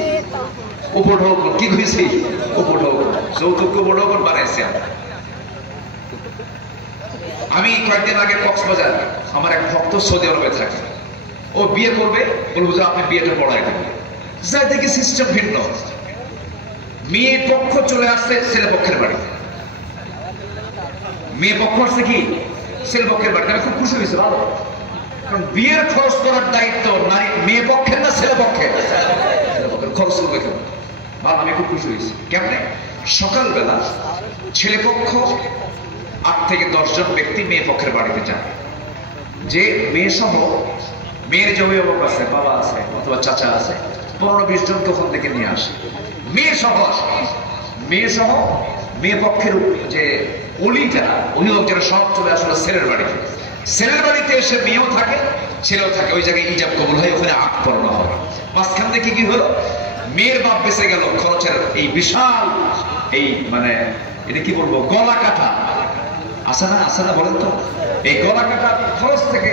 উপঢৌকন। কি কইছি? উপঢৌকন। যৌতুককে উপঢৌকন বানাইছে। আমি কয়েকদিন আগে কক্সবাজার, আমার এক ভক্ত সৌদি আরবে থাকে, ও বিয়ে করবে, বলবো যে আপনি বিয়েটা পড়াই দেবেন। যাই দেখি সিস্টেম ভিন্ন। মেয়ে পক্ষ চলে আসছে ছেলে পক্ষের বাড়ি, মেয়ে পক্ষ আসছে কি ছেলে পক্ষের বাড়ি। আমি খুব খুশি হয়েছে, ভালো। কারণ বিয়ের খরচ করার দায়িত্ব নারী, মেয়ে পক্ষের না ছেলে পক্ষের? খরচ করবে কেন? ভালো, আমি খুব খুশি হয়েছি। কেমনে? সকালবেলা ছেলে পক্ষ 8 থেকে 10 জন ব্যক্তি মেয়ে পক্ষের বাড়িতে যায়, যে মেয়ে সহ, মেয়ের যে অভিভাবক আছে, বাবা আছে অথবা চাচা আছে, 15-20 জনকে ওখান থেকে নিয়ে আসে। মেয়ে সহ মেয়ে পক্ষের যে অভিভাবক যারা সব চলে আসলে ছেলের বাড়িতে। ছেলের বাড়িতে এসে মেয়েও থাকে, ছেলেও থাকে। ওই জায়গায় ইজাব কবুল হয়, ওখানে আট পড়ানো হয়। মাঝখান থেকে কি হলো? মেয়ের বাপ বেঁচে গেল খরচের এই বিশাল, এই মানে এটা কি বলবো, গলা কাটা আছে না বলেন তো? এই গলা কাটা খরচ থেকে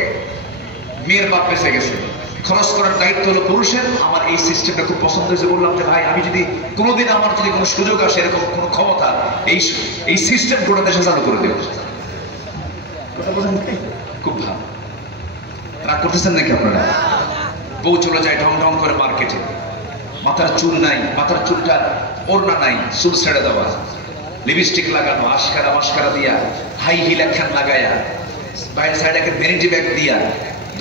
মেয়ের বাপ বেঁচে গেছে। খরচ করার দায়িত্ব হলো পুরুষের। আমার এই সিস্টেমটা খুব পছন্দ হয়েছে। বললাম যে ভাই, আমি যদি কোনোদিন আমার যদি কোনো সুযোগ আসে, এরকম কোনো ক্ষমতা, এই সিস্টেম গোটা দেশে চালু করে দেব। কথা বলেন, খুব ভালো। রাগ করতেছেন নাকি আপনারা? বউ চলে যায় ঢং করে মার্কেটে, মাথার চুল নাই, মাথার চুলটা ওড়না নাই, চুল ছেড়ে দেওয়া, লিপস্টিক লাগানো, মাস্কারা দিয়া, হাই হিল একখান লাগায়া, বাইরের সাইডে একটা ভ্যানিটি ব্যাগ দিয়া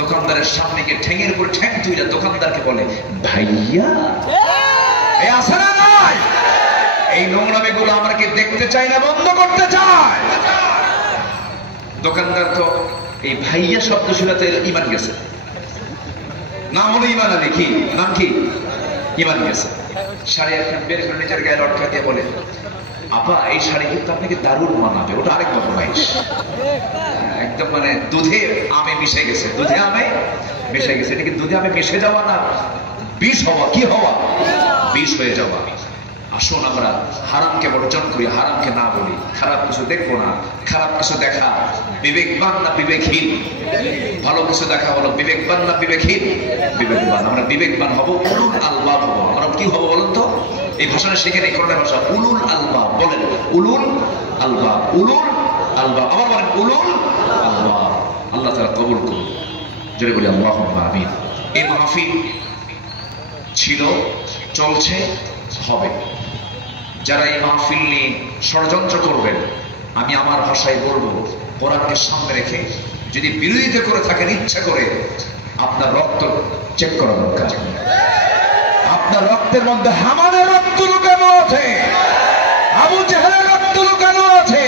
দোকানদারের সামনে গিয়ে ঠ্যাঙের উপর ঠ্যাং তুইলা দোকানদারকে বলে, ভাইয়া এই আছে না নাই? এই নোংরামিগুলো আমরা কি দেখতে চাই না বন্ধ করতে চাই? দোকানদার তো এই ভাইয়া শব্দ শুনাতে ইমান গেছে, নাম হলো ইমান আলী, কি নাম, কি ইমান গেছে। শাড়ি একখান বের করে নিজের গায়ে লটকা দিয়ে বলে, আপা এই শাড়ি কিন্তু আপনাকে দারুণ মানাবে। ওটা আরেক বদমাইশ, একদম মানে দুধে আমে মিশে গেছে, দুধে আমে মিশে গেছে। এটা কি দুধে আমে মিশে যাওয়া না বিষ হওয়া? কি হওয়া? বিষ হয়ে যাওয়া। আসুন আমরা হারামকে বর্জন করি, হারামকে না বলি, খারাপ কিছু দেখবো না। খারাপ কিছু দেখা বিবেকবান না বিবেকহীন? ভালো কিছু দেখা হলো বিবেকবান না বিবেকহীন? বিবেকবান। আমরা বিবেকবান হব, উলুল আলবাব হব। আমরা কি হব বলুন তো? এই ভাষণে শিখে নেই কোরআনের ভাষা, উলুল আলবাব। বলেন উলুল আলবাব, উলুল আলবাব। আবার বলেন উলুল আলবাব। আল্লাহ তাআলা কবুল করুন, জোরে বলি আল্লাহুম্মা আমিন। এই মাহফিল ছিল, চলছে, হবে। যারা এই মাহফিল নিয়ে ষড়যন্ত্র করবেন, আমি আমার ভাষায় বলবো, কোরআনকে সামনে রেখে যদি বিরোধিতা করে থাকেন ইচ্ছা করে, আপনার রক্ত চেক করা দরকার। আপনার রক্তের মধ্যে হামানের রক্ত লুকানো আছে, আবু জেহেলের রক্ত লুকানো আছে।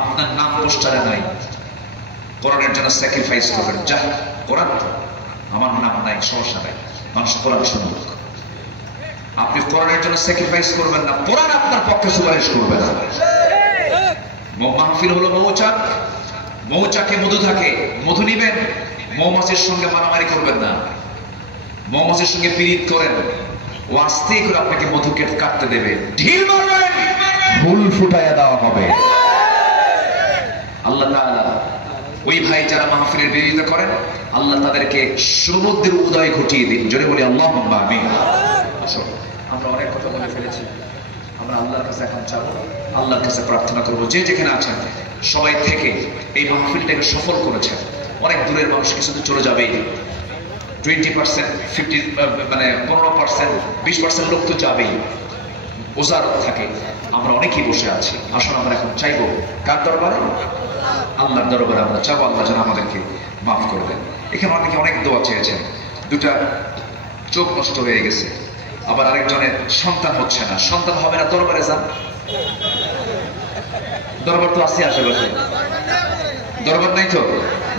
আপনার নাম পোস্টারে নাই, কোরআনের জন্য স্যাক্রিফাইস করবেন। যা কোরআন তো, আমার নাম নাই, সমস্যা নাই, মানুষ কোরআন শুনুক। আপনি কোরআনের জন্য স্যাক্রিফাইস করবেন না, কোরআন আপনার পক্ষে সুপারিশ করবে না। মাহফিল হলো মৌচাক, মৌচাকে মধু থাকে, মধু নিবেন, মৌমাছির সঙ্গে মারামারি করবেন না। মৌমাছির সঙ্গে পীড়িত করেন, ও আস্তে করে আপনাকে মধু কাটতে দেবে, ঢিল মারবেন, ফুল ফুটাইয়া দেওয়া হবে। আল্লাহ তাআলা ওই ভাই যারা মাহফিলের বিরোধিতা করেন, আল্লাহ তাদেরকে সমুদ্রের উদয় ঘটিয়ে দিন। জোরে বলি আল্লাহুম্মা আমিন। আসুন, আমরা অনেক কথা বলে ফেলেছি, আমরা আল্লাহর কাছে এখন চাবো, আল্লাহর কাছে প্রার্থনা করবো, যে যেখানে আছেন সবাই থেকে এই মাহফিলটাকে সফল করেছেন। অনেক দূরের মানুষ কিছু তো চলে যাবেই, 20%, 50, মানে 15%, 20% লোক তো যাবেই, ওজার থাকে। আমরা অনেকেই বসে আছি। আসুন আমরা এখন চাইবো কার দরবারে? আল্লাহর দরবারে আমরা চাবো, আল্লাহ যেন আমাদেরকে মাফ করে দেন। এখানে অনেকে অনেক দোয়া চেয়েছেন, দুটা চোখ নষ্ট হয়ে গেছে, আবার আরেকজনের সন্তান হচ্ছে না, সন্তান হবে না, দরবারে যান। দরবার তো আছে আশেপাশে, দরবার নাই তো?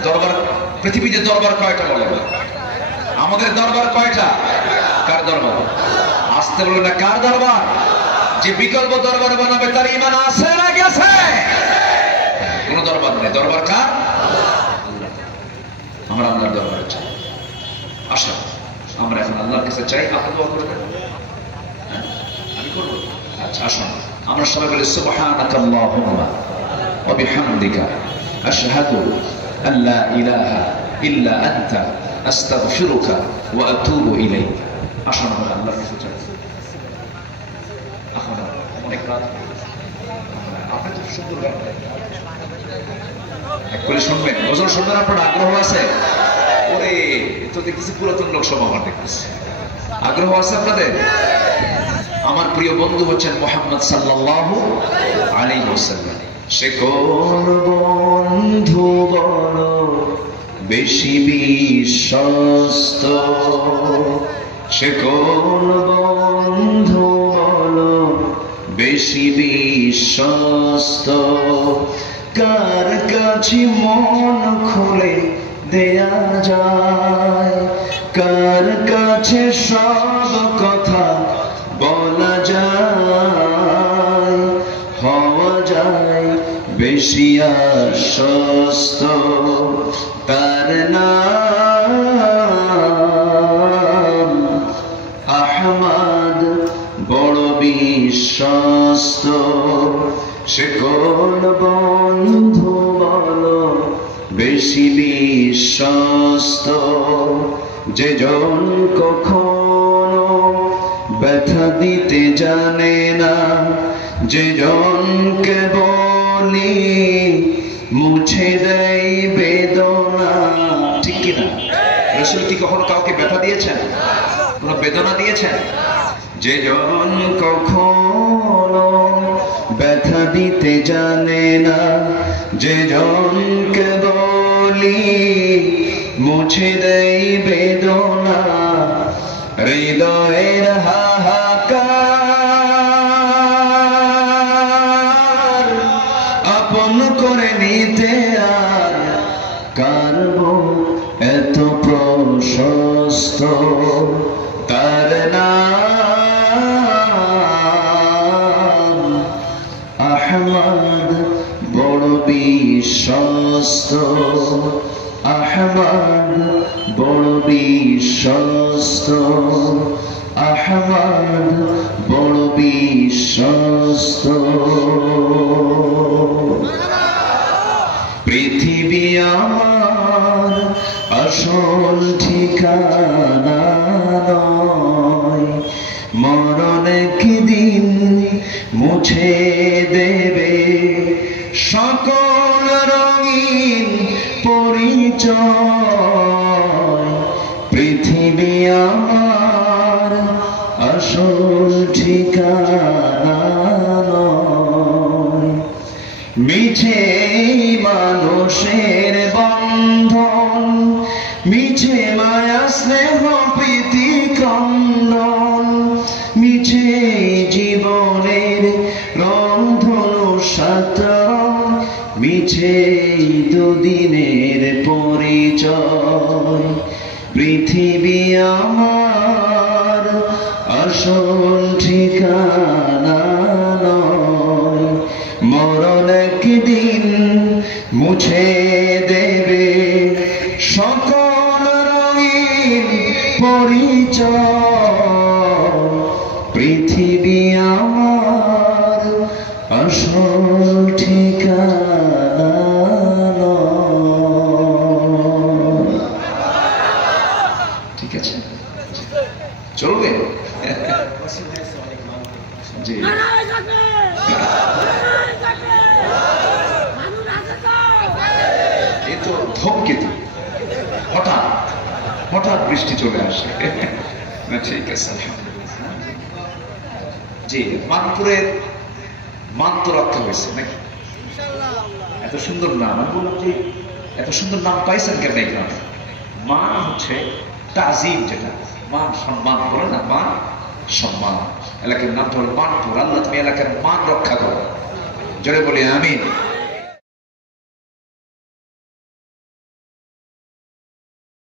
দরবার, পৃথিবীতে দরবার কয়টা বলেন? আমাদের দরবার কয়টা? কার দরবার? আসতে বলবেন না, কার দরবার? যে বিকল্প দরবার বানাবে তার ঈমান আছে না গেছে? কোন দরবার নেই, দরবার কার? আমরা আল্লাহর দরবারে চাই। আসা, আমরা এখন আল্লাহর কাছে চাই। আপনি দোয়া করবেন? আমি করব? আচ্ছা, আসুন আমরা সবাই বলি সুবহানাকাল্লাহুম্মা ওয়া বিহামদিকা আশহাদু আন লা ইলাহা ইল্লা আনতা আস্তাগফিরুকা ওয়া আতুবু ইলাইক। আসুন আমরা আল্লাহর কাছে চাই। এখন অনেক রাত, আপনি তো সুন্দর গান এক করে শুনবেন, ওজন শুনবেন, আপনার আগ্রহ আছে? ওরে, তো দেখতেছি পুরাতন লোক সব আমার দেখতেছি, আগ্রহ আছে আপনাদের? আমার প্রিয় বন্ধু হচ্ছেন মুহাম্মদ সাল্লাল্লাহু আলাইহি ওয়াসাল্লাম। সে কোন বন্ধু বড় বেশি বিশ্বস্ত, সে কোন বন্ধু বড় বেশি বিশ্বস্ত, কার কাছে মন খুলে দেয়া যায়, কার কাছে সব কথা বলা যায়, হওয়া যায় বেশি আশ্বস্ত, তার নাম আহমদ, বড় বিশ্বস্ত। সে কোন বন্ধু বলো বেশি বিশ্বস্ত, যে জন কখনো ব্যথা দিতে জানে না, যে জনকে বলি মুছে দেয় বেদনা। ঠিক কিনা? রাসূল কি কখনো কাউকে ব্যথা দিয়েছেন? কোন বেদনা দিয়েছেন? যে জন কখনো ব্যথা দিতে জানে না, যে জনকে বলি মুছে দেয় বেদনা, হৃদয়ের হাহাকার বিশ্বস্ত, আহমদ বড় বিশ্বস্ত। পৃথিবী আমার আসল ঠিকানা নয়, মরণ একদিন মুছে দেবে সকল রঙিন পরিচয়। পৃথিবী আমার আসল ঠিকানা নয়, মিছে মানুষের বন্ধন, মিছে মায়া স্নেহ প্রীতি ক্রন্দন, মিছে জীবনের রংধনু সাতরং, মিছে দুদিনের পরিচয়। পৃথিবী আমার আসল ঠিকানা নয়, মরণ একদিন মুছে দেবে সকল রঙিন পরিচয়। পৃথিবী আমার আসল ঠিকানা নয়। ঠিক আছে, চলবে? জি, এই তো ধূমকেতু, হঠাৎ হঠাৎ বৃষ্টি চলে আসে। না ঠিক আছে, জি। মানপুরের মান তো রক্ষা হয়েছে নাকি? এত সুন্দর নাম, আমি বললাম যে এত সুন্দর নাম পাইছেন কেন এখানে? মান হচ্ছে তাজিম, যেটা মান সম্মান বলে না, মান সম্মান। এলাকার নামটা হল মানপুর। আল্লাহ তুমি এলাকার মান রক্ষা করো, জোরে বলি আমিন।